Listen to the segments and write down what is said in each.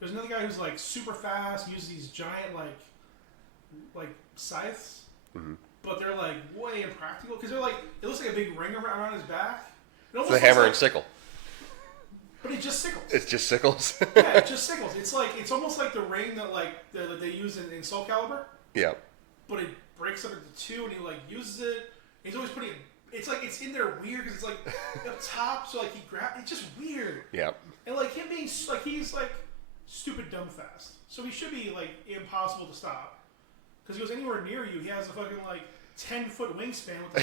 There's another guy who's like super fast, uses these giant like scythes, but they're like way impractical because they're like it looks like a big ring around his back. It's the hammer and sickle. But it just sickles. It's just sickles. Yeah, it just sickles. It's almost like the ring that they use in Soul Calibur. Yeah. But it breaks up into two, and he like uses it. He's always putting it. It's like it's in there weird because it's like up top, so like he grab. It's just weird. Yeah. And like him being like he's like stupid dumb fast, so he should be like impossible to stop. Because he goes anywhere near you, he has a fucking like 10-foot wingspan with the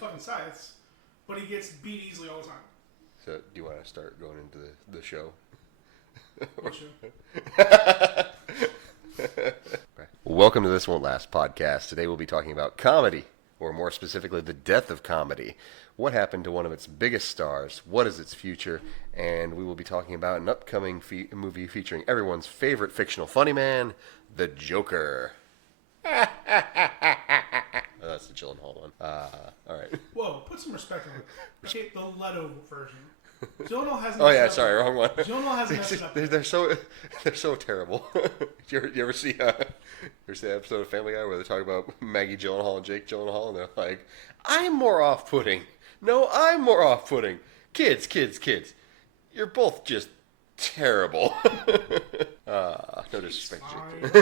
fucking scythes, but he gets beat easily all the time. So, do you want to start going into the show? What show? Welcome to This Won't Last podcast. Today we'll be talking about comedy, or more specifically, the death of comedy. What happened to one of its biggest stars? What is its future? And we will be talking about an upcoming movie featuring everyone's favorite fictional funny man, the Joker. That's the Gyllenhaal one. All right. Whoa, put some respect on it. Okay, the Leto version. Gyllenhaal hasn't. Oh yeah, sorry, wrong one. Gyllenhaal hasn't messed it up. They're so terrible. you ever see the episode of Family Guy where they're talking about Maggie Gyllenhaal and Jake Gyllenhaal, and they're like, "I'm more off-putting. No, I'm more off-putting. Kids. You're both just terrible." No disrespect, Jake.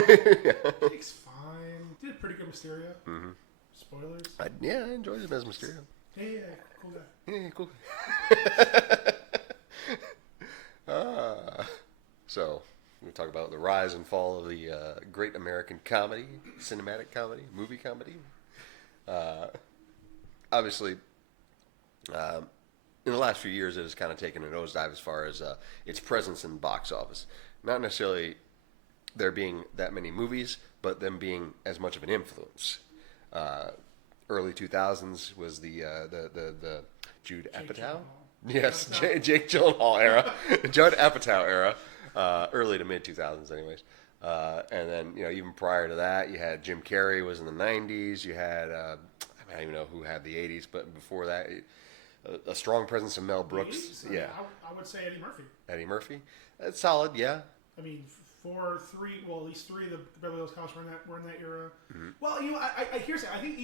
Jake's fine. Did a pretty good Mysterio. Mm-hmm. Spoilers. I enjoyed him as Mysterio. Yeah, cool guy. Yeah, cool. So, we'll talk about the rise and fall of the great American comedy, cinematic comedy, movie comedy. Obviously, in the last few years, it has kind of taken a nosedive as far as its presence in the box office. Not necessarily there being that many movies, but them being as much of an influence. Early 2000s was the Judd Apatow? Yes, Jake Gyllenhaal era. Judd Apatow era. Early to mid 2000s anyways. And then, even prior to that, you had Jim Carrey was in the 90s. You had, I don't even know who had the 80s, but before that, a strong presence of Mel Brooks. I would say Eddie Murphy. Eddie Murphy. That's solid, yeah. I mean, at least three of the Beverly Hills Cops were in that era. Mm-hmm. Well, here's it. I think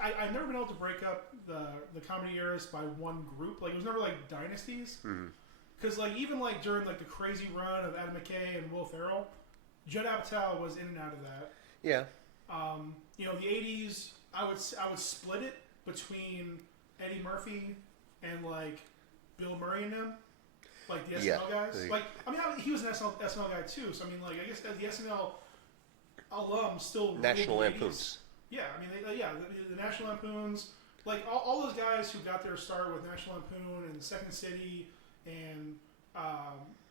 I've never been able to break up the comedy eras by one group. Like, it was never like dynasties. Because even during the crazy run of Adam McKay and Will Ferrell, Judd Apatow was in and out of that. Yeah. The 80s, I would split it between Eddie Murphy and Bill Murray and them. Like the SNL guys. He was an SNL guy too. So, I guess the SNL alums still... National Lampoons. Yeah, the National Lampoons. All those guys who got their start with National Lampoon and Second City and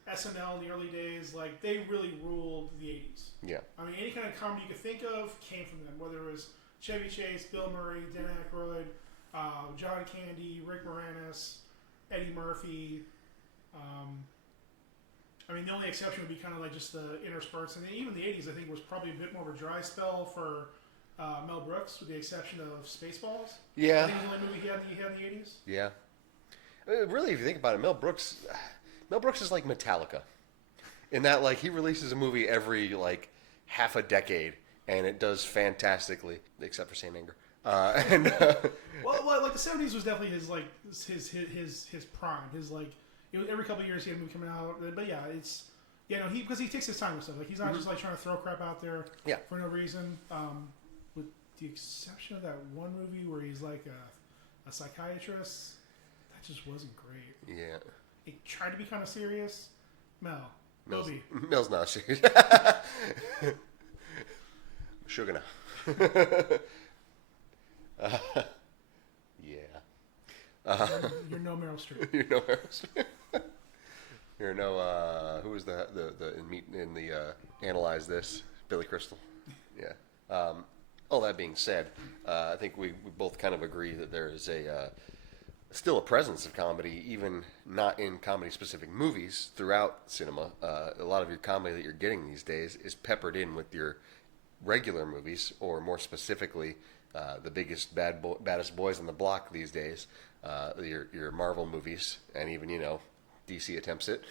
SNL in the early days, they really ruled the 80s. Yeah. Any kind of comedy you could think of came from them. Whether it was Chevy Chase, Bill Murray, Dan Aykroyd, John Candy, Rick Moranis, Eddie Murphy... the only exception would be kind of just the intersperts, and even the 80s, I think, was probably a bit more of a dry spell for Mel Brooks, with the exception of Spaceballs. Yeah. I think it was the only movie he had in the 80s. Yeah. Really, if you think about it, Mel Brooks is like Metallica, in that he releases a movie every half a decade, and it does fantastically, except for Saint Anger. Well, the 70s was definitely his prime. Every couple of years he had a movie coming out, but yeah, because he takes his time with stuff. He's not just trying to throw crap out there for no reason. With the exception of that one movie where he's a psychiatrist, that just wasn't great. Yeah, he tried to be kind of serious. Mel's not serious. Sugar now. Yeah. You're no Meryl Streep. You're no Meryl Streep. You're no who was the in the Analyze This, Billy Crystal. Yeah. All that being said, I think we both kind of agree that there is still a presence of comedy, even not in comedy specific movies, throughout cinema. A lot of your comedy that you're getting these days is peppered in with your regular movies, or more specifically, the biggest baddest boys on the block these days, your Marvel movies, and even DC attempts it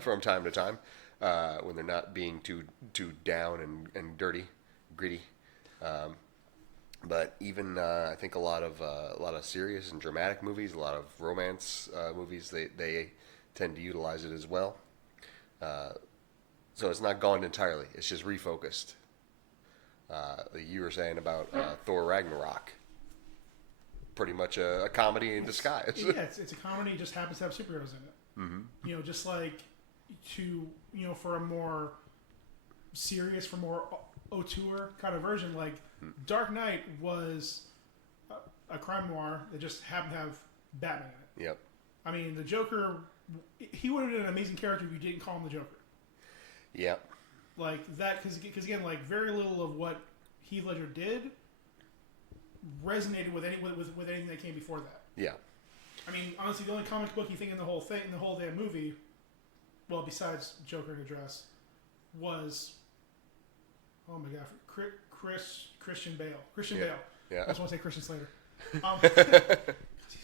from time to time. when they're not being too down and dirty, gritty. But even I think a lot of serious and dramatic movies, a lot of romance movies, they tend to utilize it as well. So it's not gone entirely. It's just refocused. You were saying about Thor Ragnarok. Pretty much a comedy in disguise. Yeah, it's a comedy. It just happens to have superheroes in it. Mm-hmm. Just like for a more serious, for more auteur kind of version, like Dark Knight was a crime noir that just happened to have Batman in it. Yep. I mean, the Joker, he would have been an amazing character if you didn't call him the Joker. Yep. Like that, because again, like very little of what Heath Ledger did resonated with anything that came before that. Yeah. I mean, honestly, the only comic book you think in the whole damn movie, well, besides Joker in a dress, was, oh my god, Christian Bale. Christian Bale. Yeah. I just want to say Christian Slater. He's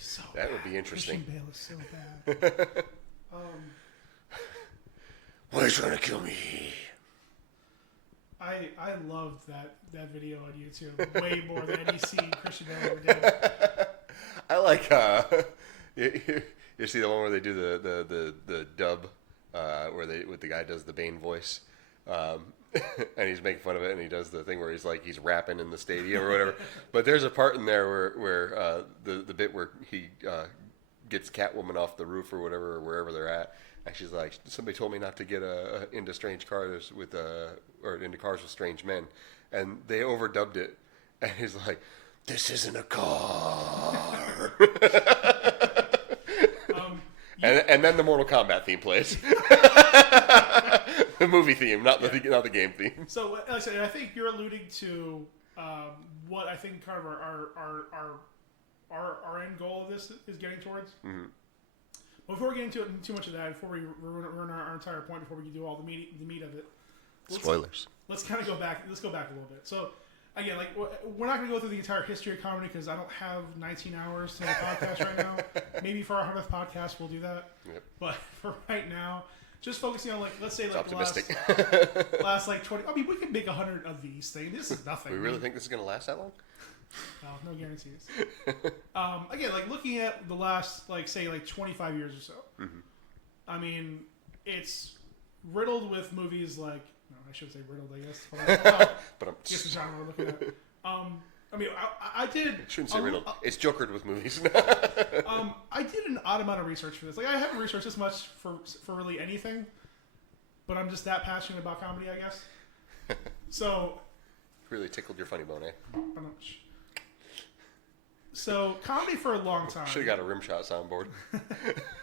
so that bad. would be interesting. Christian Bale is so bad. Why are you trying to kill me? I loved that video on YouTube way more than any scene Christian Bale ever did. I like you see the one where they do the dub where the guy does the Bane voice, and he's making fun of it, and he does the thing where he's rapping in the stadium or whatever. But there's a part in there where the bit where he gets Catwoman off the roof or whatever, or wherever they're at. And she's like, somebody told me not to get into strange cars or into cars with strange men, and they overdubbed it, and he's like, "This isn't a car." And then the Mortal Kombat theme plays, the movie theme, not the game theme. So, like I said, I think you're alluding to what I think kind of our end goal of this is getting towards. Mm-hmm. Before we get into it too much of that, before we ruin our entire point, before we do all the meat of it, spoilers. Let's kind of go back. Let's go back a little bit. So again, like we're not going to go through the entire history of comedy because I don't have 19 hours to the podcast right now. Maybe for our 100th podcast we'll do that. Yep. But for right now, just focusing on let's say the last 20. I mean, we can make 100 of these things. This is nothing. We really think this is going to last that long? No guarantees. Again, like looking at the last, say 25 years or so. Mm-hmm. I mean, it's riddled with movies like. No, I should say riddled. I guess. But I'm. Guess the genre we're looking at. I mean, I did. Shouldn't say riddled. It's jokered with movies. I did an odd amount of research for this. Like, I haven't researched this much for really anything, but I'm just that passionate about comedy, I guess. So. Really tickled your funny bone, eh? So, comedy for a long time. Should have got a rim shot soundboard.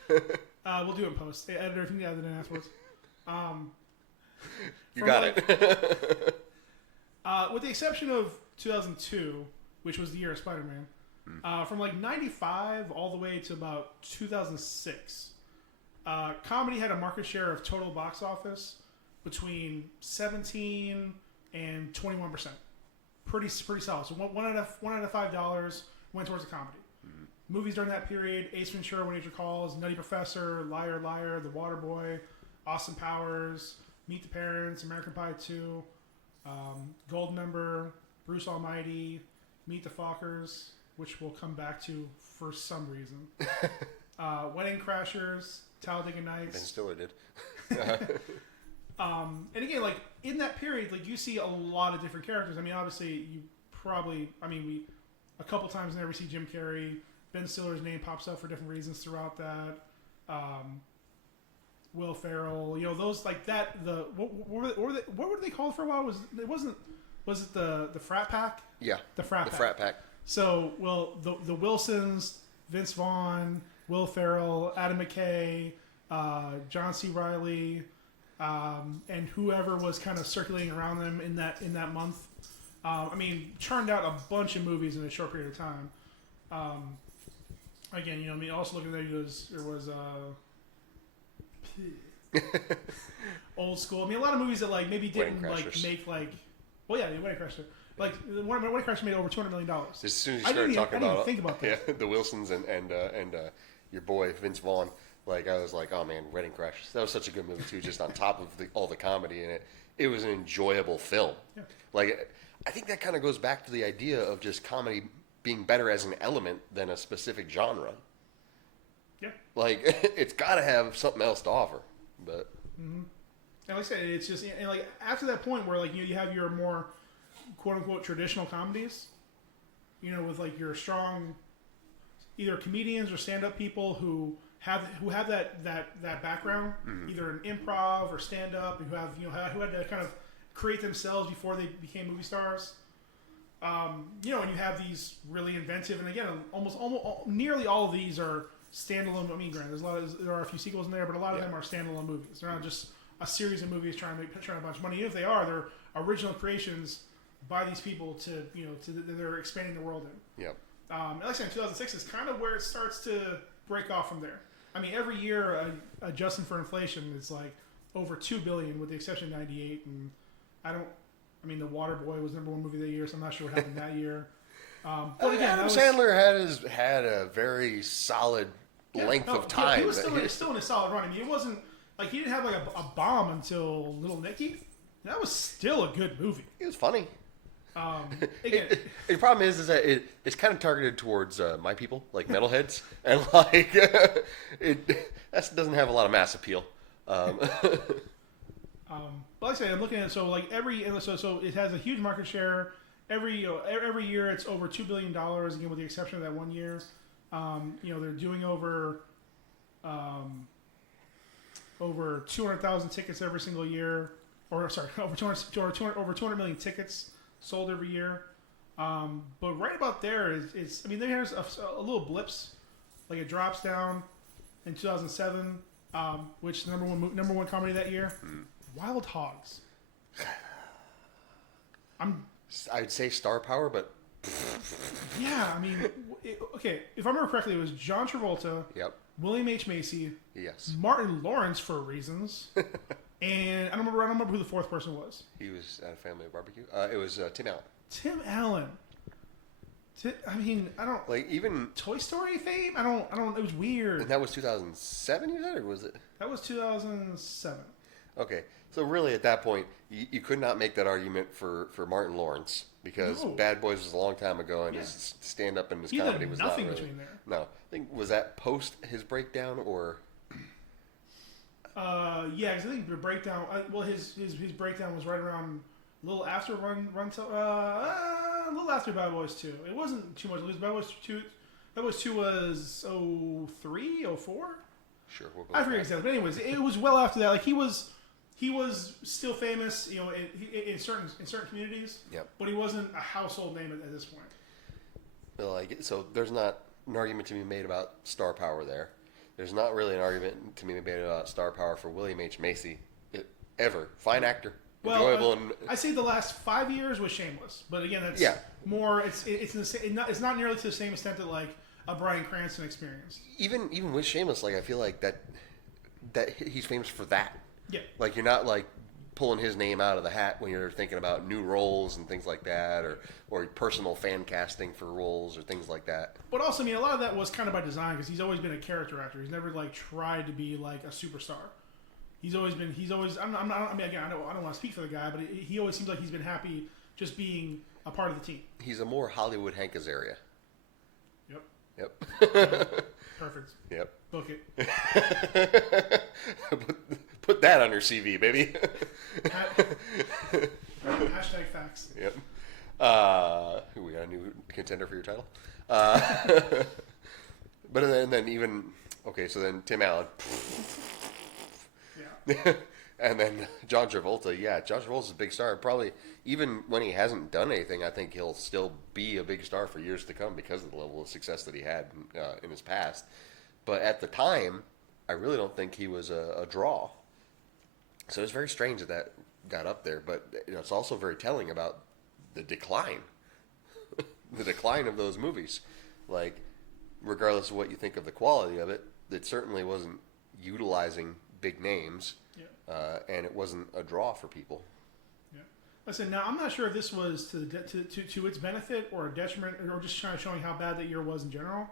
We'll do it in post. Hey, editor, if you can edit it afterwards. You got it. With the exception of 2002, which was the year of Spider-Man, from 95 all the way to about 2006, comedy had a market share of total box office between 17 and 21%. Pretty solid. So one out of $5 went towards a comedy. Mm-hmm. Movies during that period: Ace Ventura, When Nature Calls, Nutty Professor, Liar Liar, The Waterboy, Austin Powers, Meet the Parents, American Pie 2, Goldmember, Bruce Almighty, Meet the Fockers, which we'll come back to for some reason. Wedding Crashers, Talladega Nights. Ben Stiller did. And again, in that period, you see a lot of different characters. I mean, obviously, we a couple times never see Jim Carrey. Ben Stiller's name pops up for different reasons throughout that. Will Ferrell, those like that. What were they called for a while? Was it the Frat Pack? Yeah, the Frat Pack. So, the Wilsons, Vince Vaughn, Will Ferrell, Adam McKay, John C. Reilly. And whoever was kind of circulating around them in that month, churned out a bunch of movies in a short period of time. Again, also looking at there was old school. A lot of movies that maybe didn't make well, yeah, the Wedding Crasher. Wedding Crasher made over $200 million. As soon as you started talking about think about that. Yeah, the Wilsons and your boy Vince Vaughn. Like I was like, oh man, Wedding Crashers. That was such a good movie too. Just on top of all the comedy in it, it was an enjoyable film. Yeah. Like I think that kind of goes back to the idea of just comedy being better as an element than a specific genre. Yeah. Like it's got to have something else to offer. But and like I said, it's just and like after that point where like you have your more quote unquote traditional comedies, with like your strong either comedians or stand up people who have that background, either in improv or stand up, and who had to kind of create themselves before they became movie stars. And you have these really inventive, and again, almost nearly all of these are standalone. I mean, granted, there are a few sequels in there, but a lot of them are standalone movies. They're not just a series of movies trying a bunch of money. Even if they are, they're original creations by these people they're expanding the world in. Yep. Like I said, in 2006 is kind of where it starts to break off from there. I mean, every year, adjusting for inflation, it's like over $2 billion, with the exception of '98. And The Waterboy was #1 movie that year, so I'm not sure what happened that year. But again, Adam Sandler had a very solid length of time. He was still in a solid run. I mean, it wasn't like he didn't have like a bomb until Little Nicky. That was still a good movie. It was funny. Again, the problem is that it's kind of targeted towards my people, like metalheads, and like it doesn't have a lot of mass appeal. But like I say, I'm looking at it. So like so it has a huge market share. Every year it's over $2 billion. Again, with the exception of that one year, they're doing over 200,000 tickets every single year. Or sorry, over 200 million tickets sold every year. But right about there is there's a little blips, like it drops down in 2007, which number one comedy that year, Wild Hogs. I'd say star power, but yeah, okay. If I remember correctly, it was John Travolta, yep, William H. Macy, yes, Martin Lawrence for reasons. And I don't remember who the fourth person was. He was at a family barbecue. It was Tim Allen. Tim Allen. I don't like even Toy Story fame. I don't. It was weird. And that was 2007. You said, or was it? That was 2007. Okay, so really at that point, you could not make that argument for Martin Lawrence because Bad Boys was a long time ago, and his stand up and his comedy was nothing not really, between there. No, I think was that post his breakdown or. Yeah, because I think the breakdown. His breakdown was right around a little after a little after Bad Boys 2. It wasn't too much. Bad Boys 2. Bad Boys 2 was 03, 04? Sure, we'll go. I forget exactly. But anyways, it was well after that. Like he was still famous, in certain communities. Yep. But he wasn't a household name at this point. Like so, there's not an argument to be made about star power there. There's not really an argument to be made about star power for William H. Macy, ever. Fine actor, enjoyable. I say the last 5 years was Shameless, but again, that's more. It's not nearly to the same extent that like a Bryan Cranston experience. Even with Shameless, like I feel like that he's famous for that. Yeah. Like you're not like pulling his name out of the hat when you're thinking about new roles and things like that, or personal fan casting for roles or things like that. But also, a lot of that was kind of by design because he's always been a character actor. He's never like tried to be like a superstar. He's always. Again, I don't want to speak for the guy, but he always seems like he's been happy just being a part of the team. He's a more Hollywood Hank Azaria. Yep. Perfect. Yep. Book it. Put that on your CV, baby. Hashtag facts. Yep. We got a new contender for your title. But then even okay, so then Tim Allen. Yeah. And then John Travolta. Yeah, John Travolta's a big star. Probably even when he hasn't done anything, I think he'll still be a big star for years to come because of the level of success that he had in his past. But at the time, I really don't think he was a draw. So it's very strange that got up there. But it's also very telling about the decline. The decline of those movies. Like, regardless of what you think of the quality of it, it certainly wasn't utilizing big names. Yeah. And it wasn't a draw for people. Yeah. Listen, now I'm not sure if this was to its benefit or a detriment, or just kind of showing how bad that year was in general.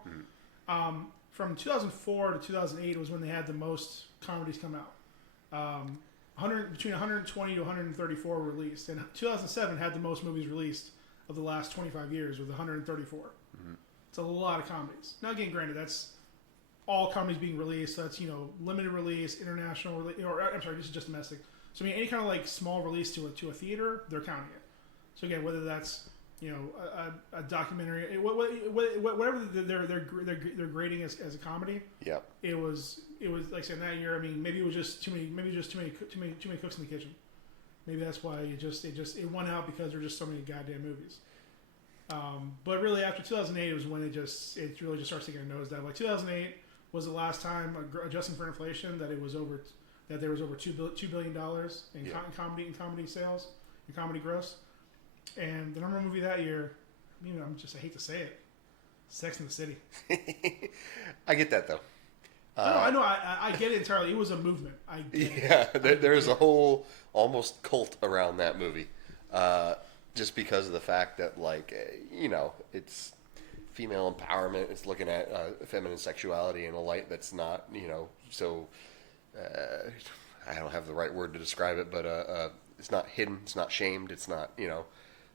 from 2004 to 2008 was when they had the most comedies come out. 120 to 134 were released, and 2007 had the most movies released of the last 25 years with 134. Mm-hmm. It's a lot of comedies. Now, again, granted, that's all comedies being released. So that's limited release, international release, or I'm sorry, this is just domestic. So I mean, any kind of like small release to a theater, they're counting it. So again, whether that's a documentary, whatever they're grading as a comedy. Yeah. It was like I said, that year. I mean, maybe it was just too many cooks in the kitchen. Maybe that's why it won out, because there are just so many goddamn movies. But really, after 2008, it was when it really just starts taking a nosedive. Like 2008 was the last time, adjusting for inflation, that there was over $2 billion in comedy sales, in comedy gross. And the number one movie that year, I hate to say it, Sex and the City. I get that though. I know. I get it entirely. It was a movement. There's a whole almost cult around that movie, just because of the fact that it's female empowerment. It's looking at feminine sexuality in a light that's not so. I don't have the right word to describe it, but it's not hidden. It's not shamed. It's not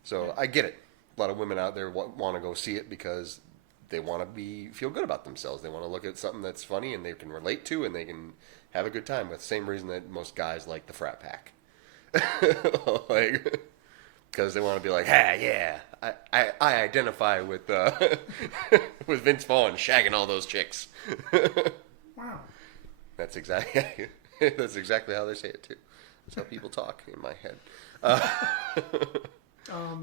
So I get it. A lot of women out there want to go see it because they want to feel good about themselves. They want to look at something that's funny and they can relate to, and they can have a good time. But the same reason that most guys like the frat pack, because they want to be like, yeah, I identify with with Vince Vaughn shagging all those chicks. Wow, that's exactly how they say it too. That's how people talk in my head.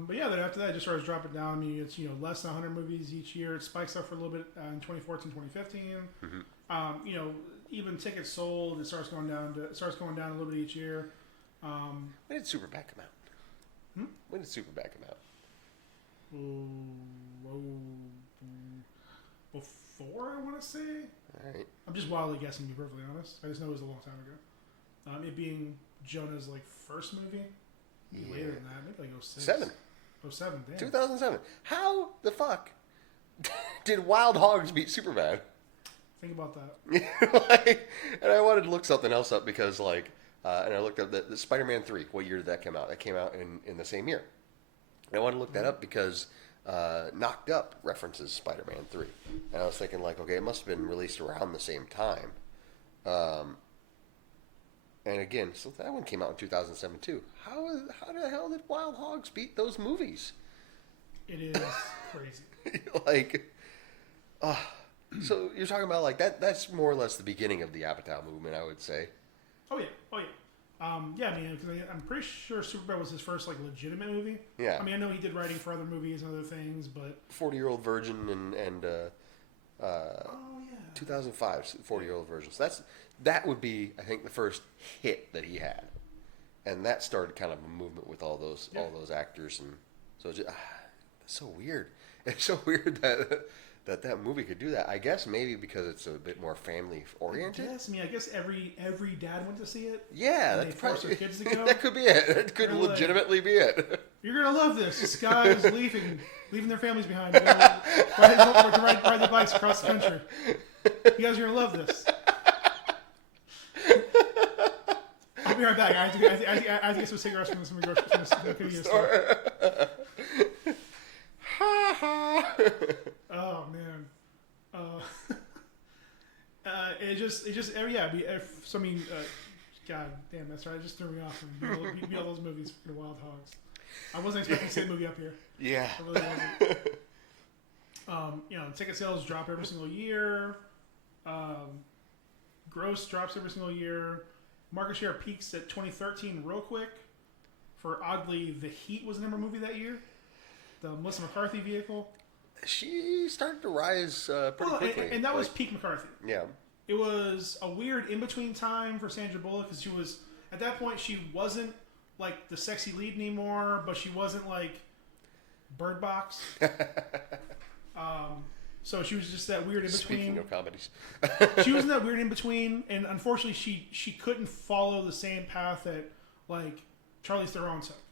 But yeah, then after that, it just starts dropping down. I mean, it's less than 100 movies each year. It spikes up for a little bit in 2014, 2015. Mm-hmm. Even tickets sold, it starts going down a little bit each year. When did Superbad come out? When did Superbad come out? Before, I want to say. All right. I'm just wildly guessing, to be perfectly honest. I just know it was a long time ago. It being Jonah's first movie. Yeah. Later than that, maybe 06. 07, damn. 2007. How the fuck did Wild Hogs beat Superbad? Think about that. And I wanted to look something else up because, and I looked up the Spider-Man 3. What year did that come out? That came out in the same year. And I wanted to look that up because Knocked Up references Spider-Man 3. And I was thinking, okay, it must have been released around the same time. And again, so that one came out in 2007 too. How the hell did Wild Hogs beat those movies? It is crazy. So you're talking about that's more or less the beginning of the Apatow movement, I would say. Oh yeah. Yeah, I mean, because I'm pretty sure Superbad was his first legitimate movie. Yeah. I mean, I know he did writing for other movies and other things, but 40-Year-Old Virgin and 2005's 40-Year-Old Virgin. So that would be, I think, the first hit that he had, and that started kind of a movement with all those actors, and so it's so weird. It's so weird that movie could do that. I guess maybe because it's a bit more family oriented. I guess every dad went to see it. Yeah, that's probably their kids to go. That could be it. That could legitimately be it. You're gonna love this. This guy is leaving their families behind. Ride their bikes across the country. You guys are gonna love this. I'll be right back. I have to get some cigarettes from the convenience store. Oh man. God damn, that's right. It just threw me off and beat all those movies for the Wild Hogs. I wasn't expecting to see the movie up here. Yeah. I really wasn't. Ticket sales drop every single year. Gross drops every single year. Market share peaks at 2013 real quick. For oddly, The Heat was the number movie that year. The Melissa McCarthy vehicle. She started to rise pretty quickly. And that was peak McCarthy. Yeah. It was a weird in-between time for Sandra Bullock because she was, at that point, she wasn't the sexy lead anymore, but she wasn't Bird Box. So she was just that weird in-between. Speaking of comedies. She was in that weird in-between, and unfortunately she couldn't follow the same path that Charlize Theron took,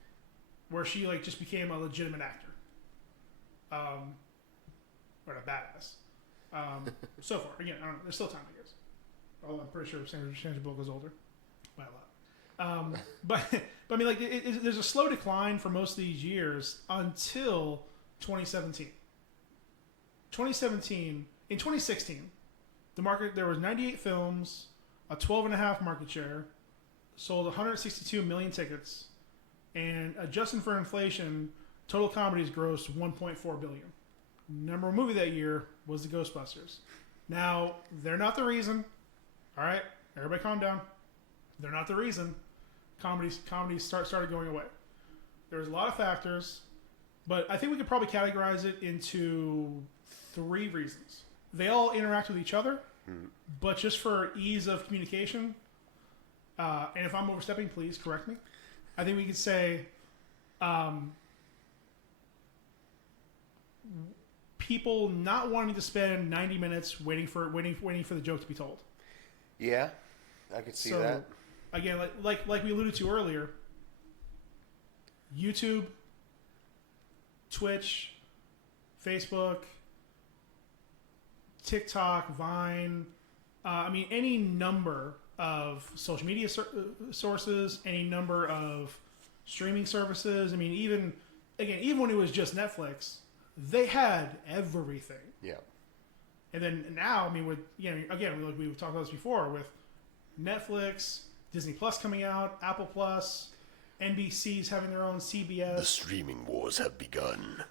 where she just became a legitimate actor. Or a badass. So far, again, I don't know. There's still time, I guess. Although I'm pretty sure Sandra Bullock is older by a lot. But I mean, like, there's a slow decline for most of these years until 2017. In 2016, the market, there was 98 films, a 12.5 market share, sold 162 million tickets, and adjusting for inflation, total comedies grossed 1.4 billion. Number one movie that year was The Ghostbusters. Now, they're not the reason. All right, everybody calm down. They're not the reason. Comedies started going away. There's a lot of factors, but I think we could probably categorize it into 3 reasons. They all interact with each other, but just for ease of communication, and if I'm overstepping, please correct me. I think we could say people not wanting to spend 90 minutes waiting for the joke to be told. Yeah, I could see that. Again, like we alluded to earlier, YouTube, Twitch, Facebook, TikTok, Vine, any number of social media sources, any number of streaming services. I mean, even when it was just Netflix, they had everything. Yeah. And then now, I mean, with again, we've talked about this before with Netflix, Disney Plus coming out, Apple Plus, NBC's having their own CBS. The streaming wars have begun.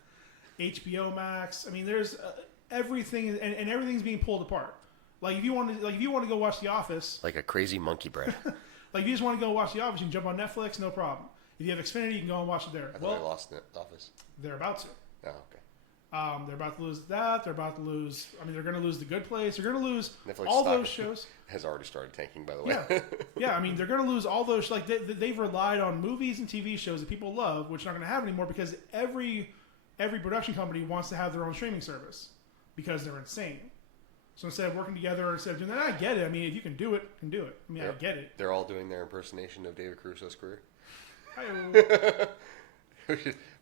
HBO Max. I mean, there's everything, and everything's being pulled apart. Like if you want to go watch The Office, like a crazy monkey bread. Like if you just want to go watch The Office, you can jump on Netflix, no problem. If you have Xfinity, you can go and watch it there. I thought I lost The Office. They're about to. Oh, okay. They're about to lose that. They're about to lose. I mean, they're going to lose The Good Place. They're going to lose Netflix all those shows. Has already started tanking, by the way. Yeah, yeah. I mean, they're going to lose all those. Like they've relied on movies and TV shows that people love, which are not going to have anymore because every production company wants to have their own streaming service because they're insane. So instead of working together, instead of doing that, I get it. I mean, if you can do it, can do it. I mean, I get it. They're all doing their impersonation of David Caruso's career.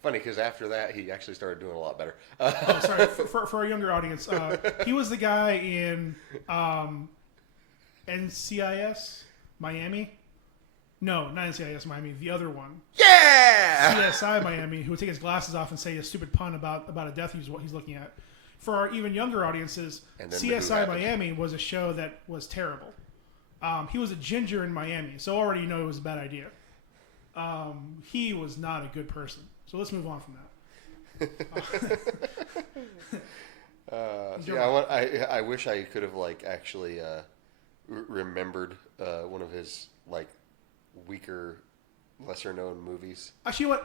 Funny, because after that, he actually started doing a lot better. Oh, sorry. For our younger audience, he was the guy in NCIS Miami. No, not NCIS Miami. The other one. Yeah! CSI Miami, who would take his glasses off and say a stupid pun about a death he's looking at. For our even younger audiences, CSI Miami was a show that was terrible. He was a ginger in Miami, so already you know it was a bad idea. He was not a good person. So let's move on from that. I wish I could have actually remembered one of his weaker, lesser known movies. Actually,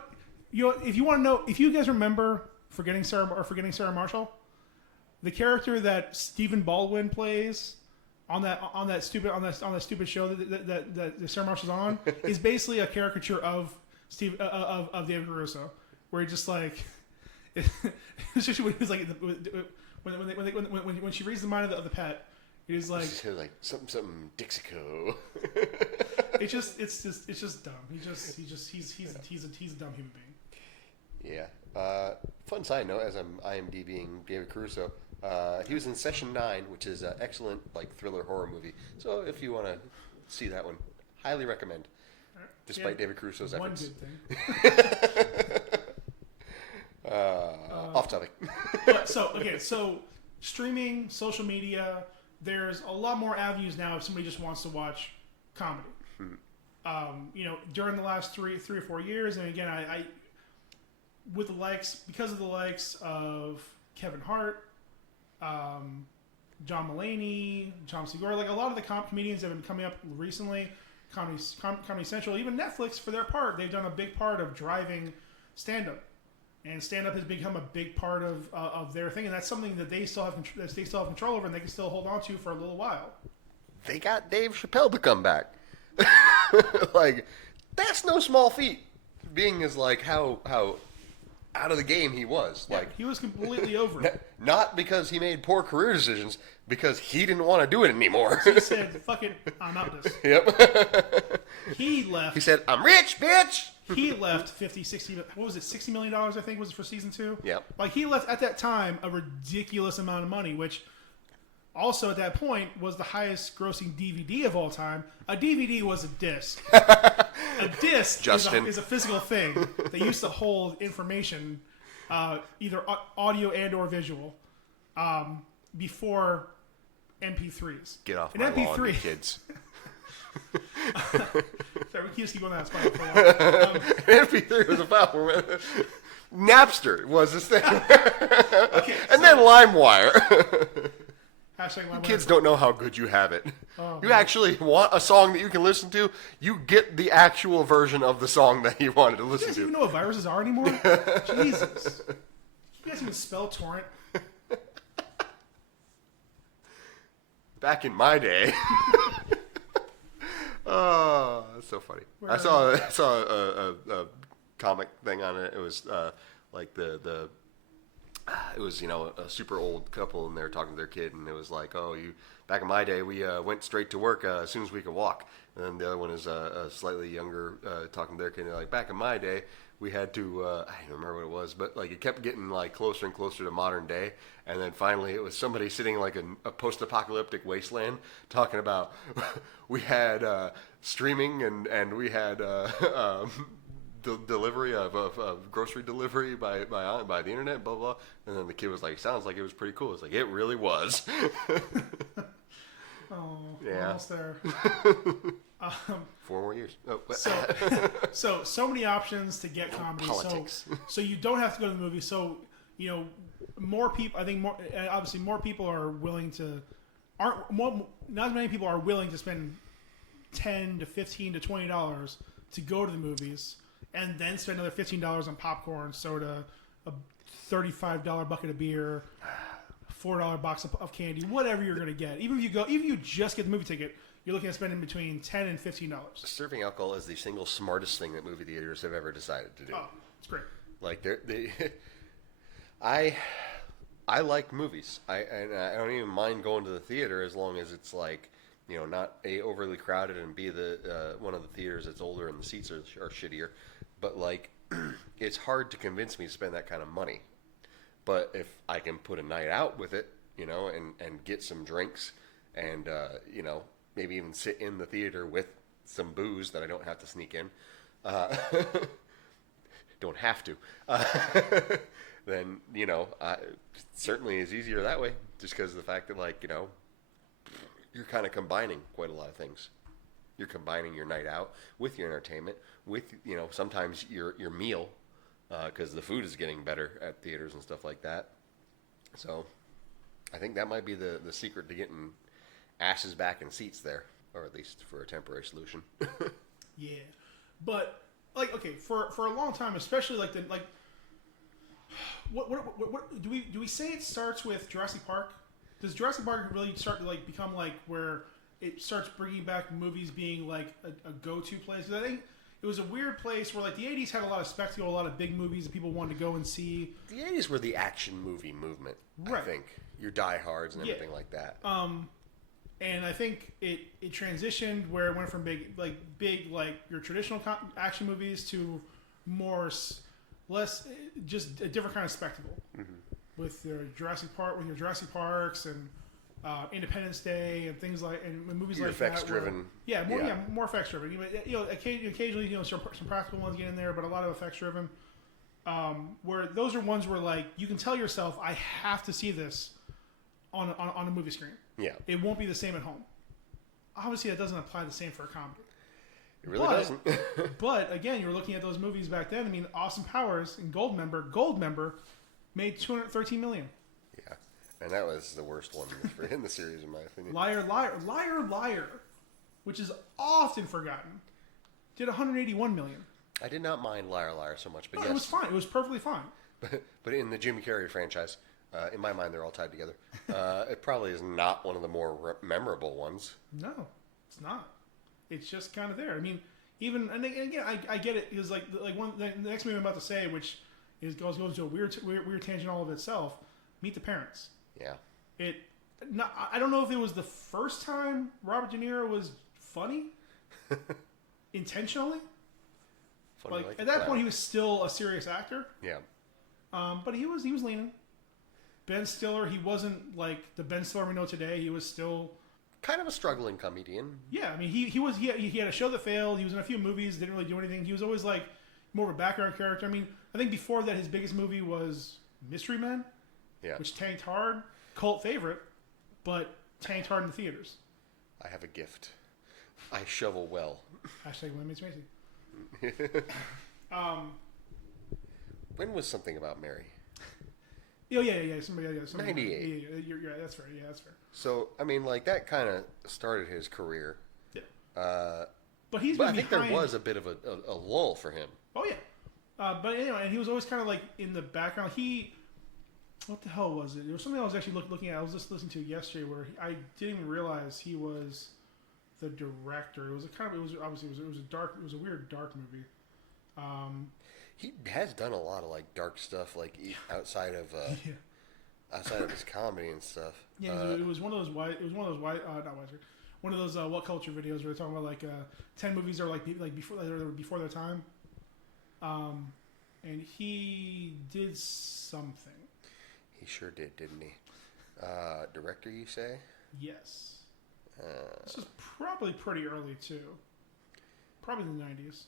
if you want to know, if you guys remember Forgetting Sarah Marshall, the character that Stephen Baldwin plays on that stupid show that Sarah Marshall's on is basically a caricature of of David Caruso, where he just especially when she reads the mind of the pet, he's like something Dixico. it's just dumb. He's a dumb human being. Yeah. Fun side note, as I'm IMDbing David Caruso, he was in Session 9, which is an excellent thriller horror movie. So if you want to see that one, highly recommend. Despite David Caruso's efforts. One good thing. Off topic. So streaming, social media, there's a lot more avenues now if somebody just wants to watch comedy. During the last three or 4 years, and again, I with the because of the likes of Kevin Hart, John Mulaney, Tom Segura, a lot of the comedians that have been coming up recently, Comedy Central, even Netflix, for their part, they've done a big part of driving stand-up. And stand-up has become a big part of their thing, and that's something that they still have control over, and they can still hold on to for a little while. They got Dave Chappelle to come back. That's no small feat, being as how out of the game he was. He was completely over it. Not because he made poor career decisions, because he didn't want to do it anymore. He said, "Fuck it, I'm out this." Yep. He left. He said, "I'm rich, bitch." He left 50, 60, what was it, $60 million, I think, was for season 2? Yep. He left, at that time, a ridiculous amount of money, which also at that point was the highest grossing DVD of all time. A DVD was a disc. A disc is a physical thing that used to hold information, either audio and or visual, before MP3s. Get off my lawn, you kids. Sorry, we just keep going down that spiral for a while. MP3 was a platform. Napster was this thing. Okay, and then LimeWire. You kids don't know how good you have it. Oh, you actually want a song that you can listen to, you get the actual version of the song that you wanted to listen to. You guys even know what viruses are anymore? Jesus. You guys even spell torrent? Back in my day. Oh, that's so funny. I saw a comic thing on it. It was like it was, you know, a super old couple, and they were talking to their kid, and it was like, oh, back in my day, we went straight to work as soon as we could walk. And then the other one is a slightly younger, talking to their kid, and they're like, back in my day, we had to, I don't remember what it was, but like it kept getting like closer and closer to modern day. And then finally it was somebody sitting like in a post-apocalyptic wasteland talking about we had streaming and we had delivery of grocery delivery by the internet, blah blah. And then the kid was like, "Sounds like it was pretty cool." It's like, it really was. Oh, yeah. Almost there. 4 more years. Oh. So many options to get comedy. Politics. So you don't have to go to the movie. So, you know, more people. I think obviously more people are willing to. Not as many people are willing to spend $10 to $15 to $20 to go to the movies, and then spend another $15 on popcorn, soda, a $35 bucket of beer, $4 box of candy, whatever you're going to get. Even if you just get the movie ticket, you're looking at spending between $10 and $15. Serving alcohol is the single smartest thing that movie theaters have ever decided to do. Oh, it's great. Like I like movies. I don't even mind going to the theater as long as it's like, you know, not A, overly crowded, and B, the one of the theaters that's older and the seats are shittier. But like, it's hard to convince me to spend that kind of money. But if I can put a night out with it, you know, and get some drinks, and you know, maybe even sit in the theater with some booze that I don't have to sneak in, don't have to, then, you know, it certainly is easier that way, just because of the fact that, like, you know, you're kind of combining quite a lot of things. You're combining your night out with your entertainment, with, you know, sometimes your meal, because the food is getting better at theaters and stuff like that. So I think that might be the secret to getting asses back in seats there, or at least for a temporary solution. Yeah, but like, okay, for a long time, especially like what do we say it starts with Jurassic Park? Does Jurassic Park really start to like become like where it starts bringing back movies being like a go-to place? Because I think it was a weird place where like the 80s had a lot of spectacle, a lot of big movies that people wanted to go and see. The 80s were the action movie movement, right. I think. Your Die Hards and everything like that. And I think it transitioned where it went from big your traditional action movies to less just a different kind of spectacle. Mm-hmm. With your Jurassic Parks and Independence Day and things like and movies your like effects that. Driven. More effects driven. You know, occasionally, you know, some practical ones get in there, but a lot of effects driven. Where those are ones where like you can tell yourself, I have to see this on a movie screen. Yeah, it won't be the same at home. Obviously, that doesn't apply the same for a comedy. It really doesn't. But again, you were looking at those movies back then. I mean, Austin Powers and Goldmember made $213 million. Yeah, and that was the worst one in the series, in my opinion. Liar, which is often forgotten, did $181 million. I did not mind Liar so much, but yes, it was fine. It was perfectly fine. But in the Jim Carrey franchise, in my mind, they're all tied together. It probably is not one of the more memorable ones. No, it's not. It's just kind of there. I mean, even and again, I get it. Because like the next movie I'm about to say, which goes to a weird tangent all of itself. Meet the Parents. Yeah. I don't know if it was the first time Robert De Niro was funny, intentionally. Funny like at that point, he was still a serious actor. Yeah. But he was leaning. Ben Stiller, he wasn't like the Ben Stiller we know today. He was still kind of a struggling comedian. Yeah, I mean, he had a show that failed. He was in a few movies, didn't really do anything. He was always like more of a background character. I mean, I think before that, his biggest movie was Mystery Men, which tanked hard, cult favorite, but tanked hard in the theaters. I have a gift. I shovel well. Hashtag Women Meets Macy. When was Something About Mary? Oh, yeah. Somebody 98. Yeah, you're right. That's fair. Yeah, that's fair. So, I mean, like, that kind of started his career. Yeah. But I think there was a bit of a lull for him. Oh, yeah. But anyway, and he was always kind of like in the background. What the hell was it? It was something I was actually looking at. I was just listening to yesterday where I didn't even realize he was the director. It was a weird dark movie. He has done a lot of like dark stuff, like outside of his comedy and stuff. Yeah, it was one of those not Weiser. One of those what culture videos where they're talking about like 10 movies that were like before their time. And he did something. He sure did, didn't he? Director, you say? Yes. This was probably pretty early too. Probably in the 90s.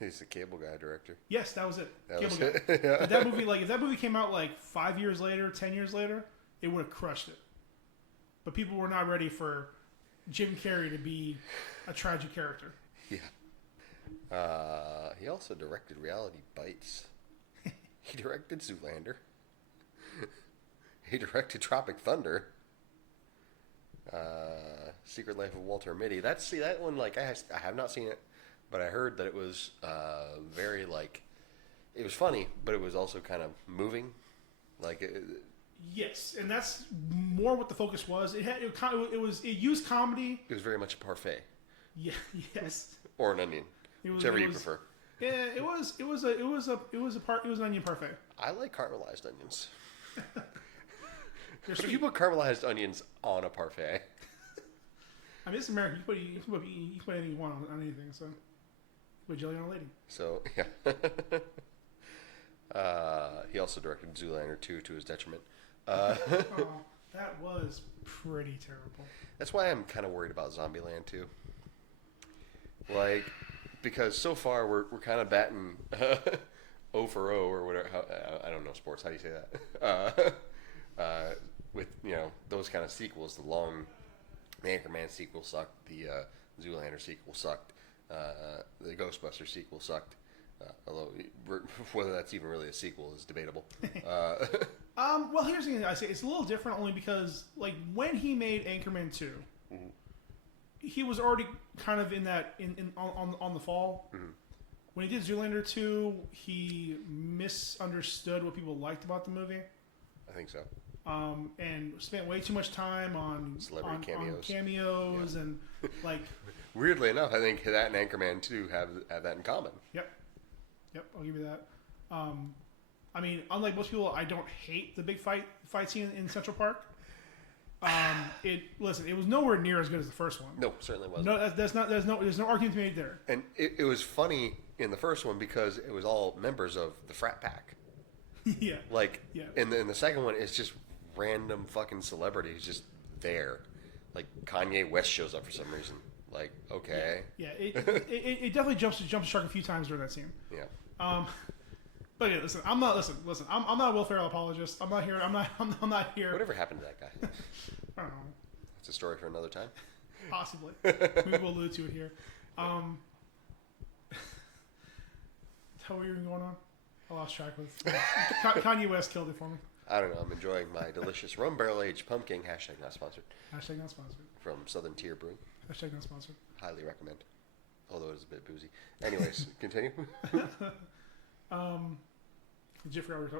He's the Cable Guy director. Yes, that was it. Cable Guy. Yeah. But that movie, if that movie came out like 5 years later, 10 years later, it would have crushed it. But people were not ready for Jim Carrey to be a tragic character. Yeah. He also directed Reality Bites. He directed Zoolander. He directed Tropic Thunder. Secret Life of Walter Mitty. That one, like, I have not seen it, but I heard that it was very, like, it was funny, but it was also kind of moving. Like, yes, and that's more what the focus was. It used comedy. It was very much a parfait. Yeah. Yes. Or an onion, whichever you prefer. Yeah, it was an onion parfait. I like caramelized onions. If you put caramelized onions on a parfait. I mean, it's American. You can put anything you want on anything. So, put jelly on a lady. So, yeah. He also directed Zoolander 2 to his detriment. Oh, that was pretty terrible. That's why I'm kind of worried about Zombieland 2. Like, because so far we're kind of batting 0 for 0 or whatever. I don't know sports. How do you say that? With, those kind of sequels, the Anchorman sequel sucked, the Zoolander sequel sucked, the Ghostbusters sequel sucked. Although whether that's even really a sequel is debatable. Well, here's the thing I say. It's a little different only because, like, when he made Anchorman 2, mm-hmm. he was already kind of in that on the fall. Mm-hmm. When he did Zoolander 2, he misunderstood what people liked about the movie. I think so. And spent way too much time on celebrity cameos, yeah. And like. Weirdly enough, I think that and Anchorman 2 have that in common. Yep, I'll give you that. I mean, unlike most people, I don't hate the big fight scene in Central Park. It was nowhere near as good as the first one. No, certainly wasn't. No, there's no argument made there. And it was funny in the first one because it was all members of the frat pack. Yeah. Like, yeah. In the second one, it's just random fucking celebrities just there. Like Kanye West shows up for some reason. Like, okay. Yeah. It definitely jumps the shark a few times during that scene. Yeah. But yeah, listen. I'm not a Will Ferrell apologist. I'm not here. I'm not here. Whatever happened to that guy? I don't know. It's a story for another time. Possibly. Maybe we'll allude to it here. How are we even going on? I lost track with Kanye West killed it for me. I don't know. I'm enjoying my delicious rum barrel aged pumpkin. # not sponsored. # not sponsored. From Southern Tier Brewing. # not sponsored. Highly recommend. Although it is a bit boozy. Anyways, continue.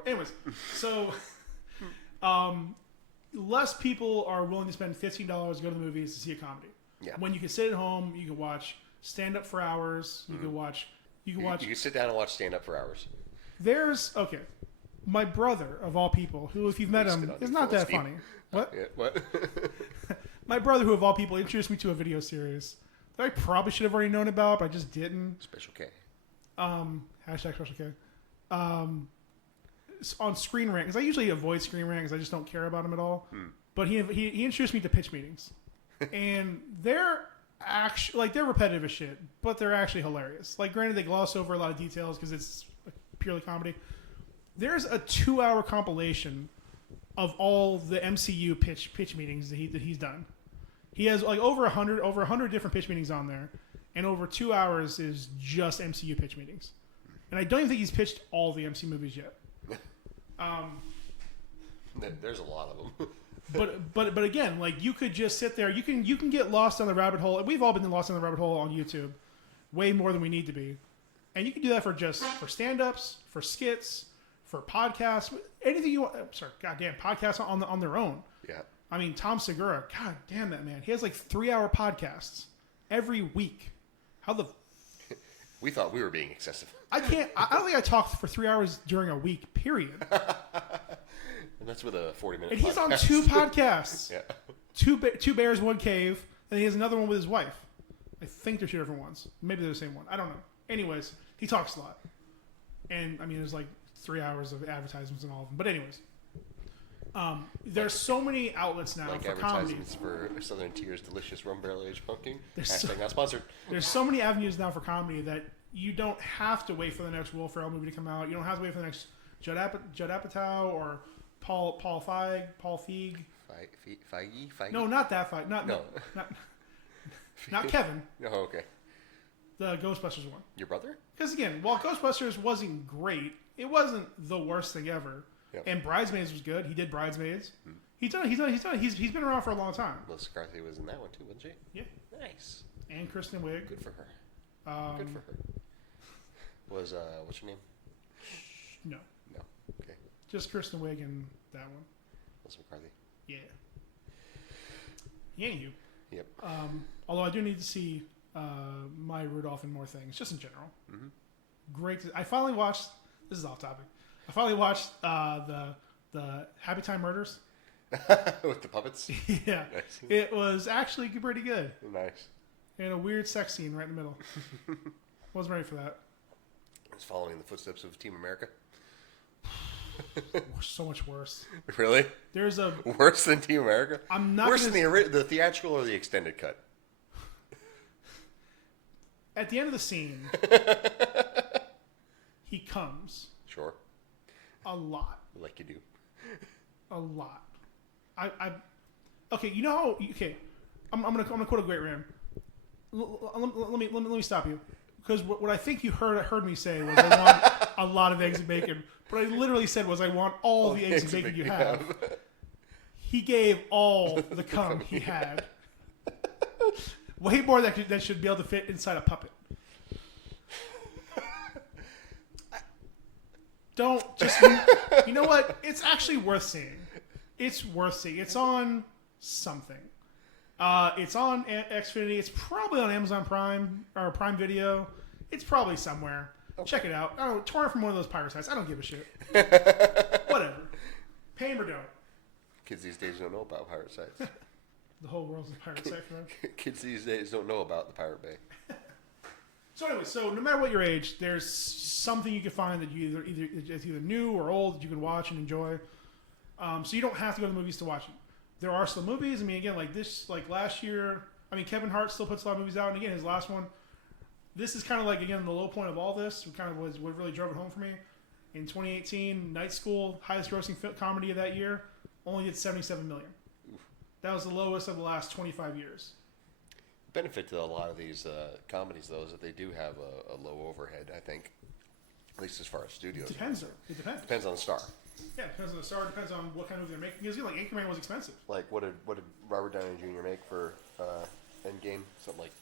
Anyways, so less people are willing to spend $15 to go to the movies to see a comedy. Yeah. When you can sit at home, you can watch stand up for hours. You can watch. You can sit down and watch stand up for hours. My brother of all people, who if you've met him, is not that funny. What? Yeah, what? My brother, who of all people, introduced me to a video series that I probably should have already known about, but I just didn't. Special K. # Special K. on Screen Rant, because I usually avoid Screen Rant because I just don't care about them at all. But he introduced me to pitch meetings, and they're actually like they're repetitive as shit, but they're actually hilarious. Like, granted, they gloss over a lot of details because it's purely comedy. There's a 2-hour compilation of all the MCU pitch meetings that he's done. He has like over 100 different pitch meetings on there, and over 2 hours is just MCU pitch meetings. And I don't even think he's pitched all the MC movies yet. There's a lot of them. but again, like, you could just sit there. You can get lost on the rabbit hole. We've all been lost on the rabbit hole on YouTube, way more than we need to be. And you can do that for stand-ups, for skits, for podcasts, anything you want. Sorry, goddamn, podcasts on their own. Yeah. I mean, Tom Segura, god damn that man. He has like 3-hour podcasts every week. How the... We thought we were being excessive. I don't think I talked for 3 hours during a week, period. And that's with a 40-minute And he's on 2 podcasts. Yeah. Two Bears, One Cave, and he has another one with his wife. I think they're 2 different ones. Maybe they're the same one. I don't know. Anyways, he talks a lot. And, I mean, there's like 3 hours of advertisements in all of them. But anyways, there's so many outlets now like for comedy. advertisements for Southern Tier's delicious rum barrel aged pumpkin. Hashtag not sponsored. There's so many avenues now for comedy that you don't have to wait for the next Will Ferrell movie to come out. You don't have to wait for the next Judd Apatow or Paul Feig. Feige? No, not that Feig. Not Kevin. Oh, okay. The Ghostbusters one. Your brother? Because again, while Ghostbusters wasn't great, it wasn't the worst thing ever. Yep. And Bridesmaids was good. He did Bridesmaids. He's been around for a long time. Melissa McCarthy was in that one too, wasn't she? Yeah. Nice. And Kristen Wiig. Good for her. Good for her. Was what's your name? No. No. Okay. Just Kristen Wiig and that one. Melissa McCarthy. Yeah. Yeah, you. Yep. Although I do need to see Maya Rudolph and more things, just in general. Mm-hmm. Great. I finally watched. This is off topic. I finally watched the Happy Time Murders. With the puppets. Yeah. Nice. It was actually pretty good. Nice. And a weird sex scene right in the middle. Wasn't ready for that. It's following in the footsteps of Team America. So much worse. Really? There's a worse than Team America. I'm not worse than the theatrical or the extended cut. At the end of the scene, he comes. Sure. A lot. Like you do. A lot. Okay. You know how? Okay. I'm gonna quote a great Ram. Let me stop you, because what I think you heard me say was I want a lot of eggs and bacon. What I literally said was I want all the eggs and bacon you have. He gave all the cum he had. Way more that should be able to fit inside a puppet. Don't just... You know what? It's actually worth seeing. It's worth seeing. It's on something. It's on Xfinity. It's probably on Amazon Prime or Prime Video. It's probably somewhere. Okay. Check it out. I don't know, torn from one of those pirate sites. I don't give a shit. Whatever. Pay him or don't. Kids these days don't know about pirate sites. The whole world's a pirate site for them. Kids these days don't know about the Pirate Bay. So anyway, no matter what your age, there's something you can find that you it's either new or old that you can watch and enjoy. So you don't have to go to the movies to watch it. There are still movies. I mean, again, like last year. I mean, Kevin Hart still puts a lot of movies out, and again, his last one. This is kind of like, again, the low point of all this. It kind of was what really drove it home for me. In 2018, Night School, highest grossing comedy of that year, only did $77 million. Oof. That was the lowest of the last 25 years. Benefit to a lot of these comedies, though, is that they do have a low overhead, I think. At least as far as studios. It depends, though. It depends. Depends on the star. Yeah, it depends on the star. It depends on what kind of movie they're making. Because, like, Anchorman was expensive. Like, what did Robert Downey Jr. make for Endgame? Something like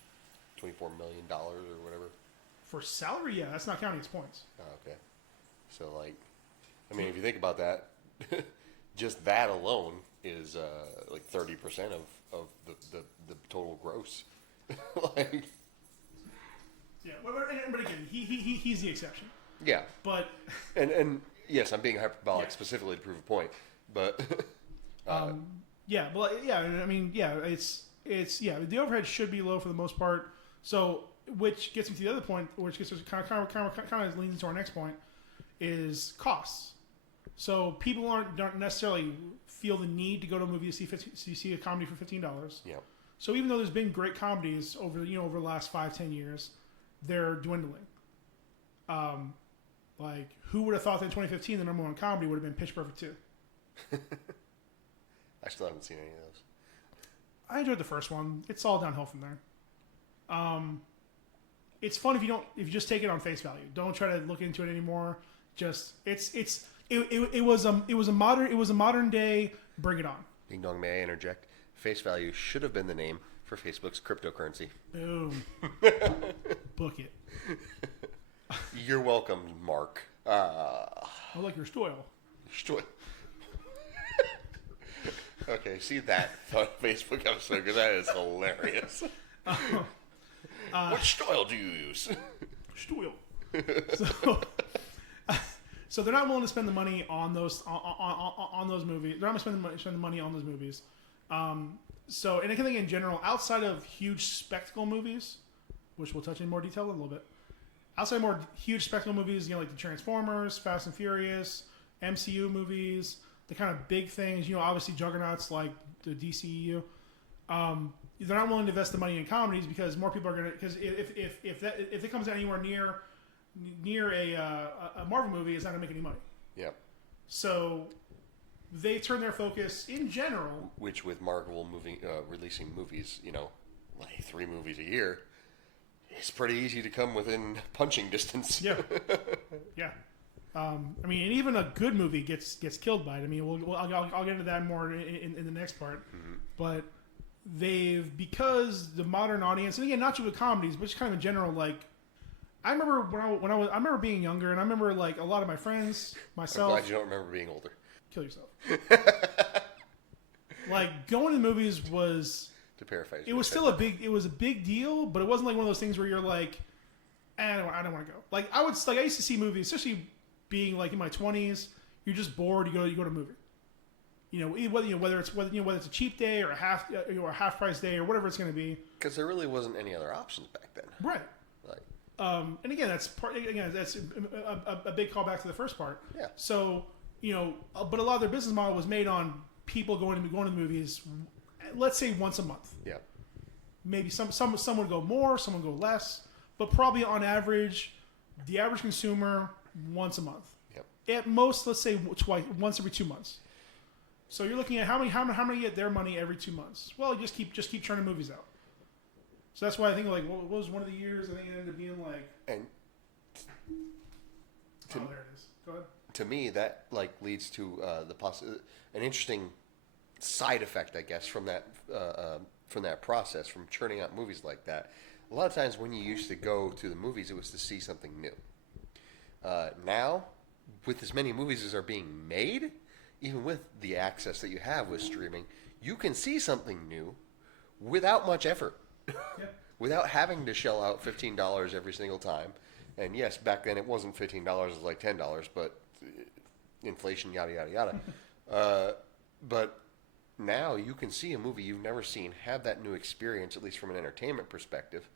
$24 million or whatever. For salary, yeah, that's not counting his points. Oh, okay. So, like, I mean, if you think about that, just that alone is like 30% of the total gross. Like, yeah, but again, he's the exception. Yeah. But and yes, I'm being hyperbolic yeah. specifically to prove a point, but yeah, but yeah, I mean, yeah, it's yeah, the overhead should be low for the most part. So, which gets me to the other point, which gets us kind of leans into our next point, is costs. So people don't necessarily feel the need to go to a movie to see a comedy for $15. Yeah. So even though there's been great comedies over the last 5-10 years, they're dwindling. Like who would have thought that in 2015 the number one comedy would have been Pitch Perfect 2? I still haven't seen any of those. I enjoyed the first one. It's all downhill from there. It's fun if you just take it on face value. Don't try to look into it anymore. Just it was a modern day Bring It On. Ding dong, may I interject? Face value should have been the name for Facebook's cryptocurrency. Boom. Book it. You're welcome, Mark. I like your style. Okay, see that Facebook episode because that is hilarious. What style do you use? Style. So they're not willing to spend the money on those movies. They're not going to spend the money on those movies. So, and I think in general, outside of huge spectacle movies, which we'll touch in more detail in a little bit, outside of more huge spectacle movies, like the Transformers, Fast and Furious, MCU movies, the kind of big things, obviously juggernauts like the DCEU, they're not willing to invest the money in comedies because more people are going to, because if it comes out anywhere near a Marvel movie, it's not going to make any money. Yep. So they turn their focus in general. Which with Marvel releasing movies, like 3 movies a year, it's pretty easy to come within punching distance. Yeah. Yeah. I mean, and even a good movie gets killed by it. I mean, I'll get into that more in the next part. Mm-hmm. But because the modern audience, and again, not just with comedies, but just kind of in general, like, I remember I remember being younger, and I remember like a lot of my friends, myself. I'm glad you don't remember being older. Kill yourself. Like going to the movies was, to paraphrase, it was still a big deal, but it wasn't like one of those things where you're like, I don't want to go. Like I used to see movies, especially being like in my 20s. You're just bored. You go to a movie. Whether it's a cheap day or a half price day or whatever it's going to be. Because there really wasn't any other options back then. Right. Like. And again, that's a big callback to the first part. Yeah. So but a lot of their business model was made on people going to the movies, let's say once a month. Yeah. Maybe some would go more, some would go less, but probably on average, the average consumer once a month. Yep. At most, let's say once every 2 months. So you're looking at how many get their money every 2 months. Well, just keep churning movies out. So that's why I think like what was one of the years I think it ended up being like. And there it is. Go ahead. To me, that like leads to an interesting side effect, I guess, from that process, from churning out movies like that. A lot of times when you used to go to the movies, it was to see something new. Now, with as many movies as are being made, even with the access that you have with streaming, you can see something new without much effort. Yeah. Without having to shell out $15 every single time. And yes, back then it wasn't $15, it was like $10, but inflation, yada, yada, yada. But now you can see a movie you've never seen, have that new experience, at least from an entertainment perspective,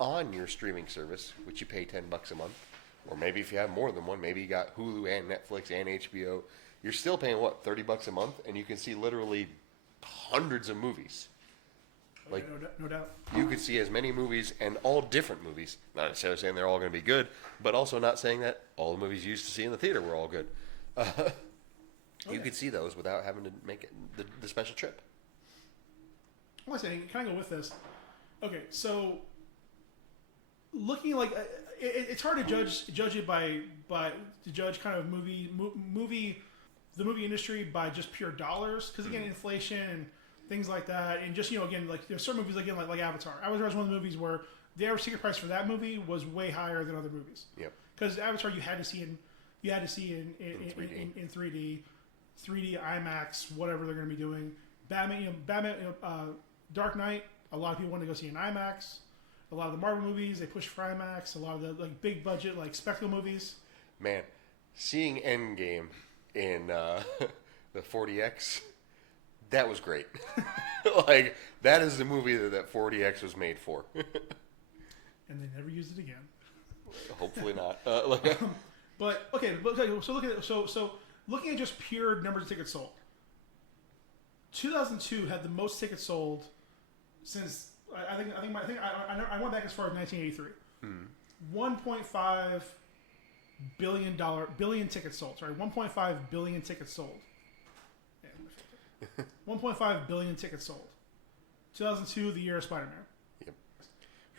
on your streaming service, which you pay $10 a month. Or maybe if you have more than one, maybe you got Hulu and Netflix and HBO. You're still paying, what, $30 a month? And you can see literally hundreds of movies. Like, no doubt. You could see as many movies, and all different movies. Not necessarily saying they're all going to be good, but also not saying that all the movies you used to see in the theater were all good. You could see those without having to make it the special trip. Well, I say, can I go with this? Okay, so looking like it's hard to judge it to judge kind of the movie industry by just pure dollars, because again, inflation and things like that, and just again, like there's certain movies again like Avatar. Avatar was one of the movies where the average ticket price for that movie was way higher than other movies. Yep. Because Avatar you had to see in 3D, IMAX, whatever they're going to be doing. Batman, Dark Knight. A lot of people want to go see in IMAX. A lot of the Marvel movies they push for IMAX. A lot of the like big budget like spectacle movies. Man, seeing Endgame in the 40X. That was great. Like, that is the movie that 40X was made for. And they never used it again. Hopefully not. But okay, so look at looking at just pure numbers of tickets sold. 2002 had the most tickets sold since I went back as far as 1983. 1.5 billion tickets sold. Sorry, 1.5 billion tickets sold. 1.5 billion tickets sold. 2002, the year of Spider-Man. Yep.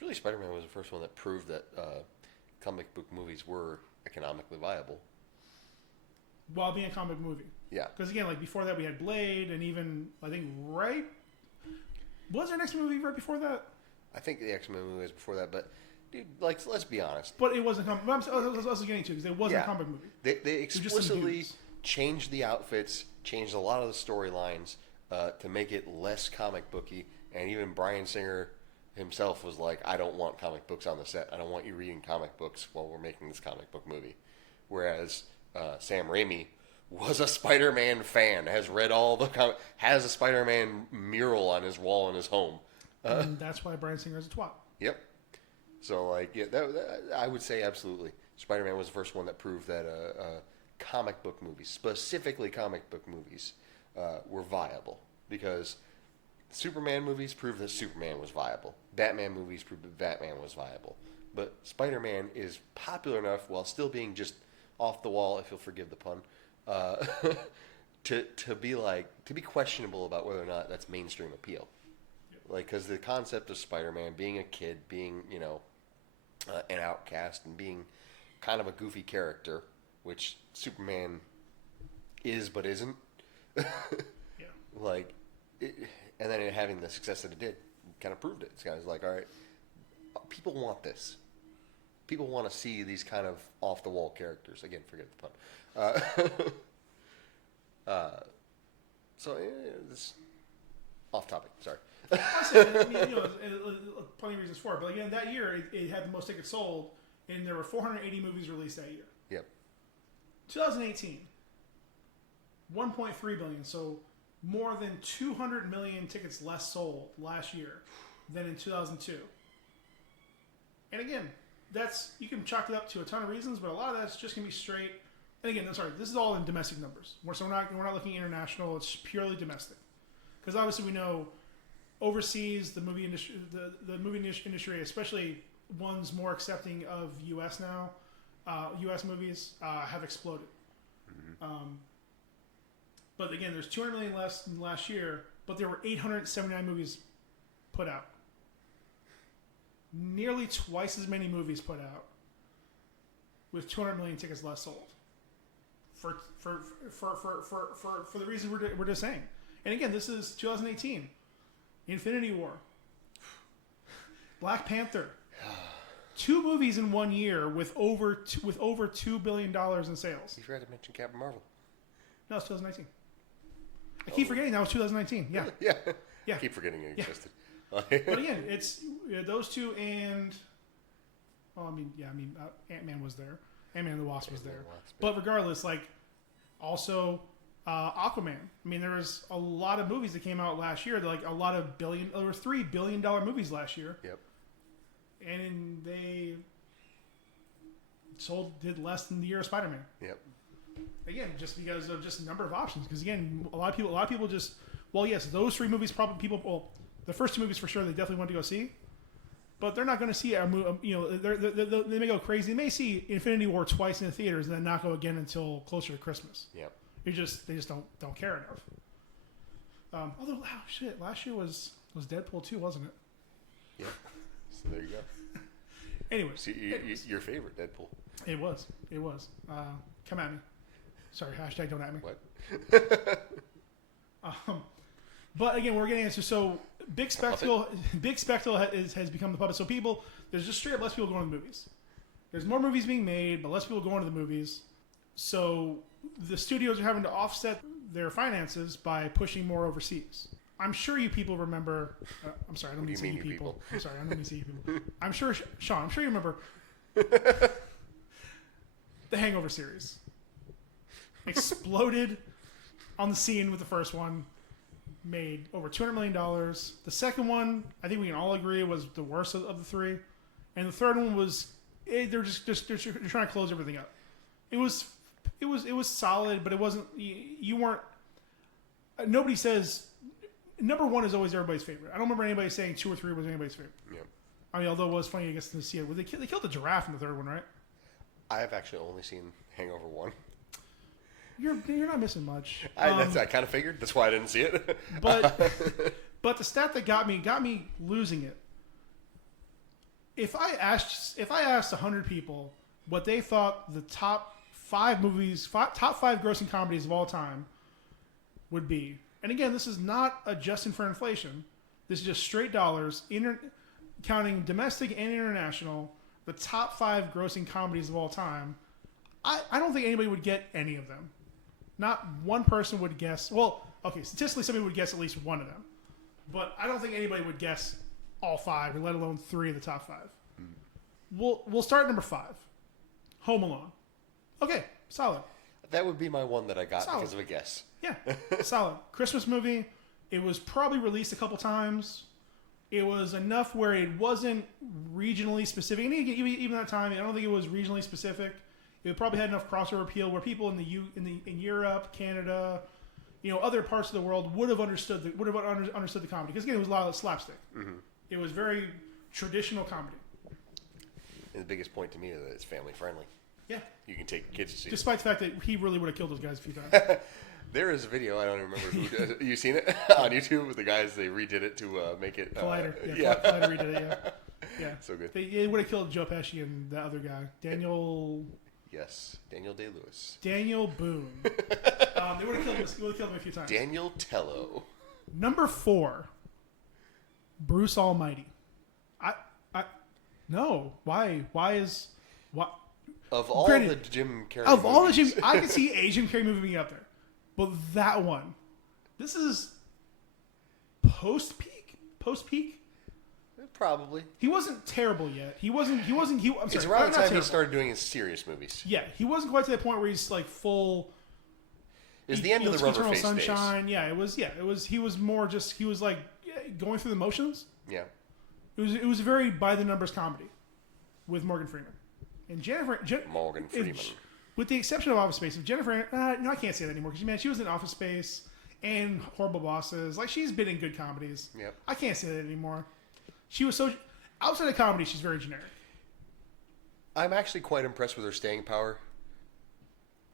Really, Spider-Man was the first one that proved that comic book movies were economically viable. While being a comic movie. Yeah. Because again, like before that we had Blade, and even, I think, right... Was there an X-Men movie right before that? I think the X-Men movie was before that, but, dude, like, let's be honest. But it wasn't comic... I was getting to, because it wasn't a comic movie. They explicitly changed the outfits, changed a lot of the storylines to make it less comic booky, and even Bryan Singer himself was like, I don't want comic books on the set. I don't want you reading comic books while we're making this comic book movie. Whereas Sam Raimi was a Spider-Man fan, has read all the has a Spider-Man mural on his wall in his home. And that's why Bryan Singer is a twat. Yep. So, like, yeah, I would say absolutely. Spider-Man was the first one that proved that comic book movies, specifically comic book movies, were viable. Because Superman movies proved that Superman was viable. Batman movies proved that Batman was viable. But Spider-Man is popular enough while still being just off the wall, if you'll forgive the pun, to be questionable about whether or not that's mainstream appeal. Like, because the concept of Spider-Man being a kid, being, you know, an outcast, and being kind of a goofy character, which Superman is but isn't. Yeah. Like, and then it having the success that it did, kind of proved it. It's kind of like, all right, people want this. People want to see these kind of off-the-wall characters. Again, forget the pun. So, this off topic. Sorry. I mean, you know, plenty of reasons for it. But again, that year it had the most tickets sold, and there were 480 movies released that year. Yep. 2018, 1.3 billion. So more than 200 million tickets less sold last year than in 2002. And again, you can chalk it up to a ton of reasons, but a lot of that's just gonna be straight. And again, I'm sorry, this is all in domestic numbers. So we're not looking international. It's purely domestic, because obviously we know overseas the movie industry, the movie industry, especially ones more accepting of U.S. now, U.S. movies have exploded. Mm-hmm. But again, there's 200 million less than last year, but there were 879 movies put out. Nearly twice as many movies put out, with 200 million tickets less sold. For the reason we're just saying. And again, this is 2018. Infinity War, Black Panther, 2 movies in 1 year with over $2 billion in sales. You forgot to mention Captain Marvel. No, it's 2019. I keep forgetting that was 2019. Yeah. I keep forgetting it existed. But again, it's those two, and Ant-Man was there. Ant-Man and the Wasp was there. But regardless, like, also Aquaman. I mean, there was a lot of movies that came out last year. Like, a lot of there were $3 billion movies last year. Yep. And they did less than the year of Spider-Man. Yep. Again, just because of just number of options. Because again, a lot of people just, well, yes, those 3 movies the first 2 movies for sure they definitely want to go see. But they're not going to see a movie. You know, they may go crazy. They may see Infinity War twice in the theaters and then not go again until closer to Christmas. Yep. They just don't care enough. Although, last year was Deadpool 2, wasn't it? Yep. So there you go. Anyways, your favorite Deadpool. It was. Come at me. Sorry. # don't at me. What? But again, we're getting into big spectacle. Big spectacle has become the puppet. So there's just straight up less people going to the movies. There's more movies being made, but less people going to the movies. So the studios are having to offset their finances by pushing more overseas. I'm sure you people remember. I'm sorry, I don't mean to say you people. I'm sorry, I don't mean to say you people. I'm sure, Sean. I'm sure you remember the Hangover series. Exploded on the scene with the first one. Made over $200 million. The second one, I think we can all agree, was the worst of the 3. And the third one was they're trying to close everything up. It was solid, but it wasn't. You weren't. Nobody says number one is always everybody's favorite. I don't remember anybody saying 2 or 3 was anybody's favorite. Yeah. I mean, although it was funny, I guess, to see it. They killed the giraffe in the third one, right? I have actually only seen Hangover 1. You're not missing much. I kind of figured. That's why I didn't see it. but the stat that got me losing it. If I asked 100 people what they thought the top 5 grossing comedies of all time would be, and again, this is not adjusting for inflation. This is just straight dollars, counting domestic and international. The top 5 grossing comedies of all time. I don't think anybody would get any of them. Not one person would guess. Well, okay, statistically, somebody would guess at least one of them, but I don't think anybody would guess all 5, or let alone 3 of the top 5. We'll start at number 5. Home Alone. Okay, solid. That would be my one that I got Solid. because of a guess. Yeah, solid. Christmas movie. It was probably released a couple times. It was enough where it wasn't regionally specific. And even that time, I don't think it was regionally specific. It probably had enough crossover appeal where people in Europe, Canada, other parts of the world would have understood the comedy. Because again, it was a lot of slapstick. Mm-hmm. It was very traditional comedy. And the biggest point to me is that it's family friendly. Yeah. You can take kids to see it. Despite the fact that he really would have killed those guys a few times. There is a video, I don't even remember who did it. You seen it on YouTube with the guys, they redid it to make it... Collider. Yeah. Collider redid it, yeah. So good. They would have killed Joe Pesci and the other guy. Daniel... Yes. Daniel Day-Lewis. Daniel Boone. They would have killed him a few times. Daniel Tello. Number 4. Bruce Almighty. No. Why? Of all Granted, the Jim Carrey Of all the movies. Jim... I could see a Jim Carrey movie being up there. But that one... This is... Post-peak? Probably. He wasn't terrible yet. I'm sorry. It's around the time he terrible. started doing his serious movies. Yeah, he wasn't quite to that point where he's like full... It's the end of the rubber Eternal face Sunshine. days. Yeah, it was. He was more just. He was like going through the motions. Yeah. It was a very by the numbers comedy with Morgan Freeman and Jennifer. Morgan Freeman. With the exception of Office Space, if Jennifer. No, I can't say that anymore because she was in Office Space and Horrible Bosses. Like she's been in good comedies. Yep. I can't say that anymore. She was so outside of comedy. She's very generic. I'm actually quite impressed with her staying power.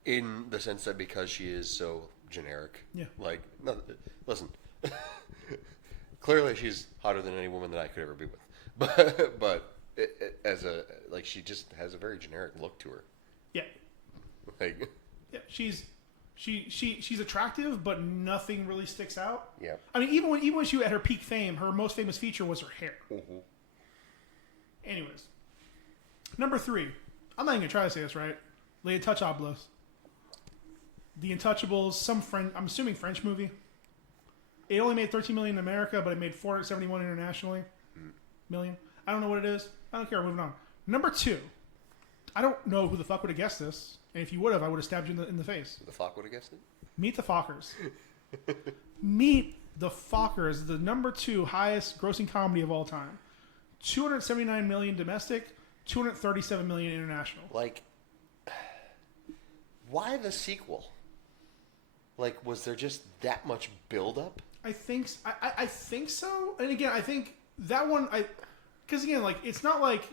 In the sense that because she is so generic. Yeah. Like, no, listen. Clearly she's hotter than any woman that I could ever be with. But she just has a very generic look to her. Yeah. Like. Yeah, she's attractive, but nothing really sticks out. Yeah. I mean, even when she was at her peak fame, her most famous feature was her hair. Mm-hmm. Anyways, number 3. I'm not even gonna try to say this right. Les Intouchables. The Untouchables. I'm assuming French movie. It only made $13 million in America, but it made $471 internationally. Million. I don't know what it is. I don't care. Moving on. Number 2. I don't know who the fuck would have guessed this. And if you would have, I would have stabbed you in the face. The fuck would have guessed it? Meet the Fockers. Meet the Fockers, the number 2 highest grossing comedy of all time. $279 million domestic, $237 million international. Like, why the sequel? Like, was there just that much buildup? I think so. And again, I think that one, because again, like it's not like,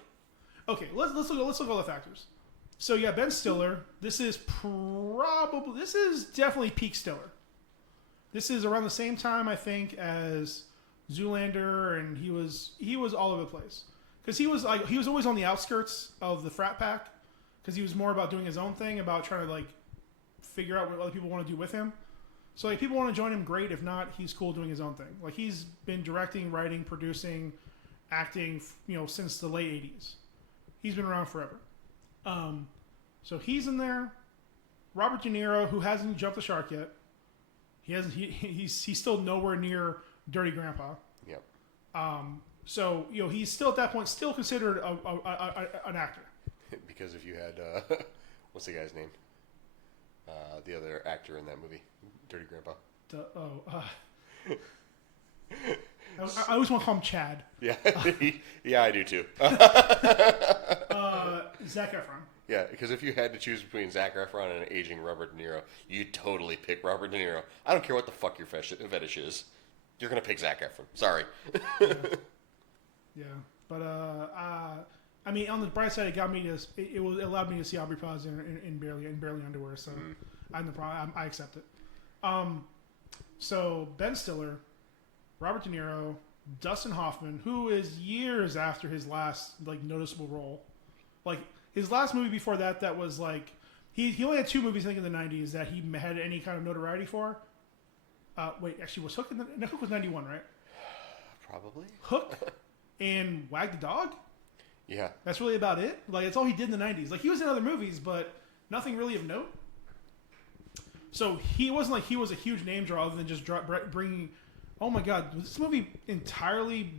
okay, let's look at all the factors. So yeah, Ben Stiller. This is definitely peak Stiller. This is around the same time I think as Zoolander, and he was all over the place because he was always on the outskirts of the frat pack because he was more about doing his own thing, about trying to like figure out what other people want to do with him. So like people want to join him, great. If not, he's cool doing his own thing. Like he's been directing, writing, producing, acting, since the late '80s. He's been around forever. So he's in there. Robert De Niro, who hasn't jumped the shark yet. He's still nowhere near Dirty Grandpa. Yep. So he's still at that point still considered an actor. Because if you had what's the guy's name? The other actor in that movie, Dirty Grandpa. I always want to call him Chad. Yeah, yeah, I do too. Zac Efron. Yeah, because if you had to choose between Zac Efron and an aging Robert De Niro, you'd totally pick Robert De Niro. I don't care what the fuck your fetish is. You're going to pick Zac Efron. Sorry. Yeah. But, I mean, on the bright side, it allowed me to see Aubrey Plaza in barely underwear, so I have no problem. I accept it. So, Ben Stiller, Robert De Niro, Dustin Hoffman, who is years after his last, like, noticeable role. Like, his last movie before that was like he only had 2 movies I think in the 90s that he had any kind of notoriety for. Wait, actually, was Hook Hook was 91, right? Probably. Hook and Wag the Dog. Yeah, that's really about it. Like that's all he did in the 90s. Like he was in other movies, but nothing really of note. So he wasn't like he was a huge name draw other than just bringing. Oh my God, was this movie entirely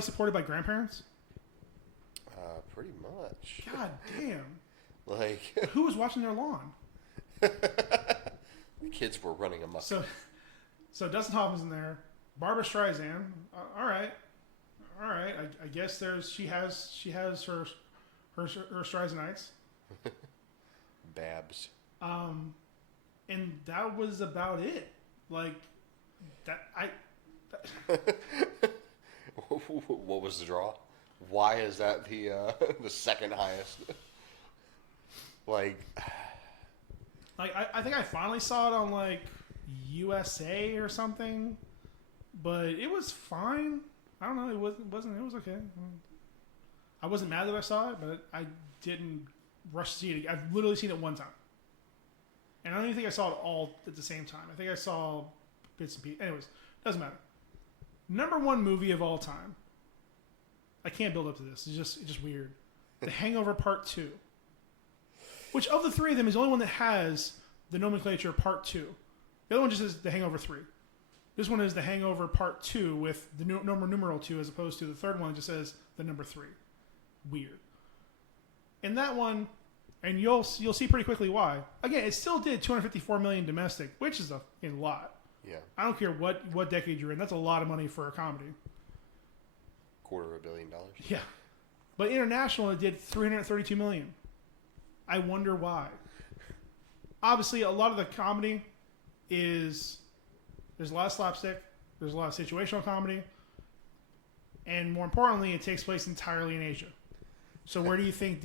supported by grandparents? Pretty much. God damn. Like who was watching their lawn? The kids were running amok. So Dustin Hoffman's in there. Barbara Streisand. All right. I guess she has her Streisand-ites. Babs. And that was about it. Like that. What was the draw? Why is that the second highest? I think I finally saw it on like USA or something, but it was fine. I don't know. It was okay. I wasn't mad that I saw it, but I didn't rush to see it. I've literally seen it one time, and I don't even think I saw it all at the same time. I think I saw bits and pieces. Anyways, doesn't matter. Number 1 movie of all time. I can't build up to this. It's just weird. The Hangover Part 2. Which of the 3 of them is the only one that has the nomenclature Part 2. The other one just is The Hangover 3. This one is The Hangover Part 2 with the numeral 2 as opposed to the third one that just says the number 3. Weird. And that one, and you'll see pretty quickly why. Again, it still did $254 million domestic, which is a lot. Yeah. I don't care what decade you're in. That's a lot of money for a comedy. $250 million. Yeah. But international, it did $332 million. I wonder why. Obviously, a lot of the comedy there's a lot of slapstick, there's a lot of situational comedy, and more importantly, it takes place entirely in Asia. So where do you think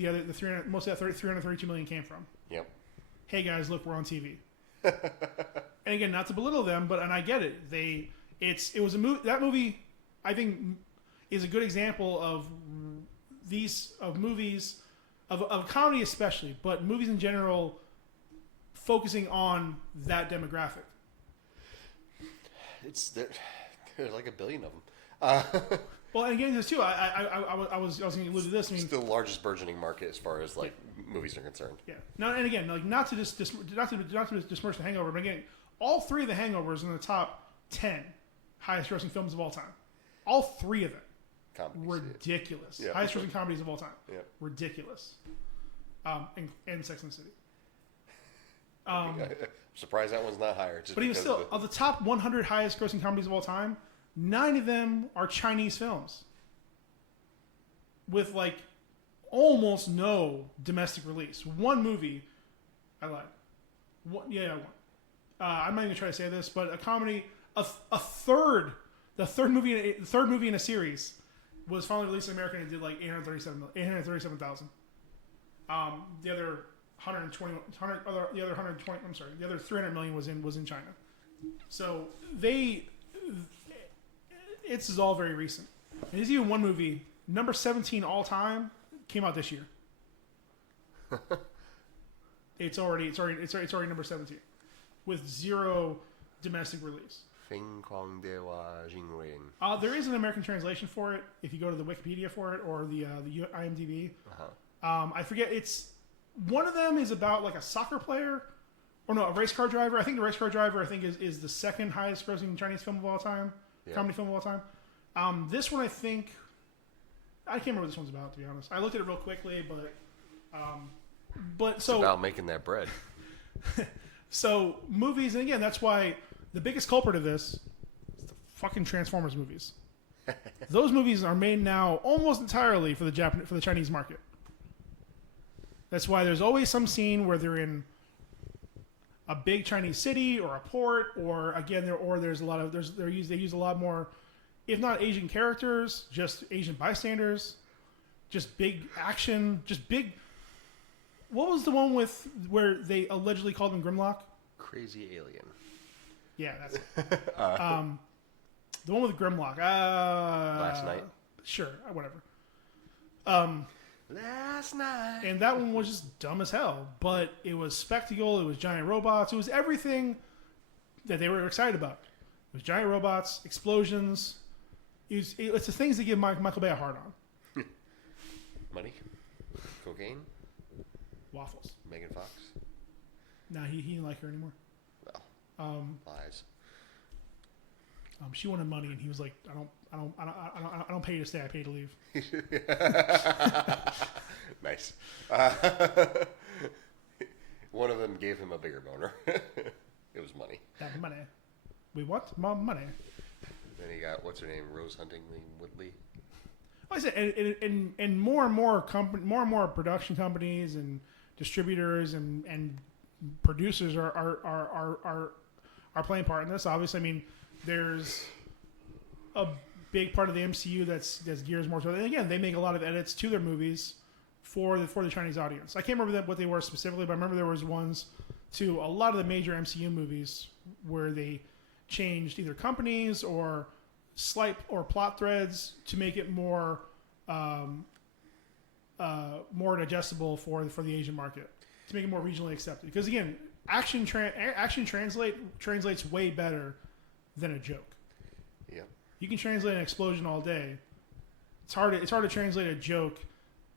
most of that $332 million came from? Yep. Hey guys, look, we're on TV. And again, not to belittle them, but I get it. That movie, I think, is a good example of movies of comedy especially, but movies in general focusing on that demographic. There's like 1 billion of them. Well, and again, this too. I was going to allude to this. I mean, it's the largest burgeoning market as far as movies are concerned. Yeah. And again, not to dismiss The Hangover, but again, all 3 of The Hangovers are in the top 10 highest-grossing films of all time. All 3 of them. Comedies, ridiculous. Yeah. Highest-grossing comedies of all time. Yeah. Ridiculous. And Sex and the City. I'm surprised that one's not higher. But even still, of the top 100 highest-grossing comedies of all time, 9 of them are Chinese films with almost no domestic release. 1 movie, I lied. One. I'm not even gonna try to say this, but a comedy, the third movie in a series was finally released in America and it did like 837,000. The other 300 million was in China. So it's all very recent. And there's even one movie, number 17 all time, came out this year. It's already number 17 with 0 domestic release. There is an American translation for it if you go to the Wikipedia for it or the IMDb. I forget. It's one of them is about like a soccer player, or no, a race car driver. I think the race car driver is the second highest grossing Chinese film of all time, comedy film of all time. This one I think I can't remember what this one's about, to be honest. I looked at it real quickly, but it's about making that bread. So movies, and again, that's why the biggest culprit of this is the fucking Transformers movies. Those movies are made now almost entirely for the Chinese market. That's why there's always some scene where they're in a big Chinese city or a port, or again, there's a lot of they use a lot more, if not Asian characters, just Asian bystanders, just big action, just big. What was the one where they allegedly called him Grimlock? Crazy Alien. Yeah, that's it. The one with Grimlock. Last Night. Sure, whatever. Last Night. And that one was just dumb as hell, but it was spectacle. It was giant robots. It was everything that they were excited about. It was giant robots, explosions. It's the things that give Michael Bay a hard on. Money, cocaine, Waffles. Megan Fox. No, he didn't like her anymore. Well, lies. She wanted money, and he was like, I don't pay you to stay. I pay you to leave. Nice. One of them gave him a bigger boner. It was money. That money. We what? Mom, money. Then he got, what's her name, Rose Huntington Woodley. Like I said, and more production companies and distributors and producers are playing part in this. Obviously, I mean, there's a big part of the MCU that's gears more to it. And again, they make a lot of edits to their movies for the Chinese audience. I can't remember what they were specifically, but I remember there was ones to a lot of the major MCU movies where they changed either companies or slight or plot threads to make it more digestible for the Asian market, to make it more regionally accepted. Because again, action translates way better than a joke. Yeah. You can translate an explosion all day. It's hard to translate a joke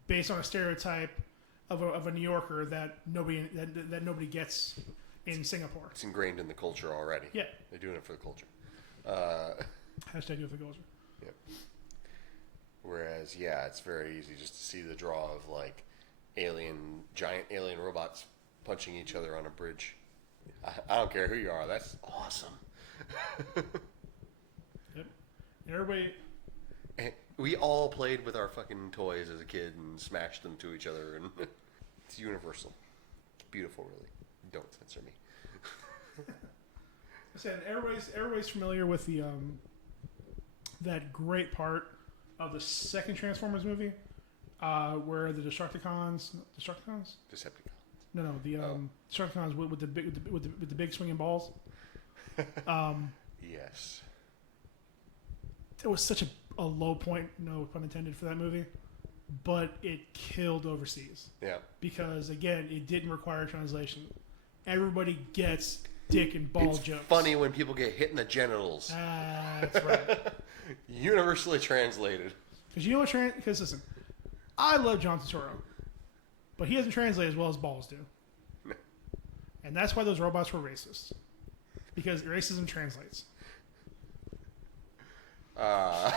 based on a stereotype of a New Yorker that nobody gets in Singapore. It's ingrained in the culture already. Yeah. They're doing it for the culture. Hashtag do it for the culture. Yep. Whereas, yeah, it's very easy just to see the draw of like giant alien robots punching each other on a bridge. I don't care who you are. That's awesome. Yep. Everybody. And we all played with our fucking toys as a kid and smashed them to each other, and it's universal. It's beautiful, really. Don't censor me. I said everybody's familiar with the that great part of the second Transformers movie, where the Destructicons. Decepticons. No, the Destructicons with the big swinging balls. Yes. It was such a low point, no pun intended, for that movie, but it killed overseas. Yeah. Because again, it didn't require translation. Everybody gets dick and ball it's jokes. Funny when people get hit in the genitals. That's right. Universally translated. Because you know what? Because listen, I love John Turturro, but he doesn't translate as well as balls do. And that's why those robots were racist. Because racism translates. Kind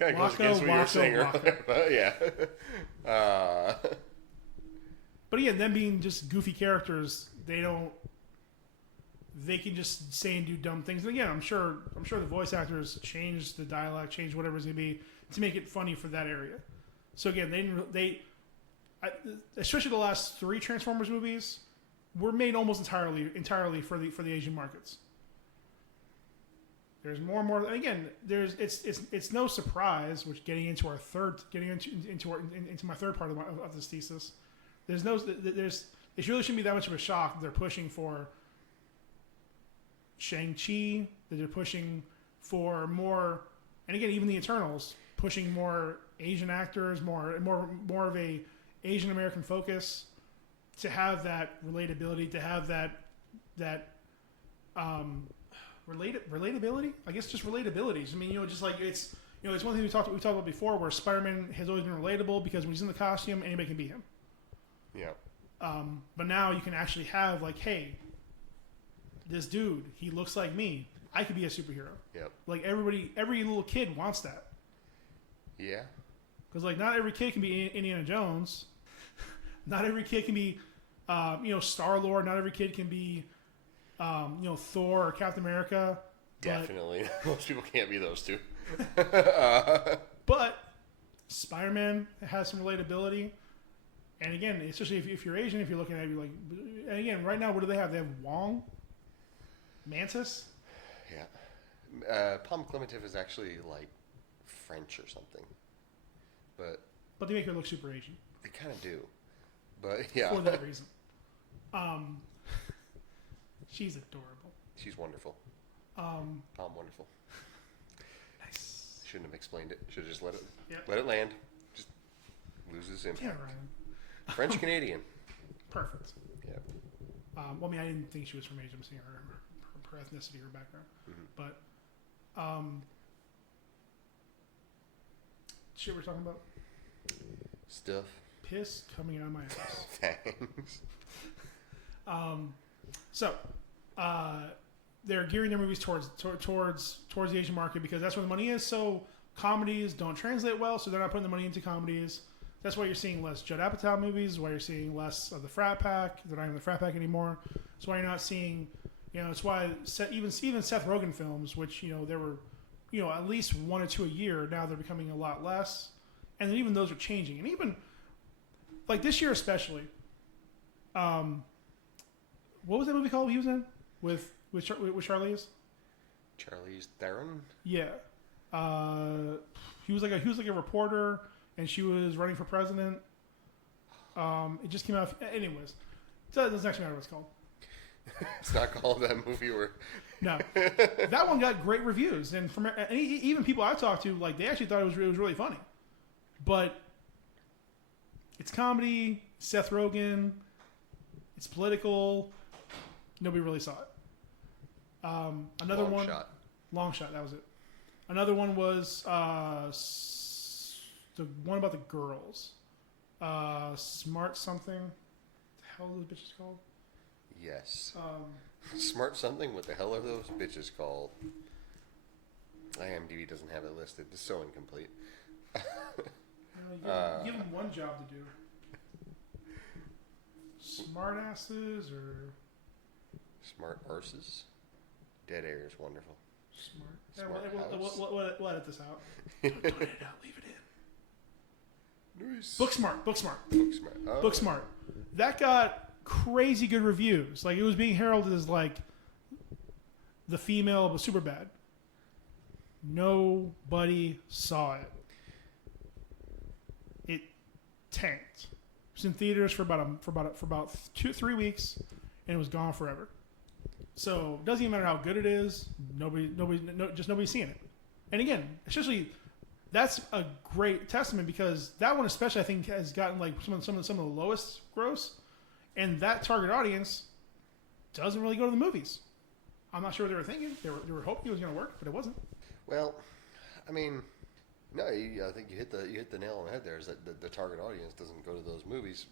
of goes against what you were saying earlier, but yeah. But again, them being just goofy characters, they can just say and do dumb things. And again, I'm sure the voice actors changed the dialect, changed whatever it's gonna be to make it funny for that area. So again, especially the last 3 Transformers movies were made almost entirely for the Asian markets. There's more and more. And again, it's no surprise. Which getting into my third part of this thesis. It really shouldn't be that much of a shock that they're pushing for Shang-Chi. That they're pushing for more, and again, even the Eternals pushing more Asian actors, more of a Asian American focus, to have that relatability, to have that relatability. I guess just relatability. I mean, just like it's one thing we talked about before, where Spider-Man has always been relatable because when he's in the costume, anybody can be him. Yeah. But now you can actually have like, hey, this dude, he looks like me. I could be a superhero. Yep. Like every little kid wants that. Yeah. Because like not every kid can be Indiana Jones. Not every kid can be, Star-Lord. Not every kid can be, Thor or Captain America. Definitely. Most people can't be those two. But Spider-Man has some relatability. And again, especially if you're Asian, if you're looking at it, you're like, and again, right now, what do they have? They have Wong, Mantis. Yeah. Palm Clementif is actually like French or something. But they make her look super Asian. They kind of do. But yeah. For that reason. She's adorable. She's wonderful. Wonderful. Nice. Shouldn't have explained it. Should have just let it land. Just loses impact. Yeah, Ryan. French Canadian. Perfect. Yeah. Well, I mean, I didn't think she was from Asia. I'm seeing her ethnicity, her background. Mm-hmm. But, shit we're talking about? Stuff. Piss coming out of my ass. Thanks. So, they're gearing their movies towards the Asian market because that's where the money is. So comedies don't translate well, so they're not putting the money into comedies. That's why you're seeing less Judd Apatow movies. Why you're seeing less of the frat pack. They're not even the frat pack anymore. That's why you're not seeing. It's why even Seth Rogen films, which there were, at least 1 or 2 a year. Now they're becoming a lot less, and then even those are changing. And even like this year, especially. What was that movie called he was in with Charlize? Charlize Theron? Yeah. He was like a reporter, and she was running for president. It just came out. Anyways, it doesn't actually matter what it's called. It's not called that movie where. No, that one got great reviews, and even people I talked to, like they actually thought it was really funny. But it's comedy. Seth Rogen. It's political. Nobody really saw it. Another one. Long Shot. That was it. Another one was the one about the girls. Smart something. What the hell are those bitches called? Yes. Smart something? What the hell are those bitches called? IMDb doesn't have it listed. It's so incomplete. Give them one job to do. Smart asses or... Smart arses? Dead air is wonderful. Smart. We'll edit this out. Don't edit it out. Leave it in. Nice. Booksmart. Oh. Booksmart. That got crazy good reviews. Like it was being heralded as like the female of Superbad. Nobody saw it. It tanked. It was in theaters for about 2-3 weeks, and it was gone forever. So it doesn't even matter how good it is. Nobody's seeing it. And again, especially that's a great testament because that one especially I think has gotten like some of the lowest gross, and that target audience doesn't really go to the movies. I'm not sure what they were thinking. They were hoping it was going to work, but it wasn't. Well, I mean, no, I think you hit the nail on the head. There is that the target audience doesn't go to those movies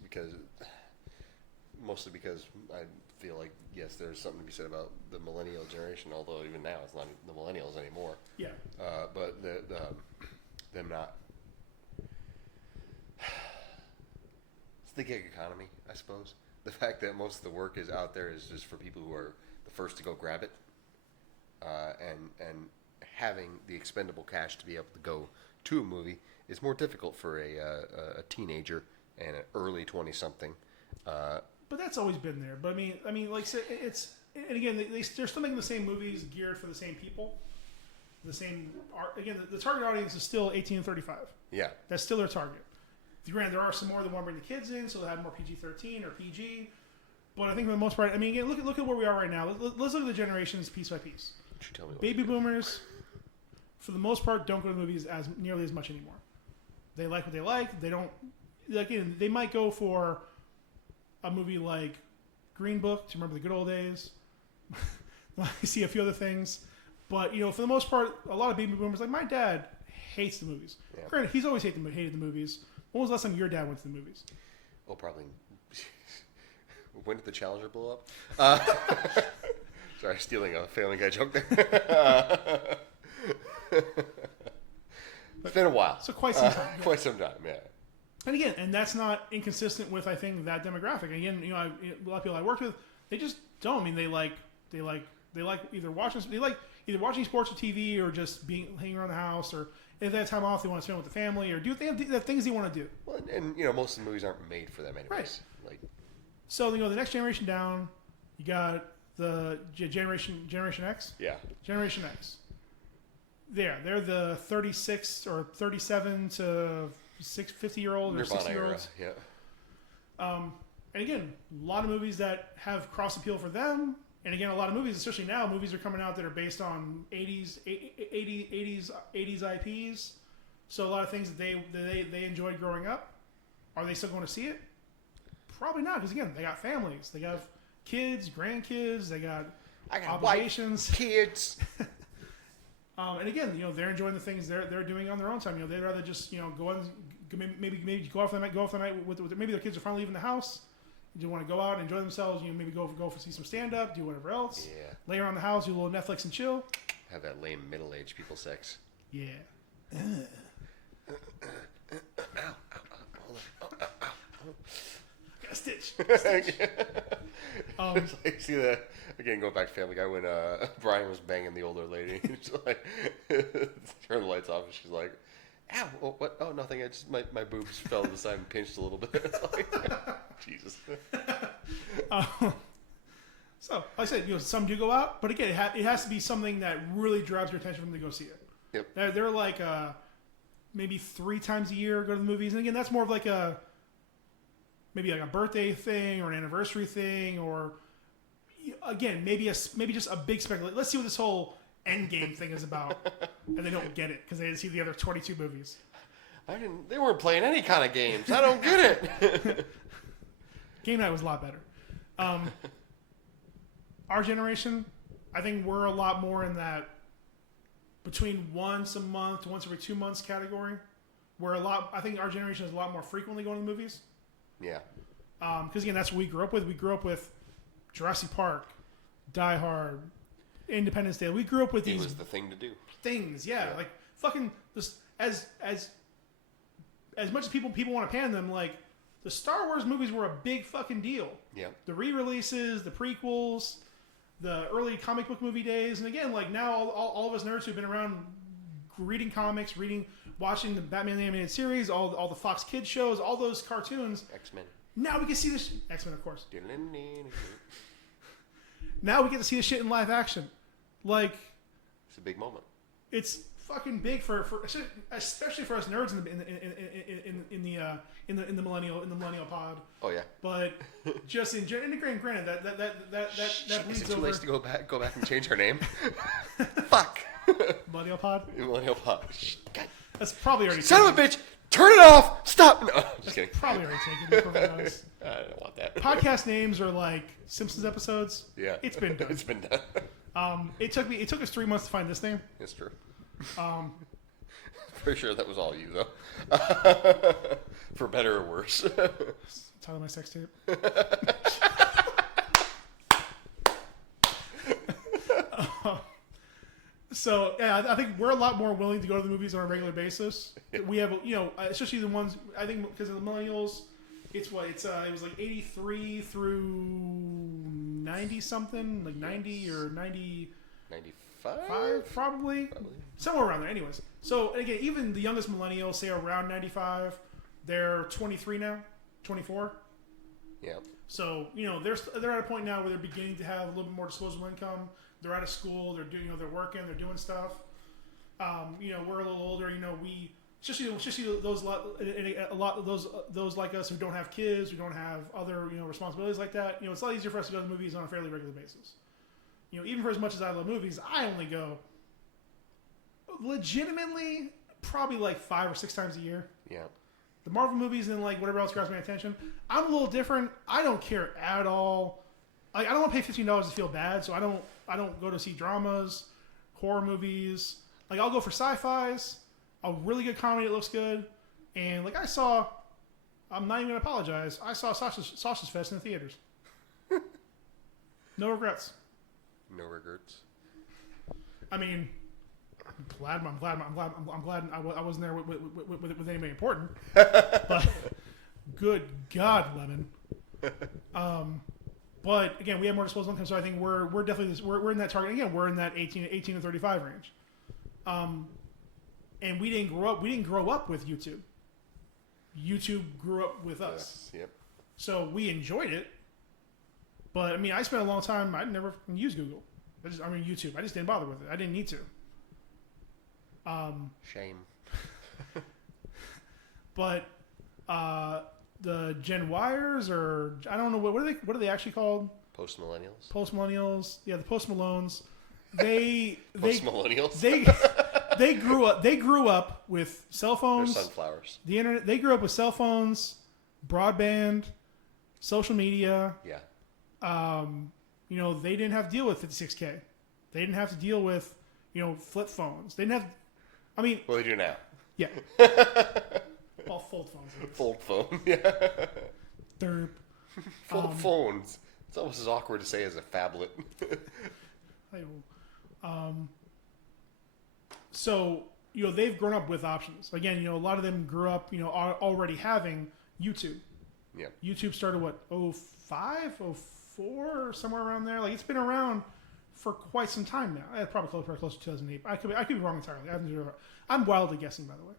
mostly because I feel like yes, there's something to be said about the millennial generation. Although even now it's not the millennials anymore. Yeah. But them not. It's the gig economy, I suppose. The fact that most of the work is out there is just for people who are the first to go grab it, and having the expendable cash to be able to go to a movie is more difficult for a teenager and an early 20-something. But that's always been there. But I mean, like it's and again, they're still making the same movies geared for the same people, the same art. Again, the target audience is still 18 to 35. Yeah, that's still their target. Granted, there are some more that want to bring the kids in, so they'll have more PG-13 or PG. But I think for the most part, I mean, again, look at where we are right now. Let's look at the generations piece by piece. Tell me Baby boomers, for the most part, don't go to the movies nearly as much anymore. They like what they like. They don't. Again, they might go for a movie like Green Book to remember the good old days. I see a few other things, but for the most part, a lot of baby boomers, like my dad, hates the movies. Yeah. Granted, he's always hated the movies. When was the last time your dad went to the movies? Oh, probably. When did the Challenger blow up? Sorry, stealing a Family Guy joke there. It's been a while. So quite some time. Quite some time, yeah. And again, that's not inconsistent with I think that demographic. Again, a lot of people I worked with, they just don't. I mean, they like either watching. They like either watching sports or TV or just hanging around the house, or if they have time off, they want to spend with the family, or they have things they want to do. Well, and most of the movies aren't made for them anyways. Right. Like, so the next generation down, you got the Generation X. Yeah. Generation X. They're the 36 or 37 to 50-year-old or 60-year-olds. Yeah. And again, a lot of movies that have cross appeal for them. And again, a lot of movies, especially now, movies are coming out that are based on 80s IPs. So a lot of things that they enjoyed growing up. Are they still going to see it? Probably not, because again, they got families, they got kids, grandkids, they got obligations, kids. And again, they're enjoying the things they're doing on their own time. They'd rather just go on, maybe go off the night with maybe their kids are finally leaving the house. You want to go out and enjoy themselves. Maybe go for see some stand up, do whatever else. Yeah. Lay around the house, do a little Netflix and chill. Have that lame middle-aged people sex. Yeah. Got a stitch. See that again? Going back to Family Guy when Brian was banging the older lady. She's like, turn the lights off, and she's like, "Ow! Oh, what? Oh, nothing. I just my boobs fell to the side and pinched a little bit." It's like, Jesus. So, like I said, some do go out, but again, it has to be something that really drives your attention for them to go see it. Yep. They're like maybe 3 times a year go to the movies, and again, that's more of like maybe like a birthday thing or an anniversary thing, or again, maybe just a big spectacle. Let's see what this whole Endgame thing is about, and they don't get it because they didn't see the other 22 movies. They weren't playing any kind of games. I don't get it. Game night was a lot better. Our generation, I think we're a lot more in that between once a month, once every 2 months category. I think our generation is a lot more frequently going to the movies. Yeah. Because again, that's what we grew up with. We grew up with Jurassic Park, Die Hard, Independence Day. We grew up with these. It was the thing to do. Things, yeah. Like fucking this. As much as people want to pan them, like the Star Wars movies were a big fucking deal. Yeah. The re-releases, the prequels, the early comic book movie days, and again, like now, all of us nerds who've been around reading comics, watching the Batman the Animated Series, all the Fox Kids shows, all those cartoons. X-Men. Now we can see this. X-Men, of course. Now we get to see this shit in live action. Like, it's a big moment. It's fucking big for especially for us nerds in the millennial pod. Oh yeah. But just in granted that Is bleeds it too over. late to go back and change our name? Fuck. Millennial pod. Millennial pod. God. That's probably already. Son of a bitch! Turn it off! Stop! No, just kidding. Probably already taken. I don't want that. Podcast names are like Simpsons episodes. Yeah, it's been done. It's been done. It took us 3 months to find this name. It's true. Pretty sure that was all you though. For better or worse. Title of my sex tape. So yeah, I think we're a lot more willing to go to the movies on a regular basis. We have, especially the ones I think because of the millennials, it was like 83 through 90 something, like 90 or 90. 95? Probably. Somewhere around there. Anyways, so again, even the youngest millennials, say around 95, they're 23 now, 24. Yeah. So they're at a point now where they're beginning to have a little bit more disposable income. They're out of school. They're doing, they're working. They're doing stuff. We're a little older. We especially those a lot of those like us who don't have kids, who don't have other responsibilities like that. It's a lot easier for us to go to movies on a fairly regular basis. Even for as much as I love movies, I only go legitimately probably like 5 or 6 times a year. Yeah. The Marvel movies and like whatever else grabs my attention. I'm a little different. I don't care at all. Like I don't want to pay $15 to feel bad, so I don't go to see dramas, horror movies. Like I'll go for sci-fis, a really good comedy that looks good, and like I'm not even gonna apologize. I saw Sausage Fest in the theaters. No regrets. No regrets. I mean, I'm glad I wasn't there with anybody important. But good God, Lemon. But again, we have more disposable income, so I think we're definitely we're in that target. Again, we're in that 18 to 35 range. And we didn't grow up with YouTube. YouTube grew up with us. Yes. Yep. So we enjoyed it. But I mean, I spent a long time. I never used Google. YouTube. I just didn't bother with it. I didn't need to. Shame. But the Gen Yers, or I don't know what are they actually called? Post millennials. Post millennials. Yeah, the Post Malones. They Post-millennials? They grew up with cell phones. They're sunflowers. The internet. They grew up with cell phones, broadband, social media. Yeah. They didn't have to deal with 56K. They didn't have to deal with, flip phones. They didn't have. I mean. Well, they do now. Yeah. All fold phones. Fold phone. Yeah. Derp. Fold phones. It's almost as awkward to say as a phablet. So, they've grown up with options. Again, a lot of them grew up, already having YouTube. Yeah. YouTube started, 05, 04, somewhere around there? Like, it's been around for quite some time now. Probably close to 2008. I could be wrong entirely. I'm wildly guessing, by the way.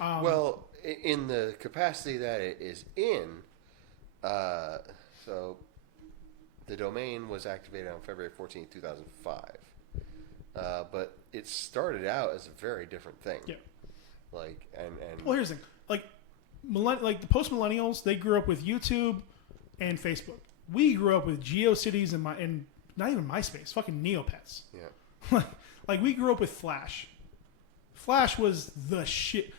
Well, in the capacity that it is in, so the domain was activated on February 14th, 2005. But it started out as a very different thing. Yeah. Well, here's the thing. Like the post millennials, they grew up with YouTube and Facebook. We grew up with GeoCities and not even MySpace, fucking Neopets. Yeah. Like we grew up with Flash. Flash was the shit.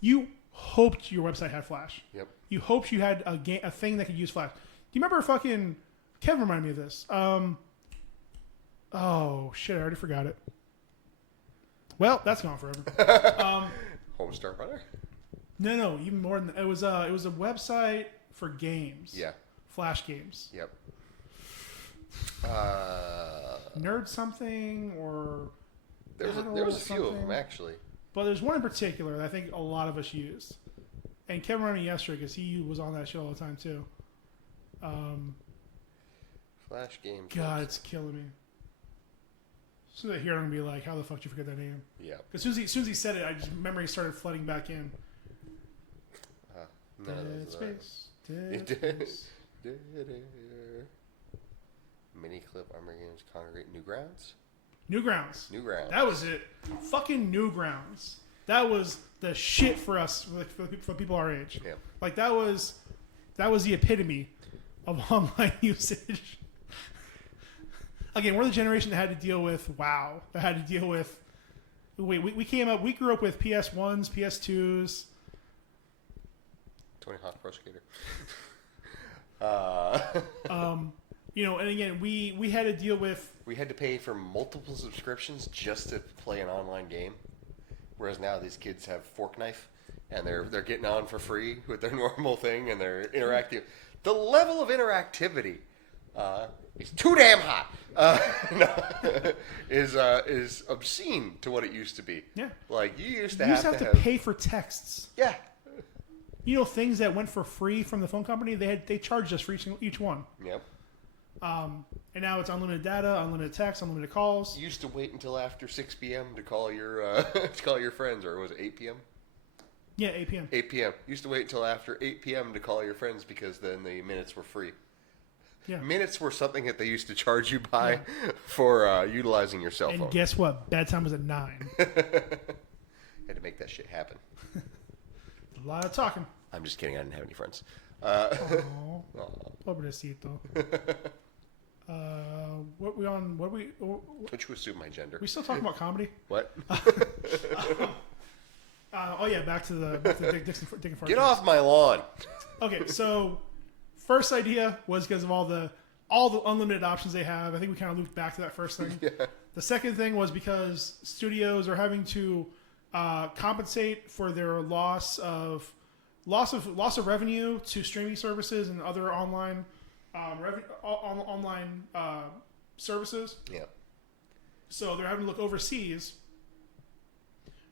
You hoped your website had Flash. Yep. You hoped you had a thing that could use Flash. Do you remember fucking Kevin reminded me of this? Oh shit! I already forgot it. Well, that's gone forever. Homestar Runner. No, even more than that. It was a website for games. Yeah. Flash games. Yep. Nerd something or there was a few of them actually. But there's one in particular that I think a lot of us used. And Kevin reminded me yesterday because he was on that show all the time too. Flash games. God, it's killing me. As soon as I hear it, I'm going to be like, how the fuck did you forget that name? Yeah. Because as soon as he said it, memory started flooding back in. Dead Space. Mini Clip, Armor Games, Congregate, Newgrounds? Newgrounds. Newgrounds. That was it. Fucking Newgrounds. That was the shit for us, for people our age. Yeah. Like, that was the epitome of online usage. Again, we're the generation that had to deal with WoW. That had to deal with... we grew up with PS1s, PS2s. Tony Hawk Pro Skater. And again, we had to deal with... We had to pay for multiple subscriptions just to play an online game. Whereas now these kids have Fork Knife, and they're getting on for free with their normal thing, and they're interactive. The level of interactivity is too damn hot. Is obscene to what it used to be. Yeah. Like, you used to have have to have... pay for texts. Yeah. Things that went for free from the phone company, they charged us for each one. Yep. And now it's unlimited data, unlimited text, unlimited calls. You used to wait until after 6 p.m. to call your friends, or was it 8 p.m.? Yeah, 8 p.m. 8 p.m. You used to wait until after 8 p.m. to call your friends because then the minutes were free. Yeah. Minutes were something that they used to charge you by for utilizing your cell phone. And guess what? Bedtime was at 9. Had to make that shit happen. A lot of talking. I'm just kidding. I didn't have any friends. Pobrecito. What we on? What we? Don't you assume my gender? We still talking about comedy? What? Back to the Dick and Fart. Get off my lawn. Okay, so first idea was because of all the unlimited options they have. I think we kind of looped back to that first thing. Yeah. The second thing was because studios are having to compensate for their loss of revenue to streaming services and other online services. Yeah. So they're having to look overseas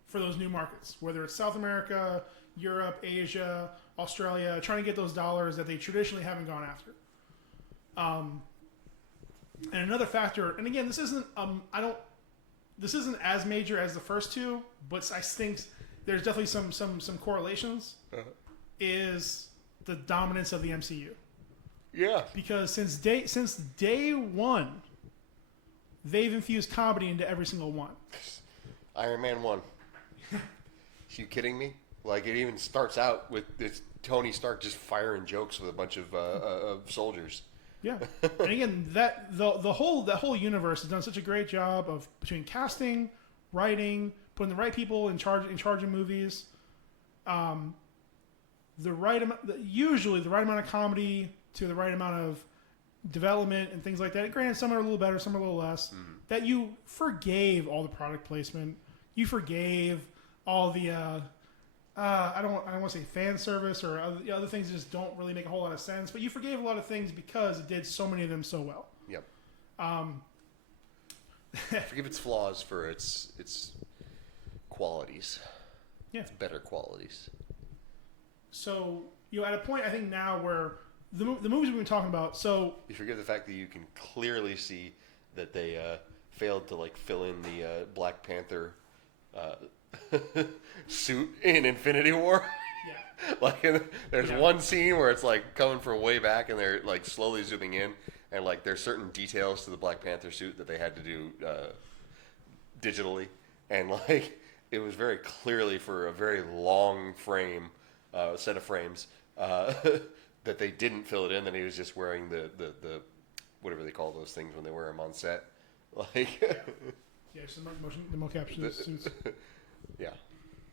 for those new markets, whether it's South America, Europe, Asia, Australia, trying to get those dollars that they traditionally haven't gone after. And another factor, and again, this isn't this isn't as major as the first two, but I think there's definitely some correlations. Is the dominance of the MCU? Yeah. Because since day one, they've infused comedy into every single one. Iron Man 1. Are you kidding me? Like, it even starts out with this Tony Stark just firing jokes with a bunch of soldiers. Yeah, and again, that whole universe has done such a great job of between casting, writing, putting the right people in charge of movies, usually the right amount of comedy to the right amount of development and things like that. Granted, some are a little better, some are a little less. Mm-hmm. That you forgave all the product placement, you forgave all the I don't want to say fan service or other things that just don't really make a whole lot of sense, but you forgave a lot of things because it did so many of them so well. Yep. Forgive its flaws for its qualities. Yeah. Its better qualities. So, at a point I think now where the movies we've been talking about, so you forgive the fact that you can clearly see that they failed to fill in the Black Panther suit in Infinity War. Yeah. There's one scene where it's coming from way back and they're slowly zooming in and there's certain details to the Black Panther suit that they had to do digitally, and it was very clearly for a very long frame set of frames that they didn't fill it in, and he was just wearing the whatever they call those things when they wear them on set. Yeah, so the mocap suits. Yeah.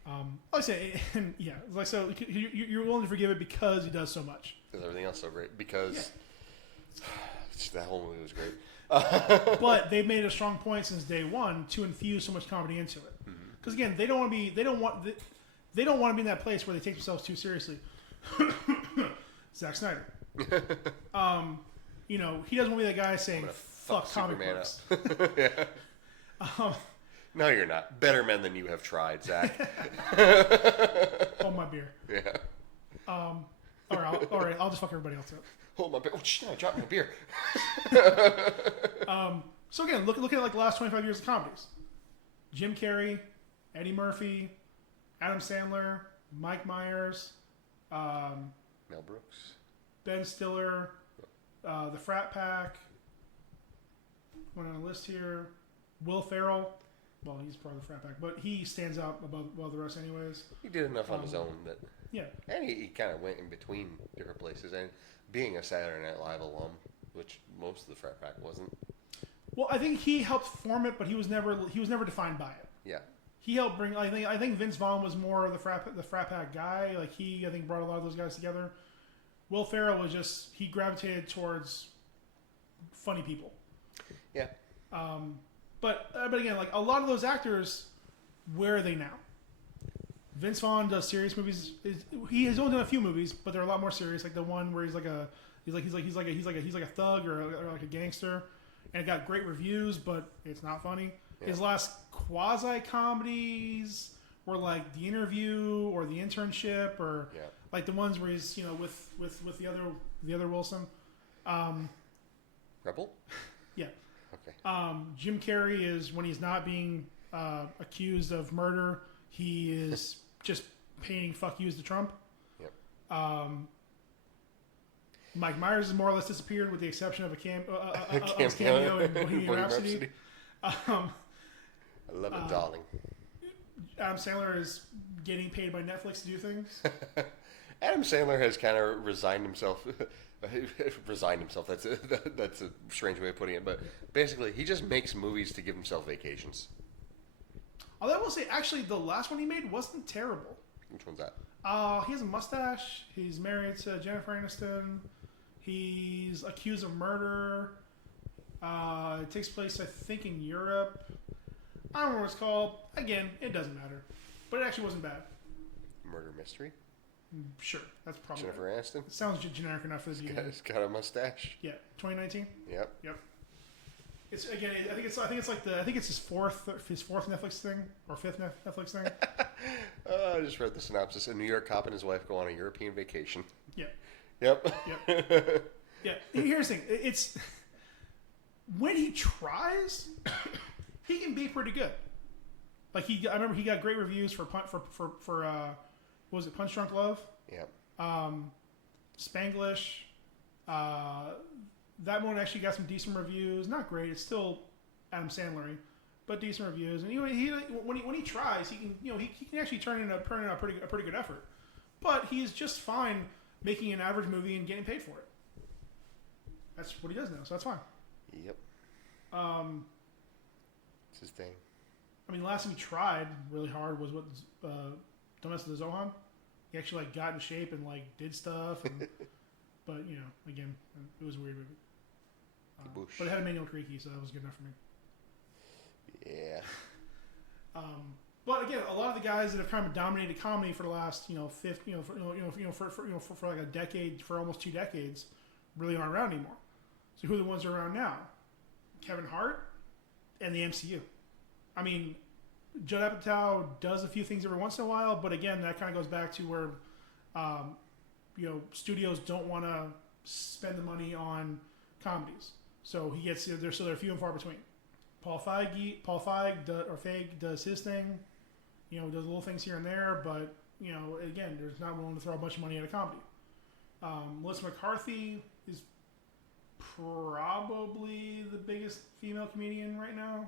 Like I say, and yeah, so you're willing to forgive it because he does so much. Because everything else is so great. Because that whole movie was great. But they've made a strong point since day one to infuse so much comedy into it. Because again, they don't want to be in that place where they take themselves too seriously. Zack Snyder. He doesn't want to be that guy saying fuck comic books. Yeah. No, you're not. Better men than you have tried, Zach. Hold my beer. Yeah. All right, I'll just fuck everybody else up. Hold my beer. Oh, shit, I dropped my beer. So again, looking at the last 25 years of comedies. Jim Carrey, Eddie Murphy, Adam Sandler, Mike Myers, Mel Brooks, Ben Stiller, The Frat Pack. Went on a list here. Will Ferrell. Well, he's part of the Frat Pack, but he stands out above the rest anyways. He did enough on his own that... Yeah. And he kind of went in between different places. And being a Saturday Night Live alum, which most of the Frat Pack wasn't. Well, I think he helped form it, but he was never defined by it. Yeah. He helped bring... I think Vince Vaughn was more of the Frat Pack guy. I think brought a lot of those guys together. Will Ferrell was just... He gravitated towards funny people. Yeah. But again, a lot of those actors, where are they now? Vince Vaughn does serious movies. He has only done a few movies, but they're a lot more serious. Like the one where he's like a thug or like a gangster, and it got great reviews, but it's not funny. Yeah. His last quasi comedies were like The Interview or The Internship, or like the ones where he's with the other Wilson. Rebel. Yeah. Okay. Jim Carrey is when he's not being accused of murder, he is just painting "fuck yous" to Trump. Yep. Mike Myers has more or less disappeared, with the exception of a cameo in Bohemian Rhapsody. I love it, darling. Adam Sandler is getting paid by Netflix to do things. Adam Sandler has kind of resigned himself. That's a strange way of putting it, but basically he just makes movies to give himself vacations. Although I will say, actually, the last one he made wasn't terrible. Which one's that? He has a mustache. He's married to Jennifer Aniston. He's accused of murder. It takes place, I think, in Europe. I don't know what it's called. Again, it doesn't matter. But it actually wasn't bad. Murder mystery? Sure, that's probably Jennifer Aniston. It sounds generic enough as you. He's got a mustache. Yeah, 2019. Yep. It's again. I think it's his fourth Netflix thing or fifth Netflix thing. I just read the synopsis. A New York cop and his wife go on a European vacation. Yeah. Yep. Yeah. Here's the thing. when he tries, he can be pretty good. Like I remember he got great reviews for what was it, Punch Drunk Love? Yeah. Spanglish. That one actually got some decent reviews. Not great. It's still Adam Sandler-y, but decent reviews. And when he tries, he can actually turn in a pretty good effort. But he is just fine making an average movie and getting paid for it. That's what he does now, so that's fine. Yep. It's his thing. I mean, the last time he tried really hard was what Don't Mess with the Zohan. He actually like got in shape and like did stuff, and, but again, it was a weird movie. But it had Emmanuel Creaky, so that was good enough for me. Yeah. But again, a lot of the guys that have kind of dominated comedy for the last for like a decade, for almost 2 decades, really aren't around anymore. So who are the ones that are around now? Kevin Hart and the MCU. I mean, Judd Apatow does a few things every once in a while, but again, that kind of goes back to where studios don't want to spend the money on comedies, so he gets there. So they're few and far between. Paul Feig does his thing, does little things here and there, but again, there's not willing to throw a bunch of money at a comedy. Melissa McCarthy is probably the biggest female comedian right now.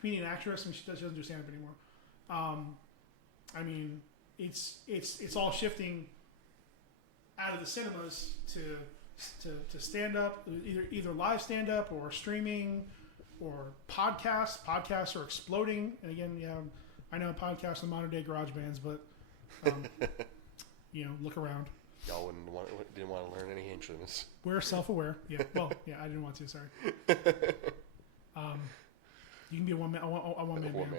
Comedian actress, and she doesn't do stand up anymore. I mean, it's all shifting out of the cinemas to stand up, either live stand up or streaming or podcasts. Podcasts are exploding, and again, I know podcasts are modern day garage bands, but look around. Y'all didn't want to learn any instruments. We're self-aware. Yeah. Well, yeah, I didn't want to. Sorry. You can be a one-man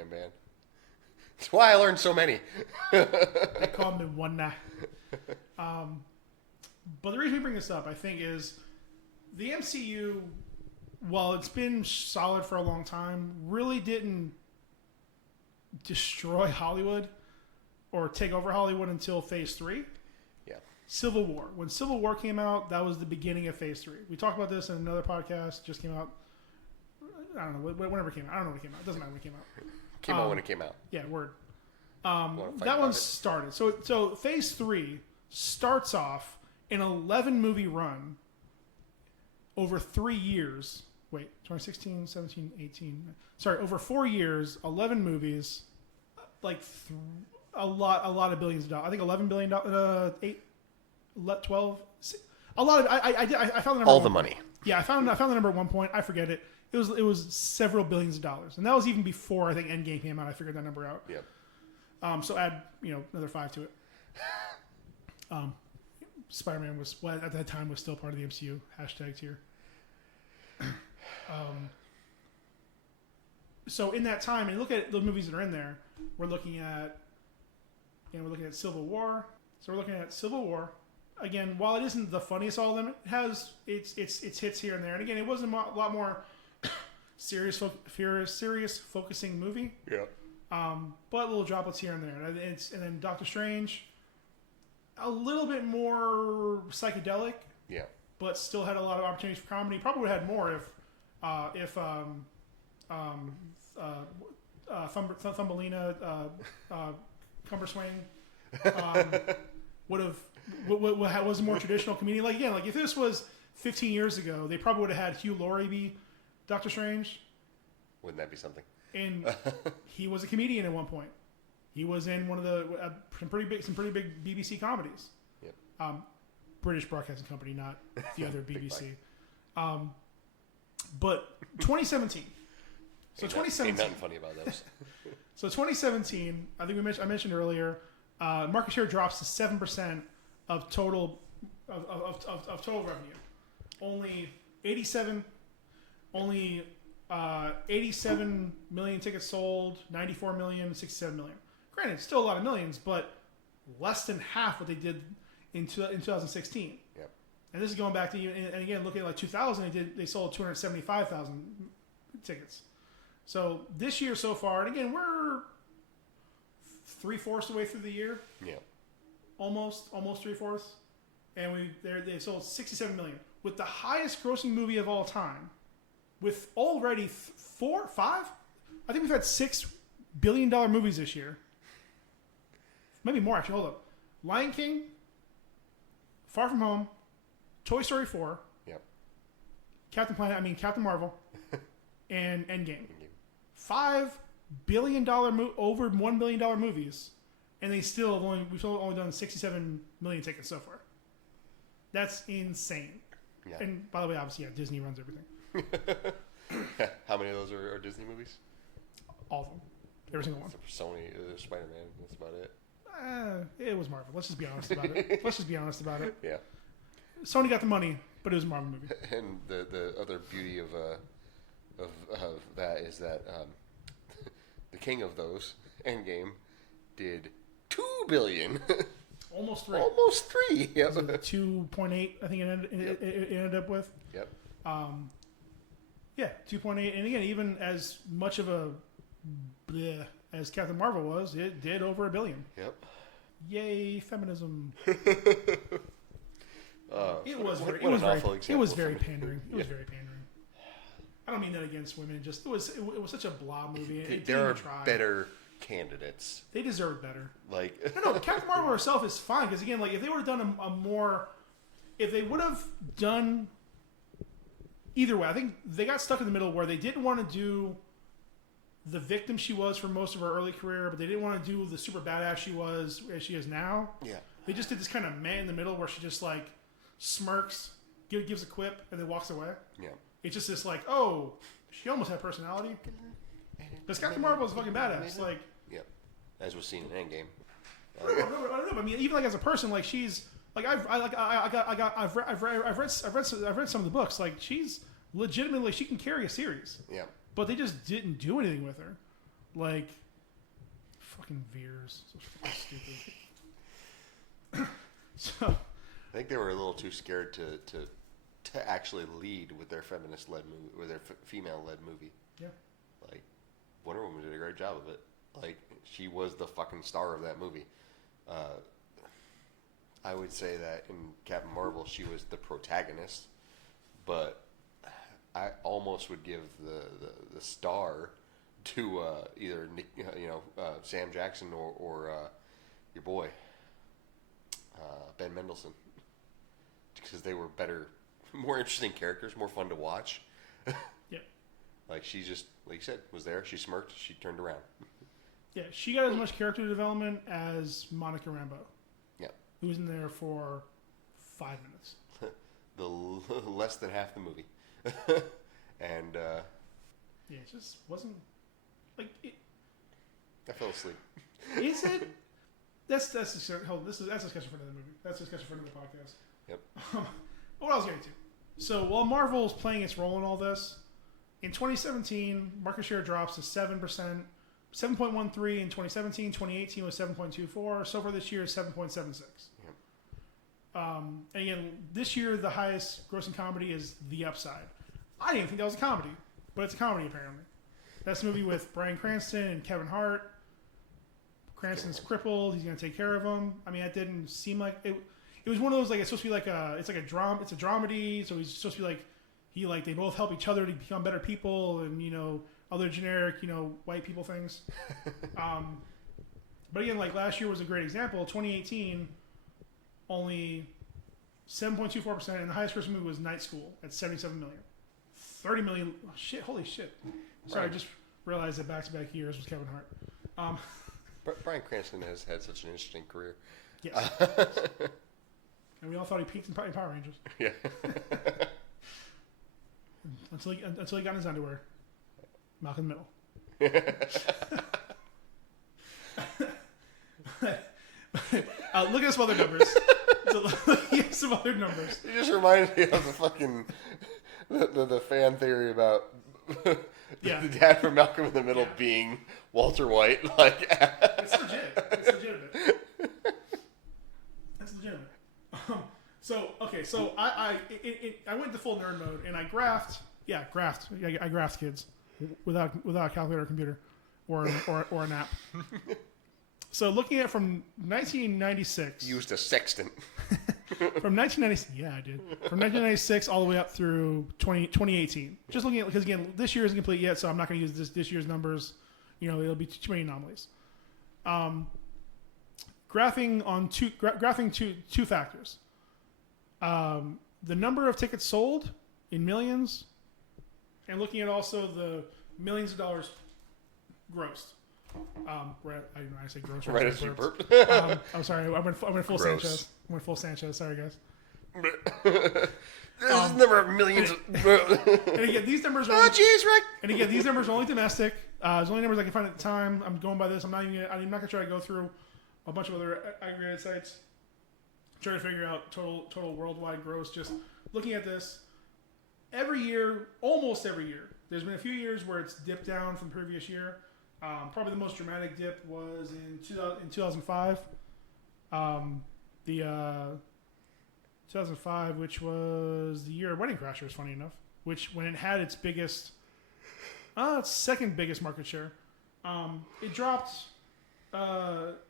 band. That's why I learned so many. They call me one night. But the reason we bring this up, I think, is the MCU, while it's been solid for a long time, really didn't destroy Hollywood or take over Hollywood until Phase 3. Yeah. Civil War. When Civil War came out, that was the beginning of Phase 3. We talked about this in another podcast. Just came out. I don't know. Whenever it came out. I don't know when it came out. It doesn't matter when it came out. Came out when it came out. Yeah, word. That one started. So Phase 3 starts off an 11-movie run over 3 years. Wait, 2016, 17, 18. Sorry, over 4 years, 11 movies, like a lot of billions of dollars. I think $11 billion, 12. A lot of. I found the number. All the money. Yeah, I found the number at one point. I forget it. It was several billions of dollars, and that was even before I think Endgame came out. I figured that number out. Yep. So add another 5 to it. Spider-Man was at that time was still part of the MCU. Hashtags here. So in that time, and look at the movies that are in there. We're looking at Civil War. So we're looking at Civil War. Again, while it isn't the funniest of all of them, it has its hits here and there. And again, it was a lot more serious focusing movie. Yeah. But little droplets here and there. And then Doctor Strange, a little bit more psychedelic. Yeah. But still had a lot of opportunities for comedy. Probably would have had more if Thumbelina Cumberswing was a more traditional comedian. Like again, like if this was 15 years ago, they probably would have had Hugh Laurie be Doctor Strange. Wouldn't that be something? And he was a comedian at one point. He was in one of the some pretty big BBC comedies. Yep. British Broadcasting Company, not the other BBC. But 2017. So 2017. Ain't nothing funny about those. So 2017, I think I mentioned earlier, market share drops to 7% of total of total revenue. Only 87 million tickets sold, 94 million, 67 million. Granted, still a lot of millions, but less than half what they did in 2016. Yep. And this is going back to, and again, looking at like 2000, they sold 275,000 tickets. So this year so far, and again, we're 3/4 the way through the year. Yeah. Almost 3/4. and they sold 67 million with the highest grossing movie of all time, with already 5. I think we've had $6 billion movies this year. Maybe more actually. Hold up, Lion King, Far From Home, Toy Story 4. Yep. Captain Marvel, and Endgame. $5 billion over $1 billion movies, and we've still only done 67 million tickets so far. That's insane. Yeah. And by the way, obviously, yeah, Disney runs everything. How many of those are Disney movies? All of them. Every single one. Except for Sony, Spider-Man. That's about it. It was Marvel. Let's just be honest about it. Yeah. Sony got the money, but it was a Marvel movie. And the other beauty of that is that the king of those, Endgame, did $2 billion. Almost 3. Almost 3. Yep. 2.8. I think it ended up with. Yep. Yeah, 2.8. And again, even as much of a bleh as Captain Marvel was, it did over $1 billion. Yep. Yay, feminism. It was very pandering. It was very pandering. I don't mean that against women. Just it was such a blah movie. There are better candidates. They deserve better. Like no, Captain Marvel herself is fine because again, like if they would have done if they would have done either way, I think they got stuck in the middle where they didn't want to do the victim she was for most of her early career, but they didn't want to do the super badass she was as she is now. Yeah. They just did this kind of man in the middle where she just like smirks, gives a quip, and then walks away. Yeah. It's just this like, oh, she almost had personality. Because Captain Marvel is fucking badass. Like, yeah, as was seen in Endgame. I don't know. I mean, even like as a person, like she's like I've read some of the books. Like she's legitimately she can carry a series. Yeah. But they just didn't do anything with her. Like, fucking Veers. So fucking stupid. So, I think they were a little too scared to actually lead with their feminist-led movie, or their female-led movie. Yeah. Like, Wonder Woman did a great job of it. Like, she was the fucking star of that movie. I would say that in Captain Marvel, she was the protagonist, but I almost would give the star to either Nick, Sam Jackson or your boy Ben Mendelsohn, because they were better, more interesting characters, more fun to watch. Yeah, like she just, like you said, was there. She smirked. She turned around. Yeah, she got as much character development as Monica Rambeau. Yeah, who was in there for 5 minutes. The less than half the movie. And yeah, it just wasn't like it. I fell asleep. Is it? That's a discussion for another movie. That's a discussion for another podcast. Yep. What I was getting to. So while Marvel's playing its role in all this, in 2017, market share drops to 7%, 7.13 in 2017. 2018 was 7.24. So far this year is 7.76. Yep. And again, this year the highest grossing comedy is The Upside. I didn't think that was a comedy, but it's a comedy apparently. That's the movie with Bryan Cranston and Kevin Hart. Cranston's crippled. He's going to take care of him. I mean, that didn't seem like it. It was one of those like it's supposed to be like it's like a drama. It's a dramedy. So he's supposed to be like they both help each other to become better people, and other generic white people things. But again, like last year was a great example. 2018, only 7.24%, and the highest grossing movie was Night School at 77 million. 30 million. Oh, shit! Holy shit! Sorry, Right. I just realized that back-to-back years was Kevin Hart. Bryan Cranston has had such an interesting career. Yes. And we all thought he peaked in Power Rangers. Yeah. until he got in his underwear. Malcolm in the middle. Look at some other numbers. You just reminded me of the fucking the fan theory about the dad from Malcolm in the Middle being Walter White. Like, it's legit. It's legitimate. That's legitimate. So I went to full nerd mode and I graphed. Yeah, graphed. I graphed kids without a calculator or computer or an app. So looking at from 1996. Used a sextant. From 1990, yeah, I did. From 1996 all the way up through 2018. Just looking at, because again, this year isn't complete yet, so I'm not going to use this year's numbers. You know, it'll be too many anomalies. Graphing two factors. The number of tickets sold in millions, and looking at also the millions of dollars grossed. I say gross. Right as you burp. I'm sorry. I went full Gross. Sanchez. I went full Sanchez. Sorry, guys. This is number of millions. And again, these numbers are. Oh, jeez, Rick. And again, these numbers are only domestic. There's only numbers I can find at the time. I'm going by this. I'm not gonna try to go through a bunch of other aggregated sites. Trying to figure out total worldwide gross. Just looking at this, every year, almost every year, there's been a few years where it's dipped down from the previous year. Probably the most dramatic dip was in 2005. 2005, which was the year of Wedding Crashers, funny enough, which when it had its biggest, its second biggest market share, it dropped.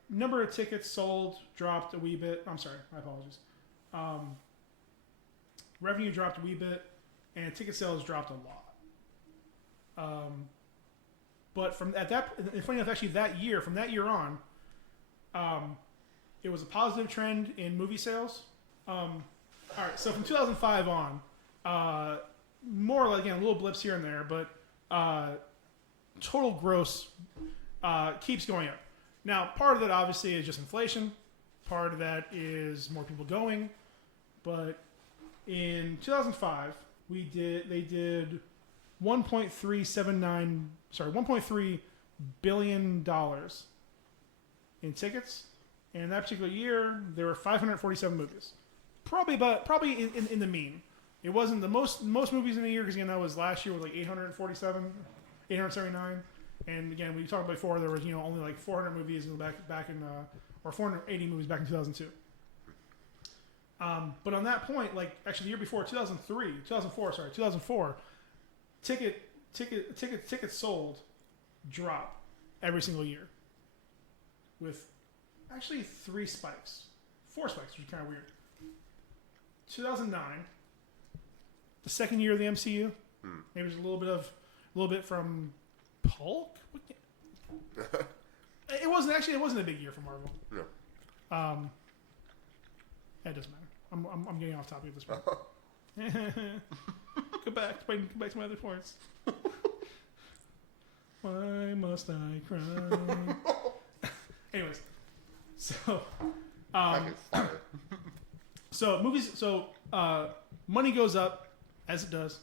Number of tickets sold dropped a wee bit. I'm sorry, my apologies. Revenue dropped a wee bit, and ticket sales dropped a lot. But from at that, funny enough, actually from that year on, it was a positive trend in movie sales. All right, so from 2005 on, more like, again, little blips here and there, but total gross keeps going up. Now, part of that obviously is just inflation. Part of that is more people going. But in 2005, they did $1.3 billion in tickets. And in that particular year, there were 547 movies. Probably in the mean. It wasn't the most movies in a year, because again, that was last year was like 879. And again, we talked before, there was only like 400 movies back in or 480 movies back in 2002. But on that point, like actually the year before, 2004, tickets sold drop every single year, with actually 4 spikes, which is kind of weird. 2009, the second year of the MCU, maybe there's a little bit from Hulk. It wasn't a big year for Marvel. No. That doesn't matter. I'm getting off topic at this point. Go back to my other points. Why must I cry? Anyways, so movies. So money goes up as it does.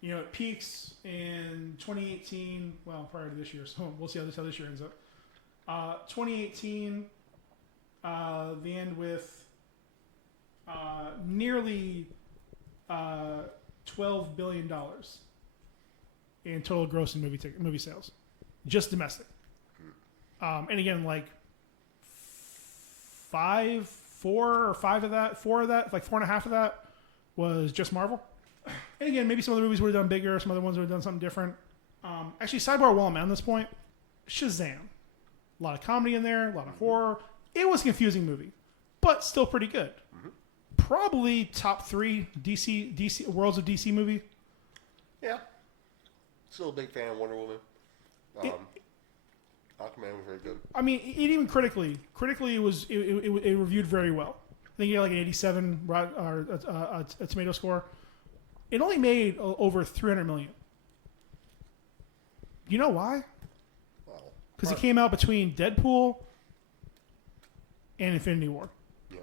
It peaks in 2018. Well, prior to this year, so we'll see how this year ends up. 2018, they end with nearly $12 billion in total gross in movie sales, just domestic. And again, like four of that, like 4.5 of that was just Marvel. And again, maybe some of the movies would have done bigger, some other ones would have done something different. Actually, sidebar while I'm on this point, Shazam. A lot of comedy in there, a lot of horror. It was a confusing movie, but still pretty good. Mm-hmm. Probably top 3 DC Worlds of DC movie. Yeah. Still a big fan of Wonder Woman. Aquaman was very good. I mean, it even critically it reviewed very well. I think it had like an 87 a tomato score. It only made over $300 million. You know why? Because it came out between Deadpool and Infinity War. Yeah.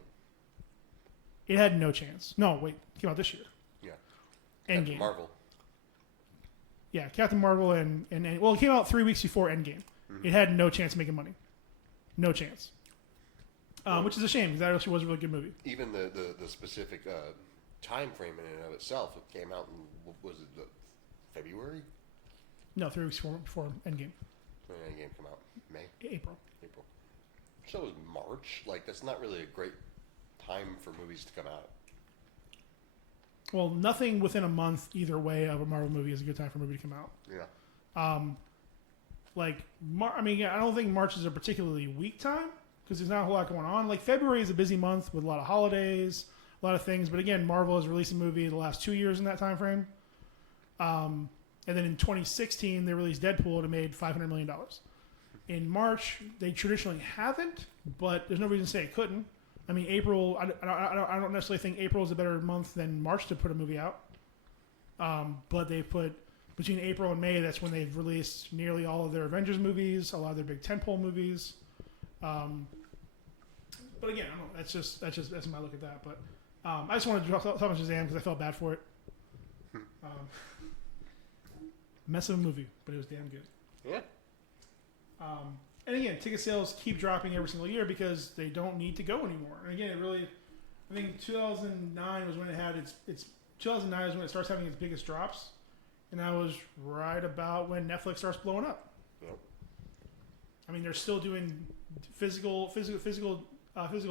It had no chance. No, wait. It came out this year. Yeah. Endgame. Captain Marvel. Yeah, Captain Marvel and well, it came out 3 weeks before Endgame. Mm-hmm. It had no chance of making money. No chance. Which is a shame, because that actually was a really good movie. Even the specific time frame in and of itself, it came out in, was it February? No, 3 weeks before Endgame. When did Endgame come out? May? April. So it was March. Like, that's not really a great time for movies to come out. Well, nothing within a month either way of a Marvel movie is a good time for a movie to come out. Yeah. I don't think March is a particularly weak time, because there's not a whole lot going on. Like February is a busy month with a lot of holidays, a lot of things. But again, Marvel has released a movie the last 2 years in that time frame. And then in 2016, they released Deadpool and it made $500 million. In March, they traditionally haven't, but there's no reason to say it couldn't. I mean, April, I don't necessarily think April is a better month than March to put a movie out. But they put, between April and May, that's when they've released nearly all of their Avengers movies, a lot of their big tentpole movies. But again, I don't know, that's my look at that. But I just wanted to talk about Shazam because I felt bad for it. Mess of a movie, but it was damn good. Yeah. And again, ticket sales keep dropping every single year because they don't need to go anymore. And again, I think 2009 was when it had its 2009 is when it starts having its biggest drops, and that was right about when Netflix starts blowing up. Yep. I mean, they're still doing physical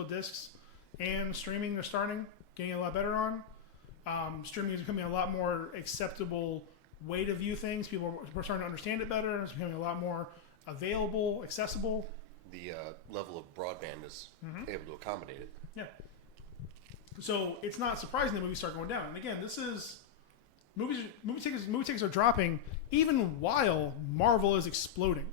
discs and streaming. They're getting a lot better on. Streaming is becoming a lot more acceptable way to view things. People are starting to understand it better. It's becoming a lot more available, accessible. The level of broadband is able to accommodate it. Yeah. So it's not surprising that movies start going down. And again, this is movie tickets are dropping even while Marvel is exploding.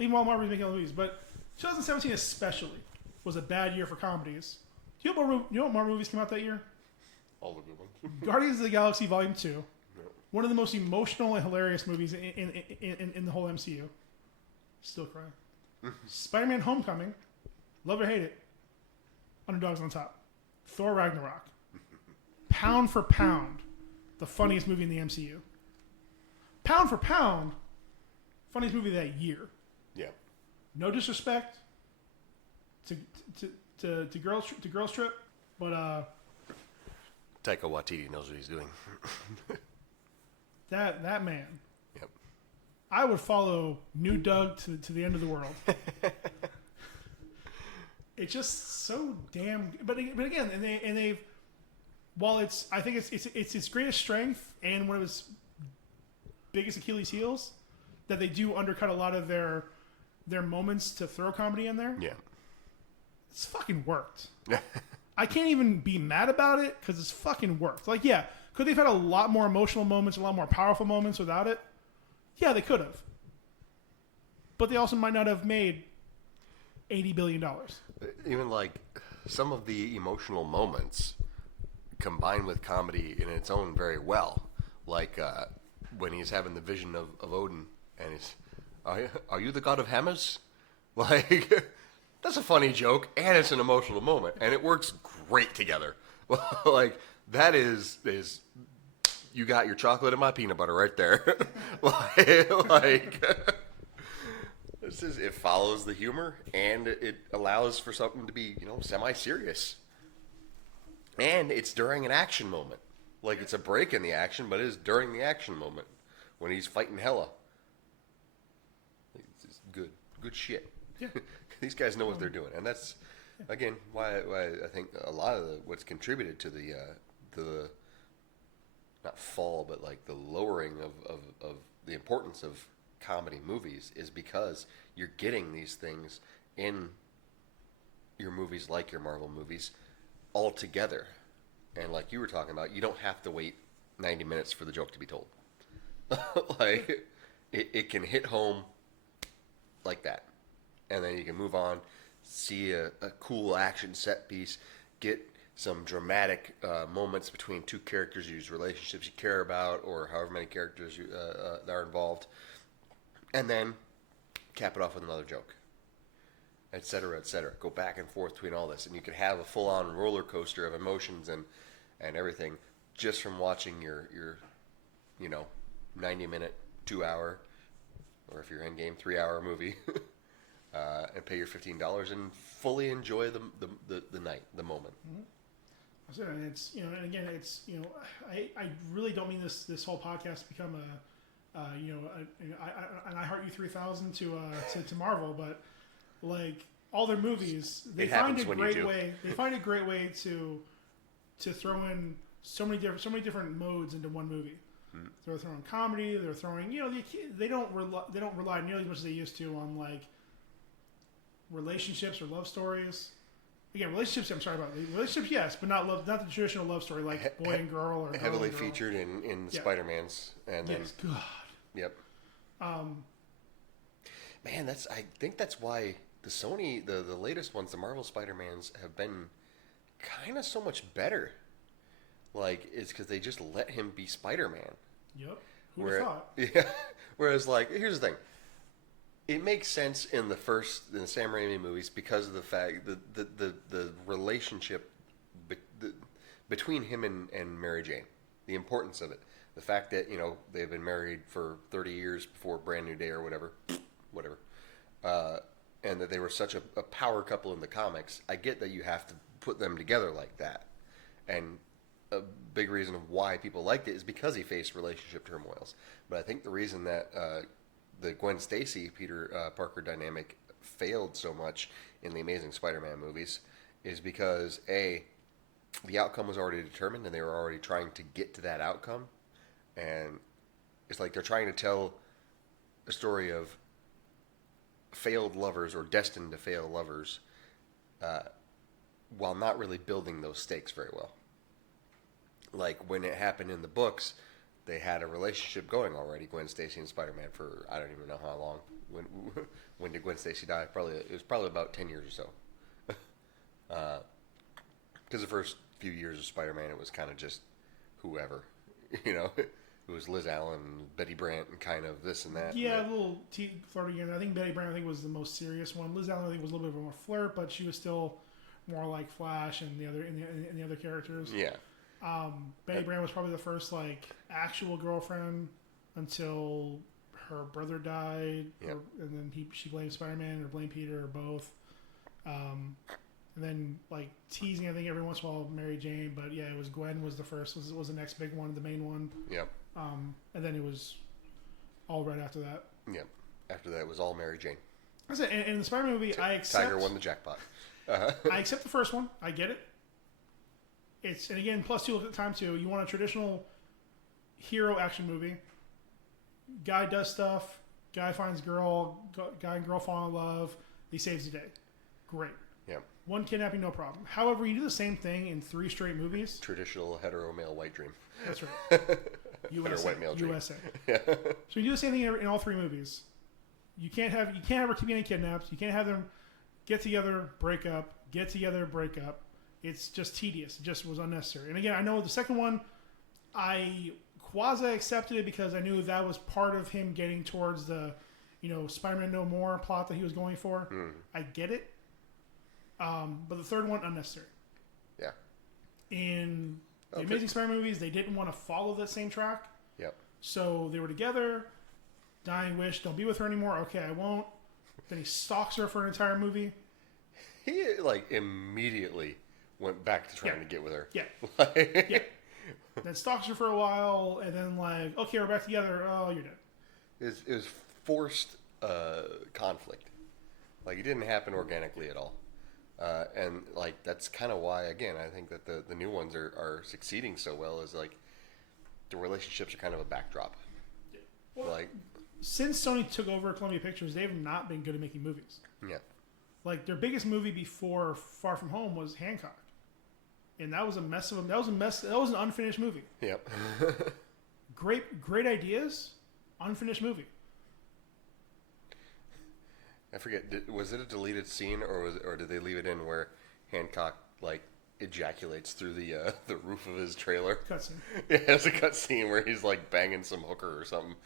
Even while Marvel is making all the movies. But 2017 especially was a bad year for comedies. Do you know what Marvel movies came out that year? All the good ones. Guardians of the Galaxy Volume 2. One of the most emotional and hilarious movies in the whole MCU. Still crying. Spider-Man Homecoming. Love it or hate it. Underdogs on top. Thor Ragnarok. Pound for pound, the funniest movie in the MCU. Pound for pound, funniest movie that year. Yeah. No disrespect to Girls Trip, but Taika Waititi knows what he's doing. that man. Yep. I would follow New Doug to the end of the world. It's just so damn. But again, and they've. While I think it's its greatest strength and one of its biggest Achilles heels, that they do undercut a lot of their moments to throw comedy in there. Yeah. It's fucking worked. I can't even be mad about it because it's fucking worked. Like, yeah, could they've had a lot more emotional moments, a lot more powerful moments without it? Yeah, they could have. But they also might not have made $80 billion. Even like some of the emotional moments combined with comedy in its own very well. Like when he's having the vision of Odin and he's, are you the god of hammers? Like, that's a funny joke and it's an emotional moment and it works great together. Like, that is you got your chocolate and my peanut butter right there. It follows the humor and it allows for something to be, semi-serious. And it's during an action moment. Like, it's a break in the action, but it is during the action moment when he's fighting Hela. It's good shit. Yeah. These guys know what they're doing, and that's again why I think a lot of what's contributed to the not fall, but like the lowering of the importance of comedy movies is because you're getting these things in your movies, like your Marvel movies, all together. And like you were talking about, you don't have to wait 90 minutes for the joke to be told. Like, it can hit home like that. And then you can move on, see a cool action set piece, get some dramatic moments between two characters whose relationships you care about, or however many characters that are involved, and then cap it off with another joke, et cetera, et cetera. Go back and forth between all this, and you could have a full-on roller coaster of emotions and everything just from watching your 90-minute, 2-hour, or if you're in game, 3-hour movie. And pay your $15 and fully enjoy the night, the moment. Mm-hmm. And it's and again, it's I really don't mean this whole podcast to become an I Heart You 3000 to Marvel, but like all their movies, they find a great way. They find a great way to throw in so many different modes into one movie. Mm-hmm. They're throwing comedy. They're throwing they don't rely nearly as much as they used to on like relationships or love stories. Again, relationships. I'm sorry about relationships. Yes, but not love. Not the traditional love story like boy and girl or heavily girl and girl. featured in Spider-Man's. And then, yes, God. Yep. Man, I think that's why the Sony, the latest ones, the Marvel Spider-Mans have been kind of so much better. Like, it's because they just let him be Spider-Man. Yep. Who would have thought? Yeah. Whereas, like, here's the thing. It makes sense in the Sam Raimi movies because of the fact that the relationship between him and Mary Jane, the importance of it, the fact that they've been married for 30 years before Brand New Day or whatever, and that they were such a power couple in the comics. I get that you have to put them together like that, and a big reason of why people liked it is because he faced relationship turmoils. But I think the reason that the Gwen Stacy Peter Parker dynamic failed so much in the Amazing Spider-Man movies is because the outcome was already determined and they were already trying to get to that outcome, and it's like they're trying to tell a story of failed lovers or destined to fail lovers while not really building those stakes very well. Like when it happened in the books, they had a relationship going already, Gwen Stacy and Spider-Man, for I don't even know how long. When did Gwen Stacy die? It was probably about 10 years or so. Because the first few years of Spider-Man, it was kind of just whoever, It was Liz Allen, Betty Brant, and kind of this and that. Yeah, a little flirting. I think Betty Brant was the most serious one. Liz Allen I think was a little bit of a flirt, but she was still more like Flash and the other characters. Yeah. Betty Brant was probably the first like actual girlfriend until her brother died, yep. And then she blamed Spider-Man or blamed Peter or both. And then like teasing, I think every once in a while Mary Jane, but yeah, it was Gwen was the first, was the next big one, the main one. Yep. And then it was all right after that. Yep. After that, it was all Mary Jane. That's it. And in the Spider-Man movie, I accept. Tiger won the jackpot. I accept the first one. I get it. And again, +2 at the time too. You want a traditional hero action movie. Guy does stuff. Guy finds girl. Guy and girl fall in love. He saves the day. Great. Yeah. One kidnapping, no problem. However, you do the same thing in 3 straight movies. Traditional hetero male white dream. That's right. Hetero white male dream. USA. Yeah. So you do the same thing in all 3 movies. You can't have her keep getting kidnapped. You can't have them get together, break up, get together, break up. It's just tedious. It just was unnecessary. And again, I know the second one, I quasi accepted it because I knew that was part of him getting towards the, Spider-Man No More plot that he was going for. Mm. I get it. But the third one, unnecessary. Yeah. In the Amazing Spider-Man movies, they didn't want to follow that same track. Yep. So they were together, dying wish, don't be with her anymore. Okay, I won't. Then he stalks her for an entire movie. He, immediately went back to trying to get with her. Yeah. Yeah. Then stalks her for a while, and then okay, we're back together. Oh, you're dead. It was forced conflict. It didn't happen organically at all. And that's kind of why, again, I think that the new ones are succeeding so well is the relationships are kind of a backdrop. Yeah. Well, since Sony took over Columbia Pictures, they have not been good at making movies. Yeah. Their biggest movie before Far From Home was Hancock. And that was a mess of that was an unfinished movie. Yep. Great ideas, unfinished movie. I forget. Was it a deleted scene, or did they leave it in where Hancock ejaculates through the roof of his trailer? Cutscene. Yeah, it's a cutscene where he's banging some hooker or something.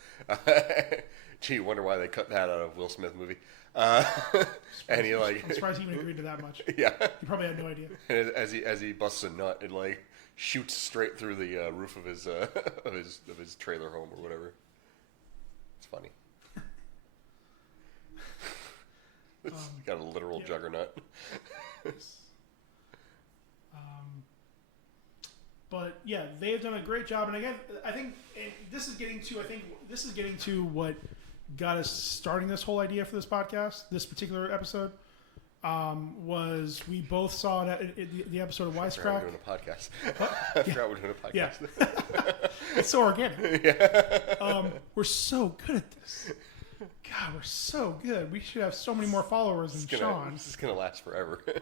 Gee, wonder why they cut that out of Will Smith movie. And he I'm surprised he even agreed to that much. Yeah, he probably had no idea. And as he busts a nut, it shoots straight through the roof of his of his trailer home or whatever. It's funny. It's got a literal juggernaut. But yeah, they have done a great job, and again, I think this is getting to what got us starting this whole idea for this podcast. This particular episode was we both saw the episode of Wisecrack. We're doing a podcast. I forgot we're doing a podcast. Yeah. It's so organic. Yeah. We're so good at this. God, we're so good. We should have so many more followers than Sean. This is gonna last forever. Oh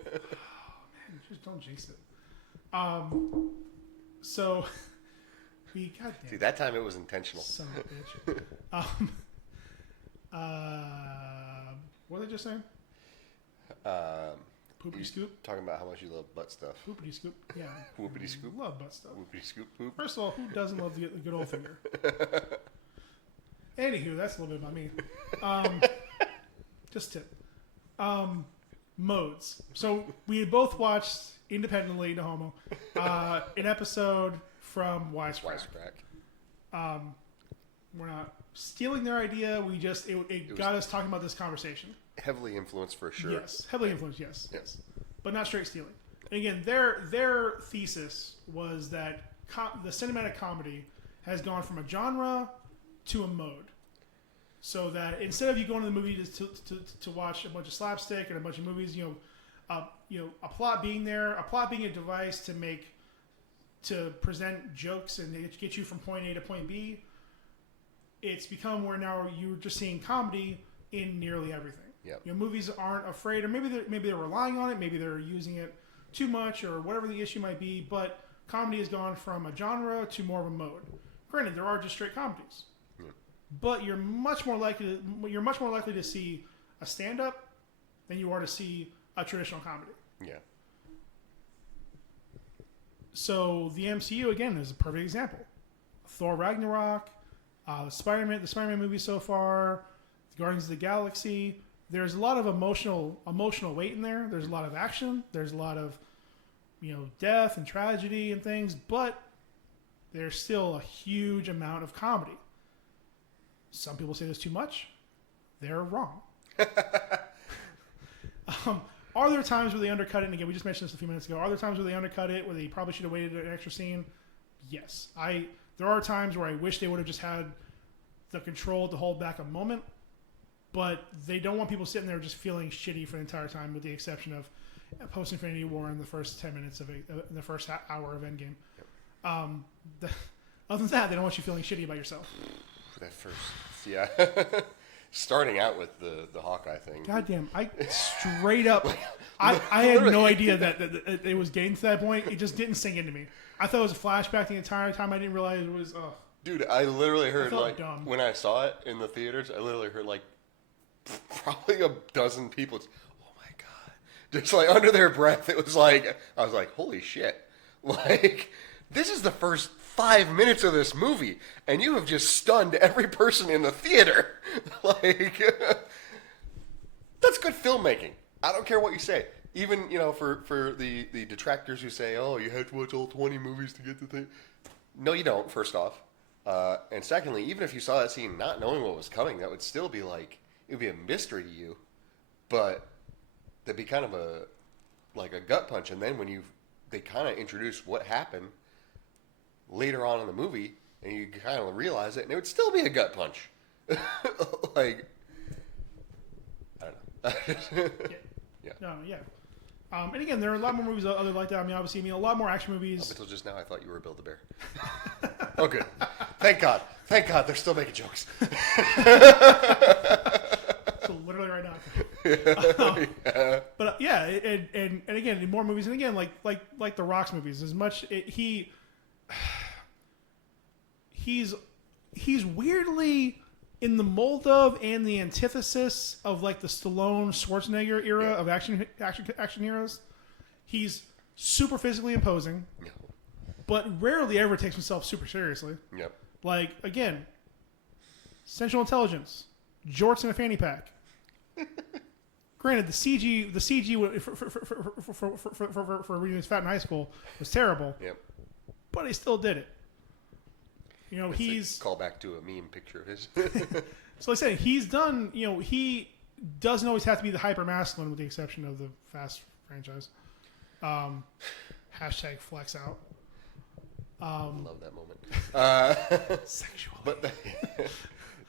man, just don't jinx it. So we goddamn. See, that time it was intentional. Son of a bitch. What did I just say? Poopity scoop. Talking about how much you love butt stuff. Poopity scoop. Yeah. Whoopity scoop. Love butt stuff. Whoopity scoop poop. First of all, who doesn't love the good old finger? Anywho, that's a little bit about me. Just tip. Modes. So we had both watched independently, no homo, an episode from Wisecrack. We're not stealing their idea. We just it got us talking about this conversation. Heavily influenced for sure. Yes, heavily influenced. Yes, but not straight stealing. And again, their thesis was that the cinematic comedy has gone from a genre to a mode. So that instead of you going to the movie to watch a bunch of slapstick and a bunch of movies, a plot being there, a plot being a device to present jokes and get you from point A to point B, it's become where now you're just seeing comedy in nearly everything. Yep. Movies aren't afraid, or maybe they're relying on it, maybe they're using it too much, or whatever the issue might be. But comedy has gone from a genre to more of a mode. Granted, there are just straight comedies, but you're much more likely to see a stand-up than you are to see a traditional comedy. Yeah. So the MCU again is a perfect example. Thor Ragnarok, the Spider-Man movie so far, the Guardians of the Galaxy. There's a lot of emotional weight in there. There's a lot of action. There's a lot of death and tragedy and things, but there's still a huge amount of comedy. Some people say there's too much. They're wrong. Are there times where they undercut it? And again, we just mentioned this a few minutes ago. Are there times where they undercut it, where they probably should have waited an extra scene? Yes. There are times where I wish they would have just had the control to hold back a moment, but they don't want people sitting there just feeling shitty for the entire time, with the exception of post-Infinity War in the first 10 minutes of the first hour of Endgame. Other than that, they don't want you feeling shitty about yourself. That first, yeah. Starting out with the Hawkeye thing. Goddamn, I straight up, I had no idea that it was getting to that point. It just didn't sink into me. I thought it was a flashback the entire time. I didn't realize it was. Dude, I literally heard dumb. When I saw it in the theaters, I literally heard probably a dozen people. Oh my god! Just under their breath, it was I was like, holy shit! This is the first 5 minutes of this movie, and you have just stunned every person in the theater. That's good filmmaking. I don't care what you say. Even, for the detractors who say, oh, you had to watch all 20 movies to get the thing. No, you don't, first off. And secondly, even if you saw that scene not knowing what was coming, that would still be it would be a mystery to you. But that'd be kind of a gut punch. And then when they kind of introduce what happened later on in the movie, and you kind of realize it, and it would still be a gut punch. I don't know. Yeah. No, yeah. And again, there are a lot more movies other like that. Obviously, a lot more action movies. Up until just now, I thought you were Build-A-Bear. Oh, good. Thank God. They're still making jokes. So literally right now. Yeah. But yeah, and again, more movies, and again, like the Rock's movies, as much he's weirdly in the mold of and the antithesis of the Stallone Schwarzenegger era of action heroes. He's super physically imposing, but rarely ever takes himself super seriously. Yep. Again, Central Intelligence, jorts in a fanny pack. Granted, the CG for reading his fat in high school was terrible. Yep. But he still did it. He's a callback to a meme picture of his. So like I said, he's done. He doesn't always have to be the hyper masculine, with the exception of the Fast franchise. Hashtag flex out. Love that moment. Sexual. But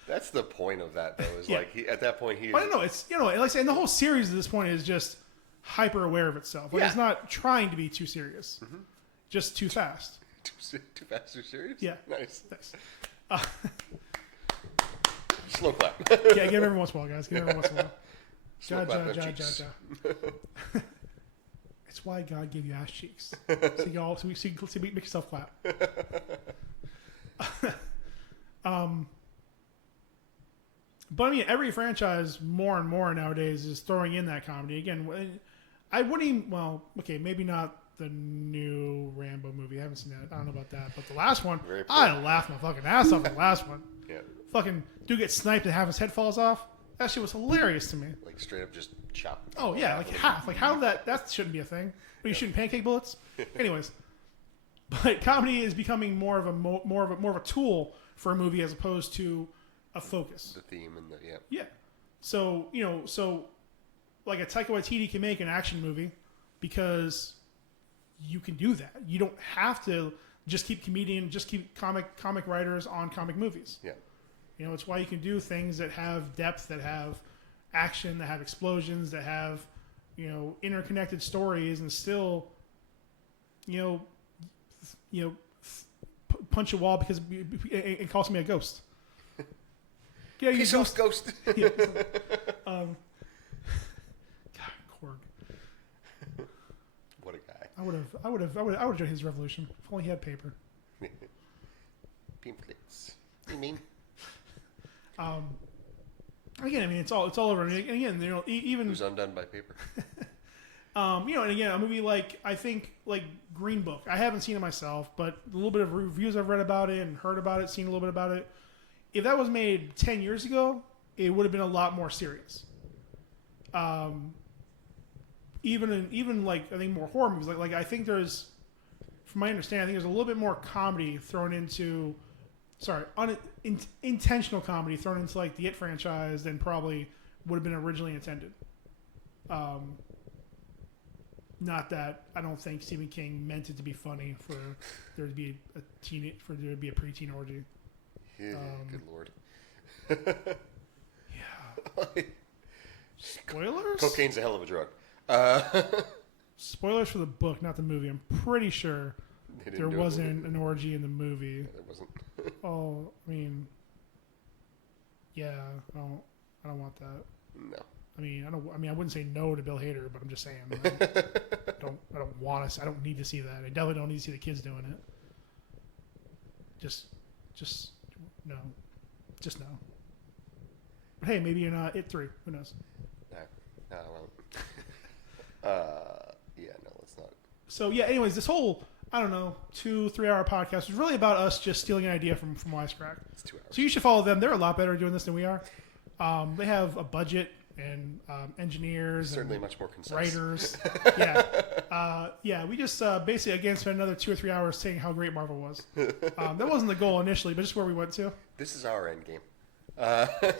that's the point of that, though. Is at that point he. I don't know. It's like I said, and the whole series at this point is just hyper aware of itself. It's not trying to be too serious, just too fast. Too fast, too serious? Yeah. Nice. Slow clap. Yeah, give him every once in a while, guys. Give him every once in a while. Slow clap them cheeks. It's why God gave you ass cheeks. So you make yourself clap. But I mean, every franchise more and more nowadays is throwing in that comedy. Again, I wouldn't even, well, okay, maybe not the new Rambo movie. I haven't seen that. I don't know about that. But the last one, I laughed my fucking ass off the last one. Yeah. Fucking dude gets sniped and half his head falls off. That shit was hilarious to me. Like straight up just chop. Oh yeah, like half. Like how that shouldn't be a thing. But you shooting pancake bullets. Anyways, but comedy is becoming more of a tool for a movie as opposed to a focus. The theme and the yeah. So like a Taika Waititi can make an action movie because you can do that. You don't have to just keep comic writers on comic movies. Yeah. It's why you can do things that have depth, that have action, that have explosions, that have, interconnected stories, and still, punch a wall because it cost me a ghost. Yeah, Peace off, ghost. Yeah, God, Korg. What a guy. I would have joined his revolution if only he had paper. Pamphlets. You mean? Again, I mean, it's all over. And again, even who's undone by paper. And again, a movie like Green Book. I haven't seen it myself, but the little bit of reviews I've read about it and heard about it, seen a little bit about it. If that was made 10 years ago, it would have been a lot more serious. Even like I think more horror movies. Like I think there's, from my understanding, I think there's a little bit more comedy thrown into. Intentional comedy thrown into like the It franchise than probably would have been originally intended. Not that I don't think Stephen King meant it to be funny for there to be a preteen orgy. Yeah, good lord. Yeah. Spoilers? Cocaine's a hell of a drug. Spoilers for the book, not the movie. I'm pretty sure there wasn't an orgy in the movie. Yeah, there wasn't. Oh, I mean, yeah, I don't want that. No. I wouldn't say no to Bill Hader, but I'm just saying, I don't want to. I don't need to see that. I definitely don't need to see the kids doing it. Just no, just no. But hey, maybe in It 3, who knows? No, I won't. Yeah, no, let's not. So yeah, anyways, this whole 2-3 hour podcast was really about us just stealing an idea from Wisecrack. It's 2 hours. So you should follow them. They're a lot better at doing this than we are. They have a budget and engineers, certainly and much more concise. Writers. Yeah. We just basically again spent another 2 or 3 hours saying how great Marvel was. That wasn't the goal initially, but just where we went to. This is our end game. But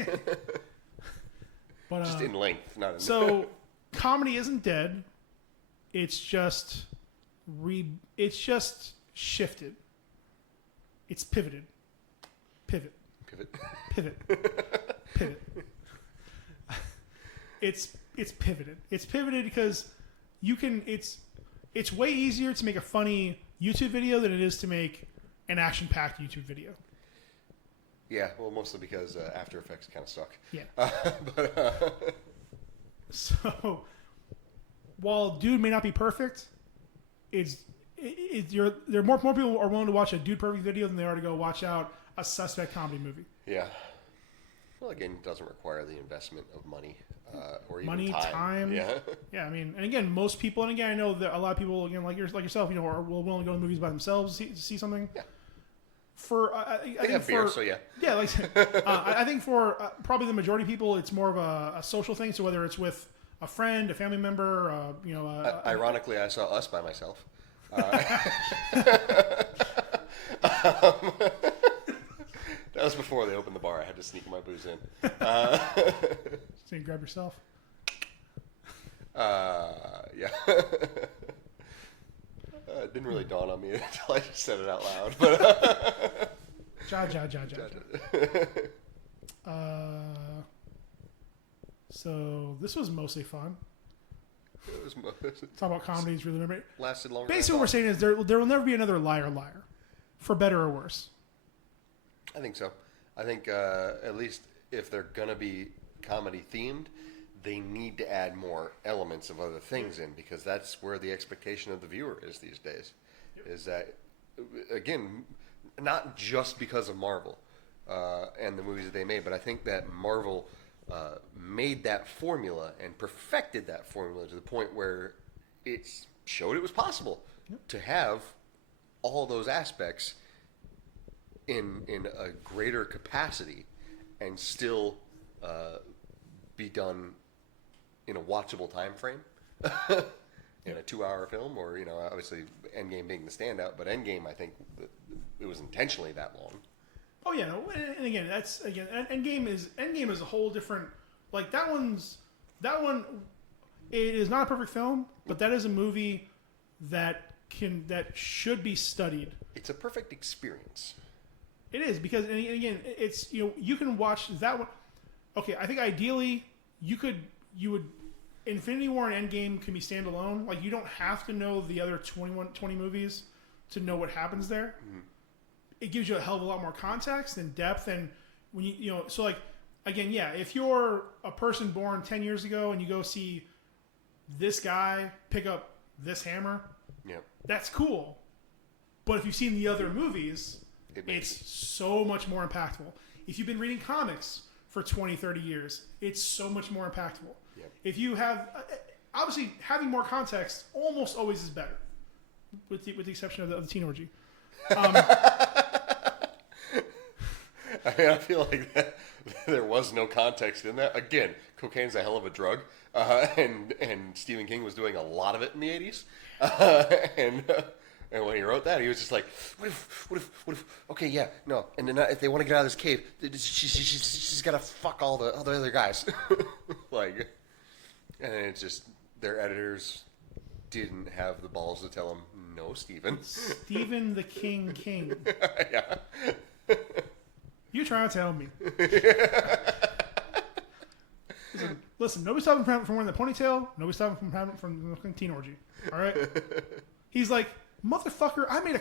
just in length, not in. So comedy isn't dead. It's just shifted. It's pivoted. Pivot. It's pivoted. It's pivoted because you can. It's way easier to make a funny YouTube video than it is to make an action-packed YouTube video. Yeah, well, mostly because After Effects kind of suck. Yeah. So, while Dude may not be perfect, there more people are willing to watch a Dude Perfect video than they are to go watch out a suspect comedy movie. Yeah. Well, again, it doesn't require the investment of money or even money, time. Yeah. Yeah, I mean, and again, most people, and again, I know that a lot of people, again, like yourself, are willing to go to movies by themselves to see something. Yeah. I think beer, so yeah. Yeah, like I think for probably the majority of people, it's more of a social thing. So whether it's with a friend, a family member, ironically, I saw Us by myself. That was before they opened the bar. I had to sneak my booze in. So you grab yourself. Yeah. It didn't really dawn on me until I just said it out loud. But so this was mostly fun. It was Talk about comedies really remember. Lasted longer. Basically, what we're saying is there will never be another Liar, for better or worse. I think so. I think at least if they're gonna be comedy themed, they need to add more elements of other things in, because that's where the expectation of the viewer is these days. Is that, again, not just because of Marvel and the movies that they made, but I think that Marvel made that formula and perfected that formula to the point where it showed it was possible to have all those aspects in a greater capacity and still be done in a watchable time frame in a 2-hour film, or obviously Endgame being the standout, but Endgame, I think it was intentionally that long. Oh yeah, no, and again, Endgame is a whole different, like that one. It is not a perfect film, but that is a movie that should be studied. It's a perfect experience. It is, because, and again, it's, you can watch that one. Okay, I think ideally you would Infinity War and Endgame can be standalone. Like, you don't have to know the other 20 movies to know what happens there. Mm-hmm. It gives you a hell of a lot more context and depth, and when so like, again, yeah, if you're a person born 10 years ago and you go see this guy pick up this hammer, that's cool. But if you've seen the other movies, it's so much more impactful. If you've been reading comics for 20, 30 years, it's so much more impactful. Yep. If you have, obviously, having more context almost always is better, with the exception of the teen orgy. I mean, I feel like there was no context in that. Again, cocaine's a hell of a drug, and Stephen King was doing a lot of it in the 80s. And when he wrote that, he was just like, what if, okay, yeah, no. And then if they want to get out of this cave, she's got to fuck all the other guys. Like, and it's just, their editors didn't have the balls to tell him, no, Stephen. Stephen the King. Yeah. You trying to tell me. Listen, nobody's stopping him from wearing the ponytail. Nobody's stopping him from teen orgy. All right? He's like, motherfucker, I made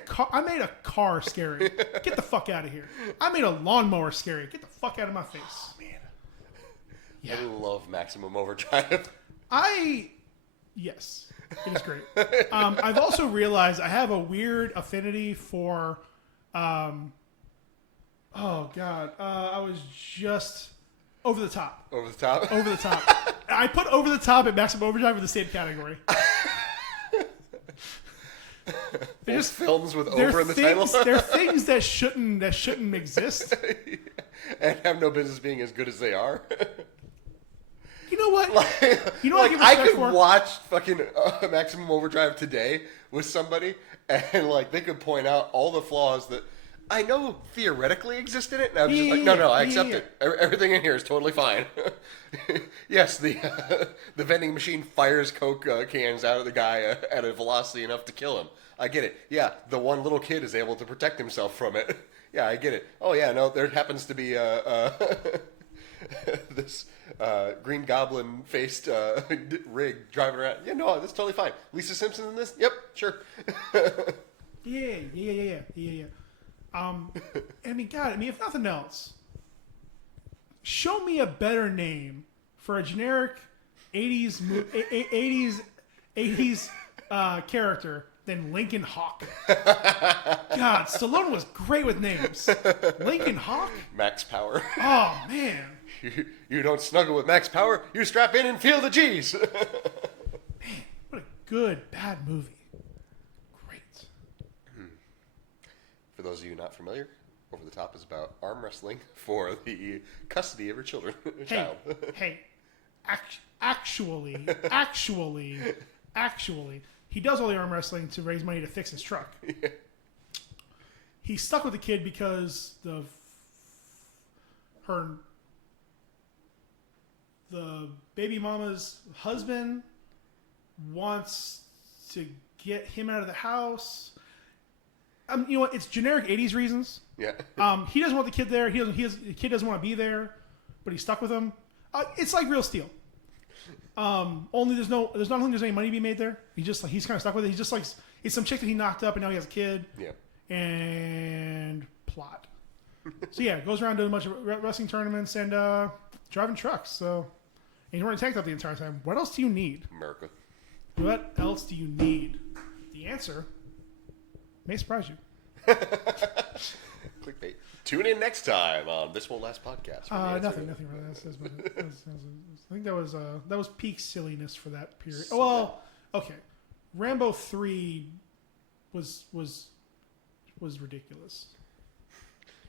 a car scary. Get the fuck out of here. I made a lawnmower scary. Get the fuck out of my face. Oh, man. Yeah. I love Maximum Overdrive. Yes. It is great. I've also realized I have a weird affinity for, oh God. I was just over the top. Over the top? Over the top. I put Over the Top and Maximum Overdrive in the same category. They're just films with over in the title. They're things that shouldn't exist, and have no business being as good as they are. You know what? I could watch fucking Maximum Overdrive today with somebody, and like they could point out all the flaws that I know theoretically exist in it, and I'm just like, no, I accept it. Everything in here is totally fine. Yes, the vending machine fires Coke cans out of the guy at a velocity enough to kill him. I get it. Yeah, the one little kid is able to protect himself from it. Yeah, I get it. Oh yeah, no, there happens to be this Green Goblin faced rig driving around. Yeah, no, that's totally fine. Lisa Simpson in this? Yep, sure. Yeah. I mean, God, if nothing else, show me a better name for a generic 80s character than Lincoln Hawk. God, Stallone was great with names. Lincoln Hawk? Max Power. Oh, man. You don't snuggle with Max Power, you strap in and feel the G's. Man, what a good, bad movie. For those of you not familiar, Over the Top is about arm wrestling for the custody of your child. Hey, actually, he does all the arm wrestling to raise money to fix his truck. Yeah. He's stuck with the kid because the baby mama's husband wants to get him out of the house. You know what? It's generic 80s reasons. Yeah. He doesn't want the kid there. The kid doesn't want to be there, but he's stuck with him. It's like Real Steel. Only there's not any money to be made there. He's kind of stuck with it. He's just like, it's some chick that he knocked up and now he has a kid. Yeah. And plot. So yeah, goes around doing a bunch of wrestling tournaments and driving trucks. So, and he's wearing a tank top the entire time. What else do you need? America. What else do you need? The answer may surprise you. Clickbait. Tune in next time on This Won't Last podcast. Nothing really. I think that was peak silliness for that period. Oh, well, okay. Rambo 3 was ridiculous.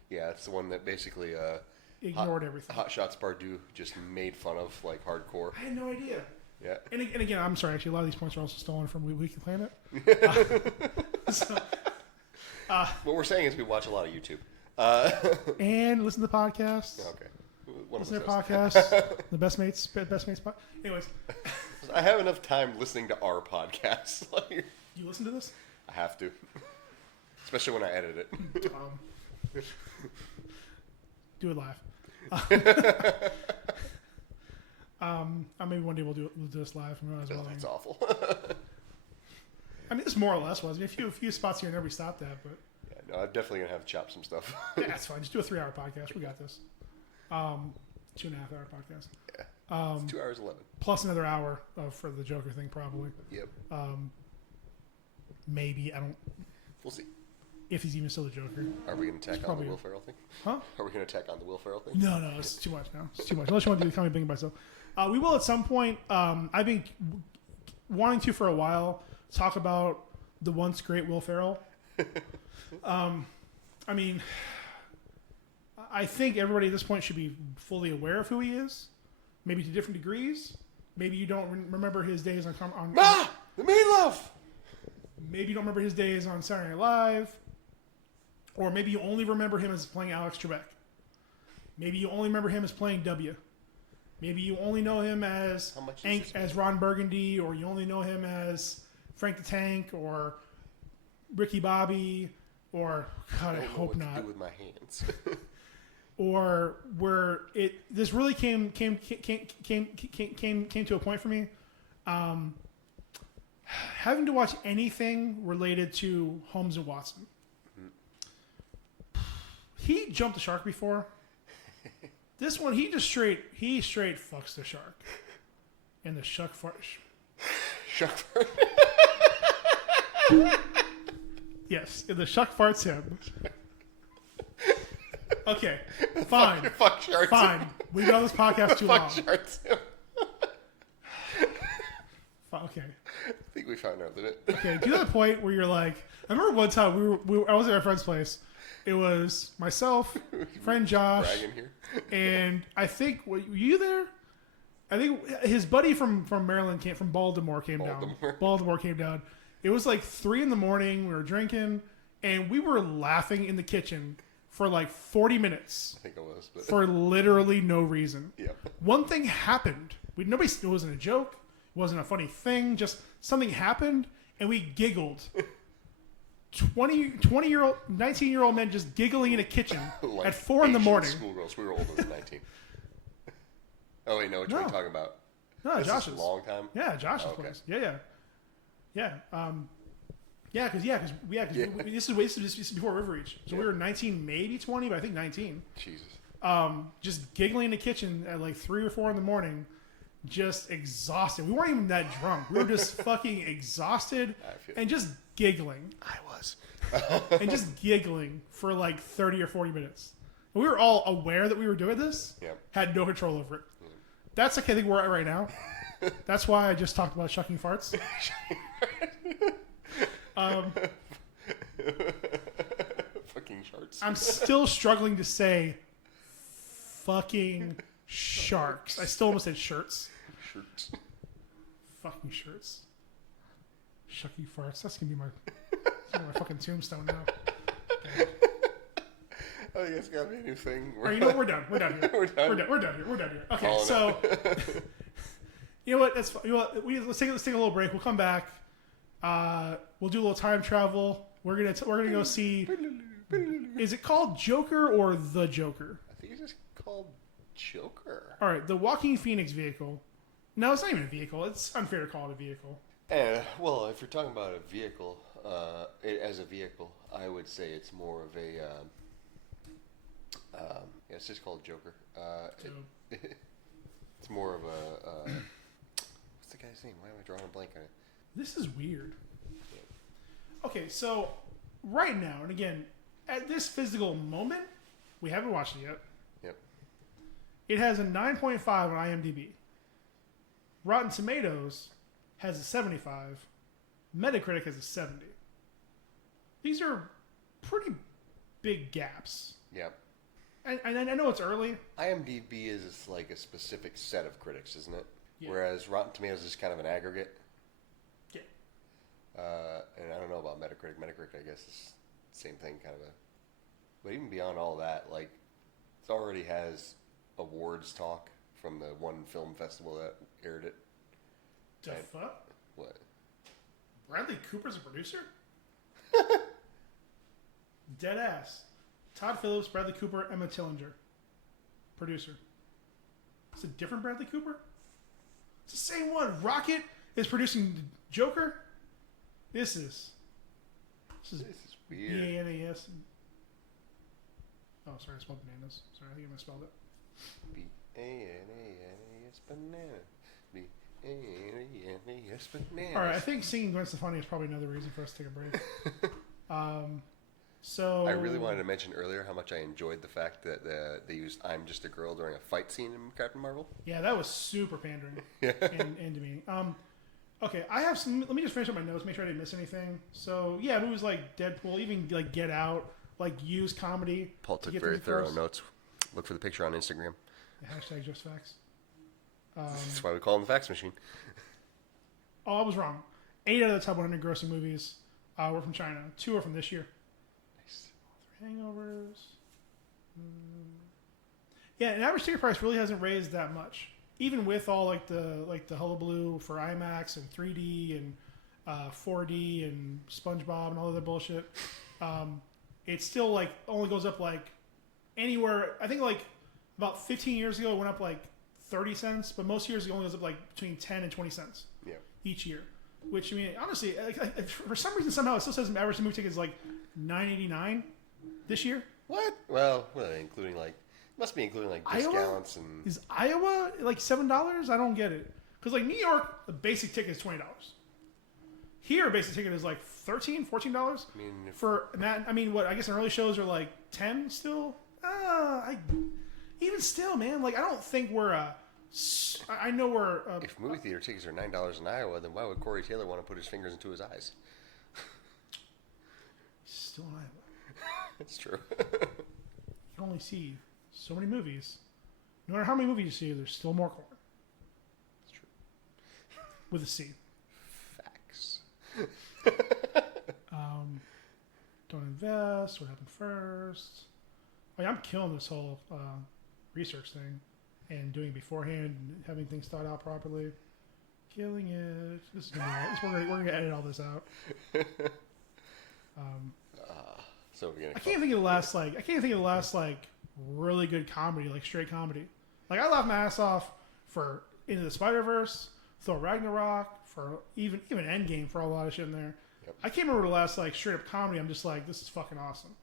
Yeah, it's the one that basically ignored everything. Hot Shots Bardou just made fun of like hardcore. I had no idea. Yeah. And again, I'm sorry. Actually, a lot of these points are also stolen from Weekly Planet. What we're saying is we watch a lot of YouTube. And listen to the podcast. Okay. Listen to their podcast. The Best Mates podcast. Anyways. I have enough time listening to our podcast. You listen to this? I have to. Especially when I edit it. Do it live. Maybe one day we'll do this live as well. That's awful. I mean, this more or less was. I mean, a few spots here and there we stopped at, but yeah, no, I'm definitely gonna have to chop some stuff. Yeah, that's fine. Just do a 3-hour podcast. We got this. 2.5-hour podcast. Yeah. It's 2 hours 11. Plus another hour for the Joker thing, probably. Yep. Maybe I don't. We'll see. If he's even still the Joker. Are we going to tack on the Will Ferrell thing? Huh? Are we going to tack on the Will Ferrell thing? No, it's too much now. It's too much. Unless you want to do the comedy thing by yourself. We will at some point. I've been wanting to for a while talk about the once great Will Ferrell. I mean, I think everybody at this point should be fully aware of who he is. Maybe to different degrees. Maybe you don't remember his days on the meatloaf. Maybe you don't remember his days on Saturday Night Live. Or maybe you only remember him as playing Alex Trebek. Maybe you only remember him as playing W. Maybe you only know him as Ron Burgundy, or you only know him as Frank the Tank, or Ricky Bobby, or God, I hope not. To do with my hands. Or where this really came to a point for me. Having to watch anything related to Holmes and Watson. He jumped the shark before. This one, he straight fucks the shark. And the shark fart. Shark fart? Yes, and the shark farts him. Okay, fine. Fuck sharks. Fine. We've done this podcast too long. Fuck sharks him. Okay. I think we found our limit. Okay, to the point where you're like, I remember one time I was at my friend's place. It was myself, friend Josh, here. And I think were you there? I think his buddy from Maryland from Baltimore came down. Baltimore came down. It was like 3 a.m. We were drinking, and we were laughing in the kitchen for like 40 minutes. I think it was, but for literally no reason. Yep. One thing happened. It wasn't a joke. It wasn't a funny thing. Just something happened, and we giggled. 19-year-old men just giggling in a kitchen like at 4 a.m. Schoolgirls. We were older than 19. Oh wait, no. What are you talking about? No, this Josh's. Is a long time. Yeah, Josh's place. Yeah. Because this is before River Reach, so we were 19, maybe 20, but I think 19. Jesus. Just giggling in the kitchen at like 3 or 4 a.m. Just exhausted. We weren't even that drunk. We were just fucking exhausted and just giggling. I was. And just giggling for like 30 or 40 minutes. And we were all aware that we were doing this. Yep. Had no control over it. That's okay. I think we're at right now. That's why I just talked about shucking farts. Fucking sharks. I'm still struggling to say fucking sharks. I still almost said shirts. Shirts. Fucking shirts. Shucky farts. That's gonna be my fucking tombstone now. I think it's gotta be a new thing. All right, you know what? We're done. We're done here. We're done here. Okay, so you know what? That's fine. You know what? Let's take a little break. We'll come back. We'll do a little time travel. We're gonna go see. Is it called Joker or The Joker? I think it's just called Joker. All right, the Joaquin Phoenix vehicle. No, it's not even a vehicle. It's unfair to call it a vehicle. Well, if you're talking about a vehicle, as a vehicle, I would say it's more of a Yeah, it's just called Joker. So, It's more of a what's the guy's name? Why am I drawing a blank on it? this is weird. Okay, so right now, and again, at this physical moment, we haven't watched it yet. Yep. It has a 9.5 on IMDb. Rotten Tomatoes has a 75. Metacritic has a 70. These are pretty big gaps. Yep. And I know it's early. IMDb is like a specific set of critics, isn't it? Yeah. Whereas Rotten Tomatoes is kind of an aggregate. Yeah. And I don't know about Metacritic. Metacritic, I guess, is the same thing, kind of a. But even beyond all that, like, it already has awards talk from the one film festival that aired it. The fuck? What? Bradley Cooper's a producer? Dead ass. Todd Phillips, Bradley Cooper, Emma Tillinger. Producer. It's a different Bradley Cooper? It's the same one. Rocket is producing Joker? This is weird. B-A-N-A-S. Oh, sorry, I spelled bananas. Sorry, I think I misspelled it. B-A-N-A-N-A-S banana. B-A-N-A-N-A-S banana. Alright, I think singing Gwen Stefani is probably another reason for us to take a break. So I really wanted to mention earlier how much I enjoyed the fact that they used "I'm Just a Girl" during a fight scene in Captain Marvel. Yeah, that was super pandering and demeaning. Okay, I have some. Let me just finish up my notes, make sure I didn't miss anything. So yeah, movies like Deadpool, even like Get Out, like use comedy. Paul took very thorough notes. Look for the picture on Instagram. Hashtag just facts. That's why we call him the fax machine. Oh, I was wrong. 8 out of the top 100 grossing movies were from China. 2 are from this year. Nice. 3 Hangovers. Yeah, and average ticket price really hasn't raised that much, even with all like the hullabaloo for IMAX and 3D and 4D and SpongeBob and all other bullshit. It still like only goes up like anywhere. I think like about 15 years ago it went up like 30 cents, but most years it only goes up like between 10 and 20 cents each year. Which I mean, honestly, for some reason somehow it still says the average movie ticket is like $9.89 this year. What? Well, including like must be including like discounts Iowa? and. Is Iowa like $7? I don't get it. Because like New York, the basic ticket is $20. Here, a basic ticket is like $13, $14. I mean, for that, I mean, what I guess in early shows are like 10 still. Even still, man, like I don't think we're I know we're. If movie theater tickets are $9 in Iowa, then why would Corey Taylor want to put his fingers into his eyes? Still in Iowa. That's true. You can only see so many movies. No matter how many movies you see, there's still more corn. That's true. With a C. Facts. Don't invest. What happened first? Like, I'm killing this whole research thing and doing it beforehand and having things thought out properly. Killing it. This is we're gonna edit all this out. So we're gonna. I can't think of the last really good comedy, like straight comedy. Like I laughed my ass off for Into the Spider-Verse, Thor Ragnarok, for even Endgame for a lot of shit in there. Yep. I can't remember the last like straight up comedy. I'm just like, this is fucking awesome.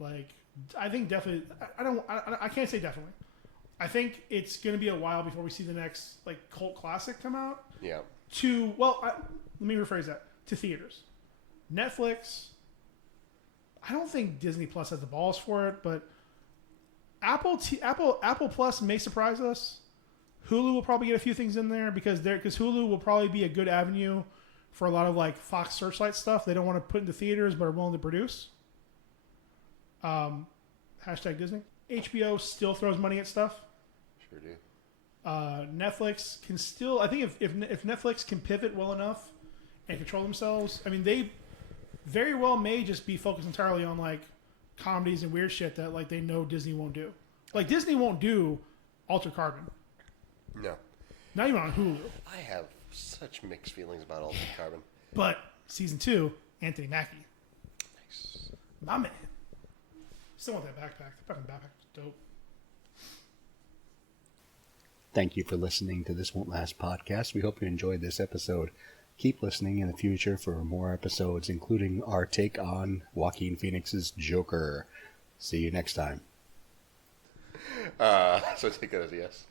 Like, I think definitely. I can't say definitely. I think it's going to be a while before we see the next like cult classic come out. Yeah. Let me rephrase that. To theaters, Netflix. I don't think Disney Plus has the balls for it, but Apple Plus may surprise us. Hulu will probably get a few things in there because Hulu will probably be a good avenue for a lot of like Fox Searchlight stuff they don't want to put into theaters but are willing to produce. Hashtag Disney. HBO still throws money at stuff. Sure do. Netflix can still. I think if Netflix can pivot well enough and control themselves, I mean they very well may just be focused entirely on like comedies and weird shit that like they know Disney won't do. Like Disney won't do Altered Carbon. No. Not even on Hulu. I have such mixed feelings about Altered Carbon. But season 2, Anthony Mackie. Nice. My man. Still want that backpack. The fucking backpack was dope. Thank you for listening to This Won't Last podcast. We hope you enjoyed this episode. Keep listening in the future for more episodes, including our take on Joaquin Phoenix's Joker. See you next time. So I take that as a yes.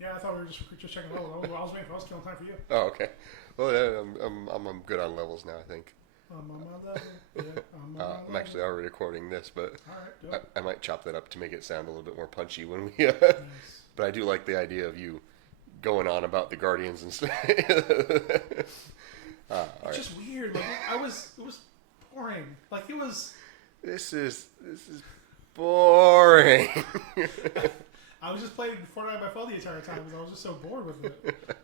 Yeah, I thought we were just checking levels. I was waiting for us killing time for you. Oh, okay. Well, yeah, I'm good on levels now, I think. I'm on my level. Yeah, I'm actually already recording this, but all right, do it. I might chop that up to make it sound a little bit more punchy when we. But I do like the idea of you going on about the Guardians and stuff. It's just weird. Like it was boring. Like it was. This is boring. I was just playing Fortnite by phone the entire time because I was just so bored with it.